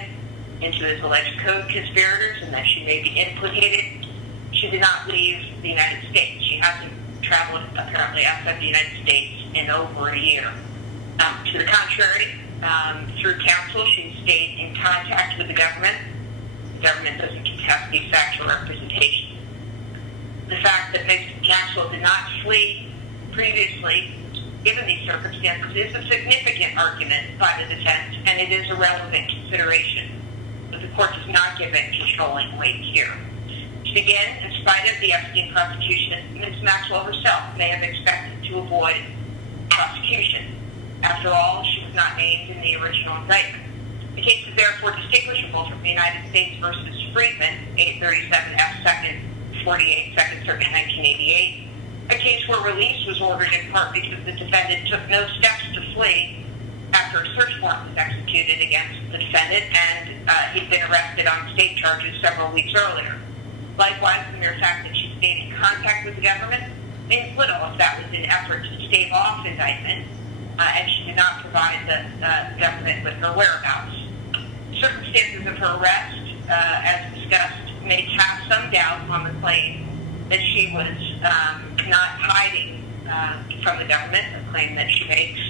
into his alleged co-conspirators and that she may be implicated, she did not leave the United States. She hasn't traveled apparently outside the United States in over a year. To the contrary, through counsel, she stayed in contact with the government. The government doesn't contest these factual representations. The fact that Ms. Maxwell did not flee previously, given these circumstances, is a significant argument by the defense, and it is a relevant consideration. But the court does not give it controlling weight here. To begin, in spite of the Epstein prosecution, Ms. Maxwell herself may have expected to avoid prosecution. After all, she was not named in the original indictment. The case is therefore distinguishable from the United States versus Friedman, 837 F. 2nd, 48, 2nd Circuit, 1988, a case where release was ordered in part because the defendant took no steps to flee after a search warrant was executed against the defendant, and he'd been arrested on state charges several weeks earlier. Likewise, the mere fact that she stayed in contact with the government means little if that was an effort to stave off indictment, and she did not provide the government with her whereabouts. Circumstances of her arrest, as discussed, may cast some doubt on the claim that she was not hiding from the government, a claim that she makes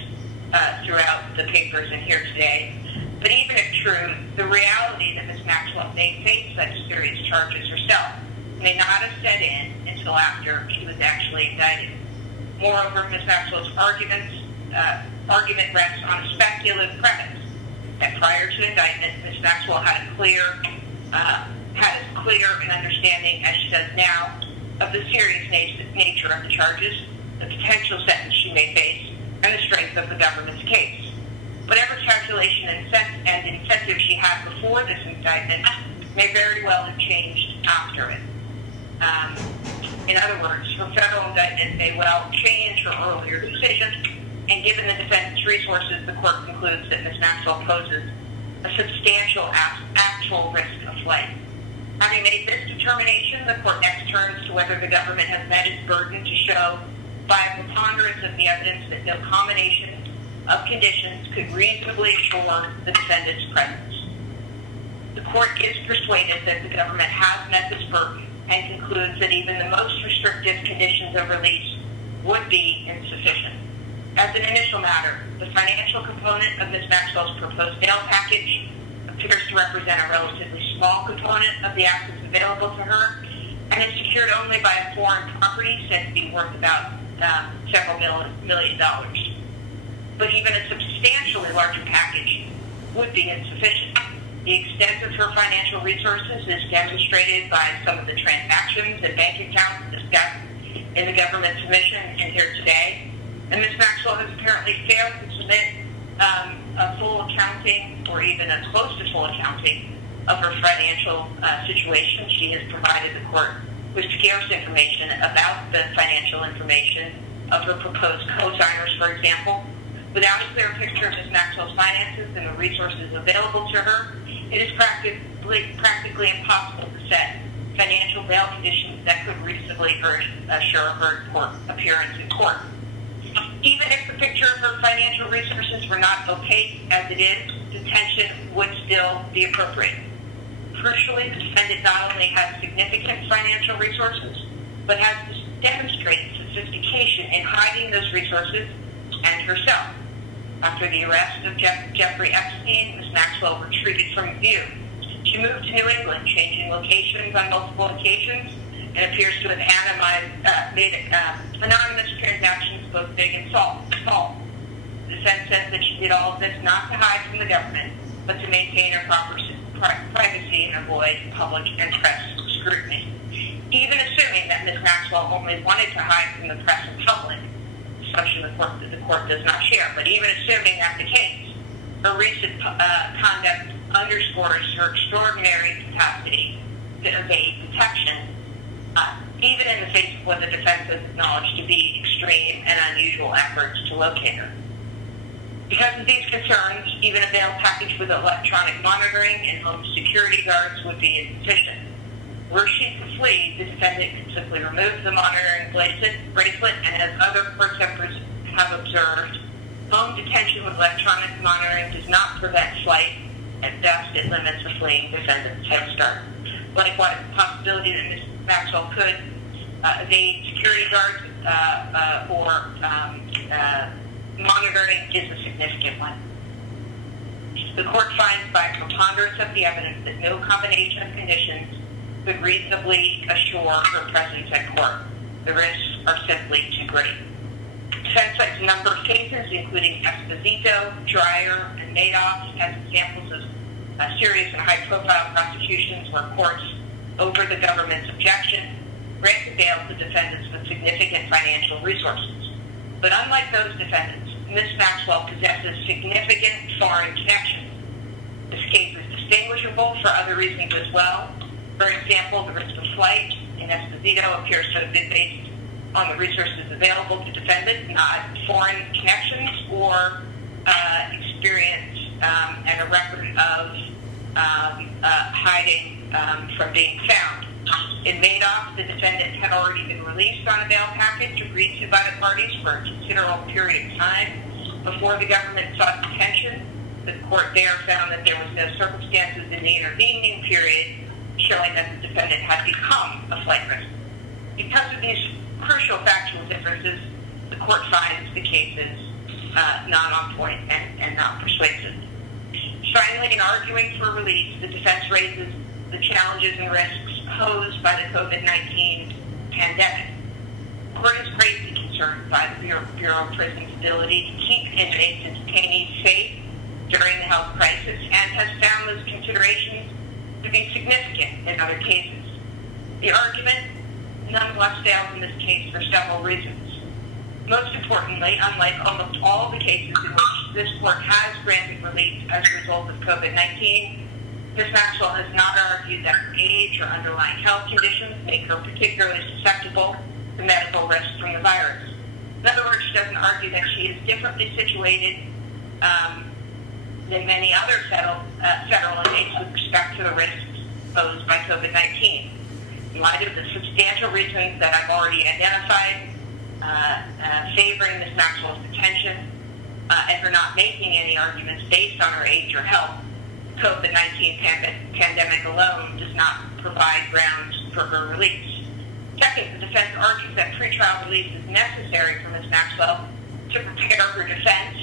throughout the papers and here today. But even if true, the reality that Ms. Maxwell may face such serious charges herself may not have set in until after she was actually indicted. Moreover, Ms. Maxwell's argument rests on a speculative premise that prior to indictment, Ms. Maxwell had as clear an understanding as she does now of the serious nature of the charges, the potential sentence she may face, and the strength of the government's case. Whatever calculation and incentive she had before this indictment may very well have changed after it. In other words, her federal indictment may well change her earlier decision, and given the defendant's resources, the court concludes that Ms. Maxwell poses a substantial actual risk of flight. Having made this determination, the court next turns to whether the government has met its burden to show by a preponderance of the evidence that no combination of conditions could reasonably assure the defendant's presence. The court is persuaded that the government has met this burden and concludes that even the most restrictive conditions of release would be insufficient. As an initial matter, the financial component of Ms. Maxwell's proposed bail package appears to represent a relatively small component of the assets available to her, and is secured only by a foreign property said to be worth about several million dollars. But even a substantially larger package would be insufficient. The extent of her financial resources is demonstrated by some of the transactions and bank accounts discussed in the government submission and here today. And Ms. Maxwell has apparently failed to submit a full accounting, or even a close to full accounting, of her financial situation. She has provided the court with scarce information about the financial information of her proposed co-signers, for example. Without a clear picture of Ms. Maxwell's finances and the resources available to her, it is practically impossible to set financial bail conditions that could reasonably assure her appearance in court. Even if the picture of her financial resources were not opaque as it is, detention would still be appropriate. Crucially, the defendant not only has significant financial resources, but has demonstrated sophistication in hiding those resources and herself. After the arrest of Jeffrey Epstein, Ms. Maxwell retreated from view. She moved to New England, changing locations on multiple occasions, and appears to have made anonymous transactions, both big and small. The defense says that she did all of this not to hide from the government, but to maintain her privacy and avoid public and press scrutiny. Even assuming that Ms. Maxwell only wanted to hide from the press and public, assumption the court does not share, but even assuming that's the case, her recent conduct underscores her extraordinary capacity to evade detection, even in the face of what the defense has acknowledged to be extreme and unusual efforts to locate her. Because of these concerns, even a bail package with electronic monitoring and home security guards would be insufficient. Were she to flee, the defendant could simply remove the monitoring bracelet, and as other court members have observed, home detention with electronic monitoring does not prevent flight. At best, it limits the fleeing defendant's head start. Likewise, the possibility that Ms. Maxwell could evade security guards or monitoring is a significant one. The court finds by preponderance of the evidence that no combination of conditions could reasonably assure her presence at court. The risks are simply too great. Defense cites a number of cases, including Esposito, Dreyer, and Madoff, as examples of serious and high-profile prosecutions where courts, over the government's objection, granted bail to defendants with significant financial resources. But unlike those defendants, Ms. Maxwell possesses significant foreign connections. This case is distinguishable for other reasons as well. For example, the risk of flight in Esposito appears to have been based on the resources available to defendants, not foreign connections or experience and a record of hiding from being found. In Madoff, the defendant had already been released on a bail package agreed to by the parties for a considerable period of time before the government sought detention. The court there found that there was no circumstances in the intervening period showing that the defendant had become a flight risk. Because of these crucial factual differences, the court finds the cases not on point and not persuasive. Finally, in arguing for release, the defense raises the challenges and risks posed by the COVID-19 pandemic. The court is greatly concerned by the Bureau of Prisons' ability to keep inmates and detainees safe during the health crisis and has found those considerations to be significant in other cases. The argument nonetheless fails in this case for several reasons. Most importantly, unlike almost all the cases in which this court has granted release as a result of COVID-19, Ms. Maxwell has not argued that her age or underlying health conditions make her particularly susceptible to medical risk from the virus. In other words, she doesn't argue that she is differently situated than many other federal inmates with respect to the risks posed by COVID-19. In light of the substantial reasons that I've already identified favoring Ms. Maxwell's detention and her not making any arguments based on her age or health, COVID-19 pandemic alone does not provide grounds for her release. Second, the defense argues that pretrial release is necessary for Ms. Maxwell to prepare her defense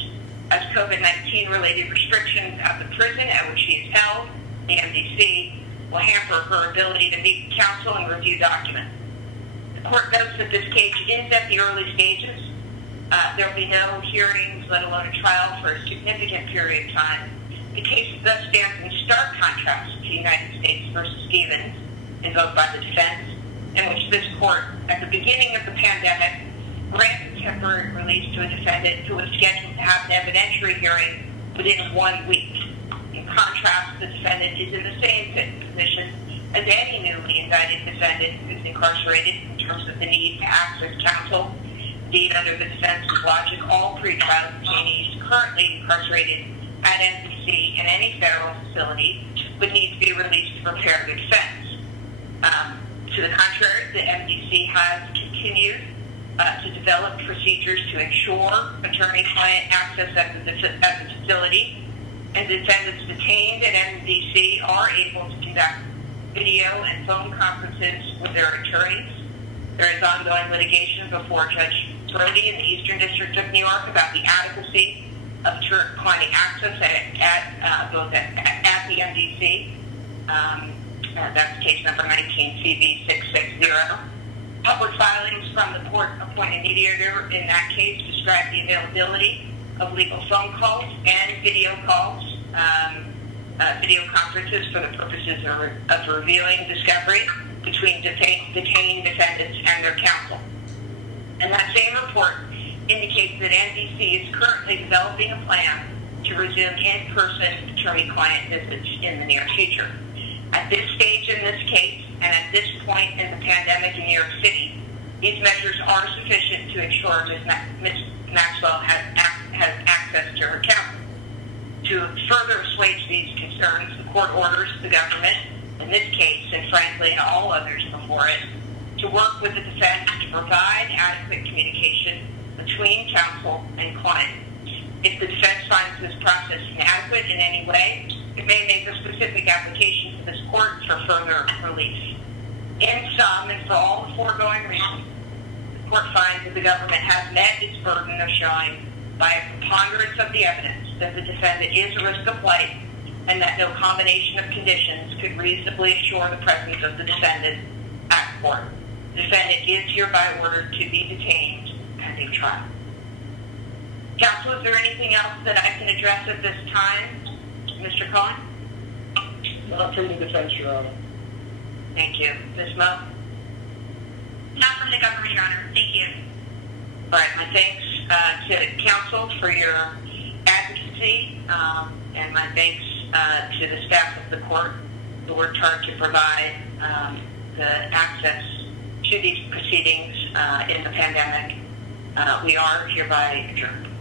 as COVID-19 related restrictions at the prison at which she is held, the MDC, will hamper her ability to meet counsel and review documents. The court notes that this case is at the early stages. There will be no hearings, let alone a trial, for a significant period of time. The case thus stands in stark contrast to United States versus Stevens, invoked by the defense, in which this court, at the beginning of the pandemic, granted temporary release to a defendant who was scheduled to have an evidentiary hearing within 1 week. In contrast, the defendant is in the same position as any newly indicted defendant who is incarcerated in terms of the need to access counsel. Indeed, under the defense's logic, all pretrial detainees currently incarcerated at MDC in any federal facility would need to be released to prepare their defense. To the contrary, the MDC has continued to develop procedures to ensure attorney-client access at the facility, and defendants detained at MDC are able to conduct video and phone conferences with their attorneys. There is ongoing litigation before Judge Brody in the Eastern District of New York about the adequacy of attorney-client access at the MDC. That's case number 19-CV-660. Public filings from the court-appointed mediator in that case describe the availability of legal phone calls and video calls, video conferences for the purposes of reviewing discovery between detained defendants and their counsel. And that same report indicates that NDC is currently developing a plan to resume in-person attorney-client visits in the near future. At this stage in this case, and at this point in the pandemic in New York City, these measures are sufficient to ensure Ms. Maxwell has access to her counsel. To further assuage these concerns, the court orders the government, in this case, and frankly all others before it, to work with the defense to provide adequate communication between counsel and client. If the defense finds this process inadequate in any way, it may make a specific application to this court for further release. In sum, and for all the foregoing reasons, the court finds that the government has met its burden of showing by a preponderance of the evidence that the defendant is a risk of flight and that no combination of conditions could reasonably assure the presence of the defendant at court. The defendant is hereby ordered to be detained pending trial. Counsel, is there anything else that I can address at this time? Mr. Cohen? Not from the defense, Your Honor. Thank you. Ms. Moe? Not from the government, Your Honor. Thank you. right, my thanks to counsel for your advocacy, and my thanks to the staff of the court who worked hard to provide the access to these proceedings in the pandemic. We are hereby adjourned.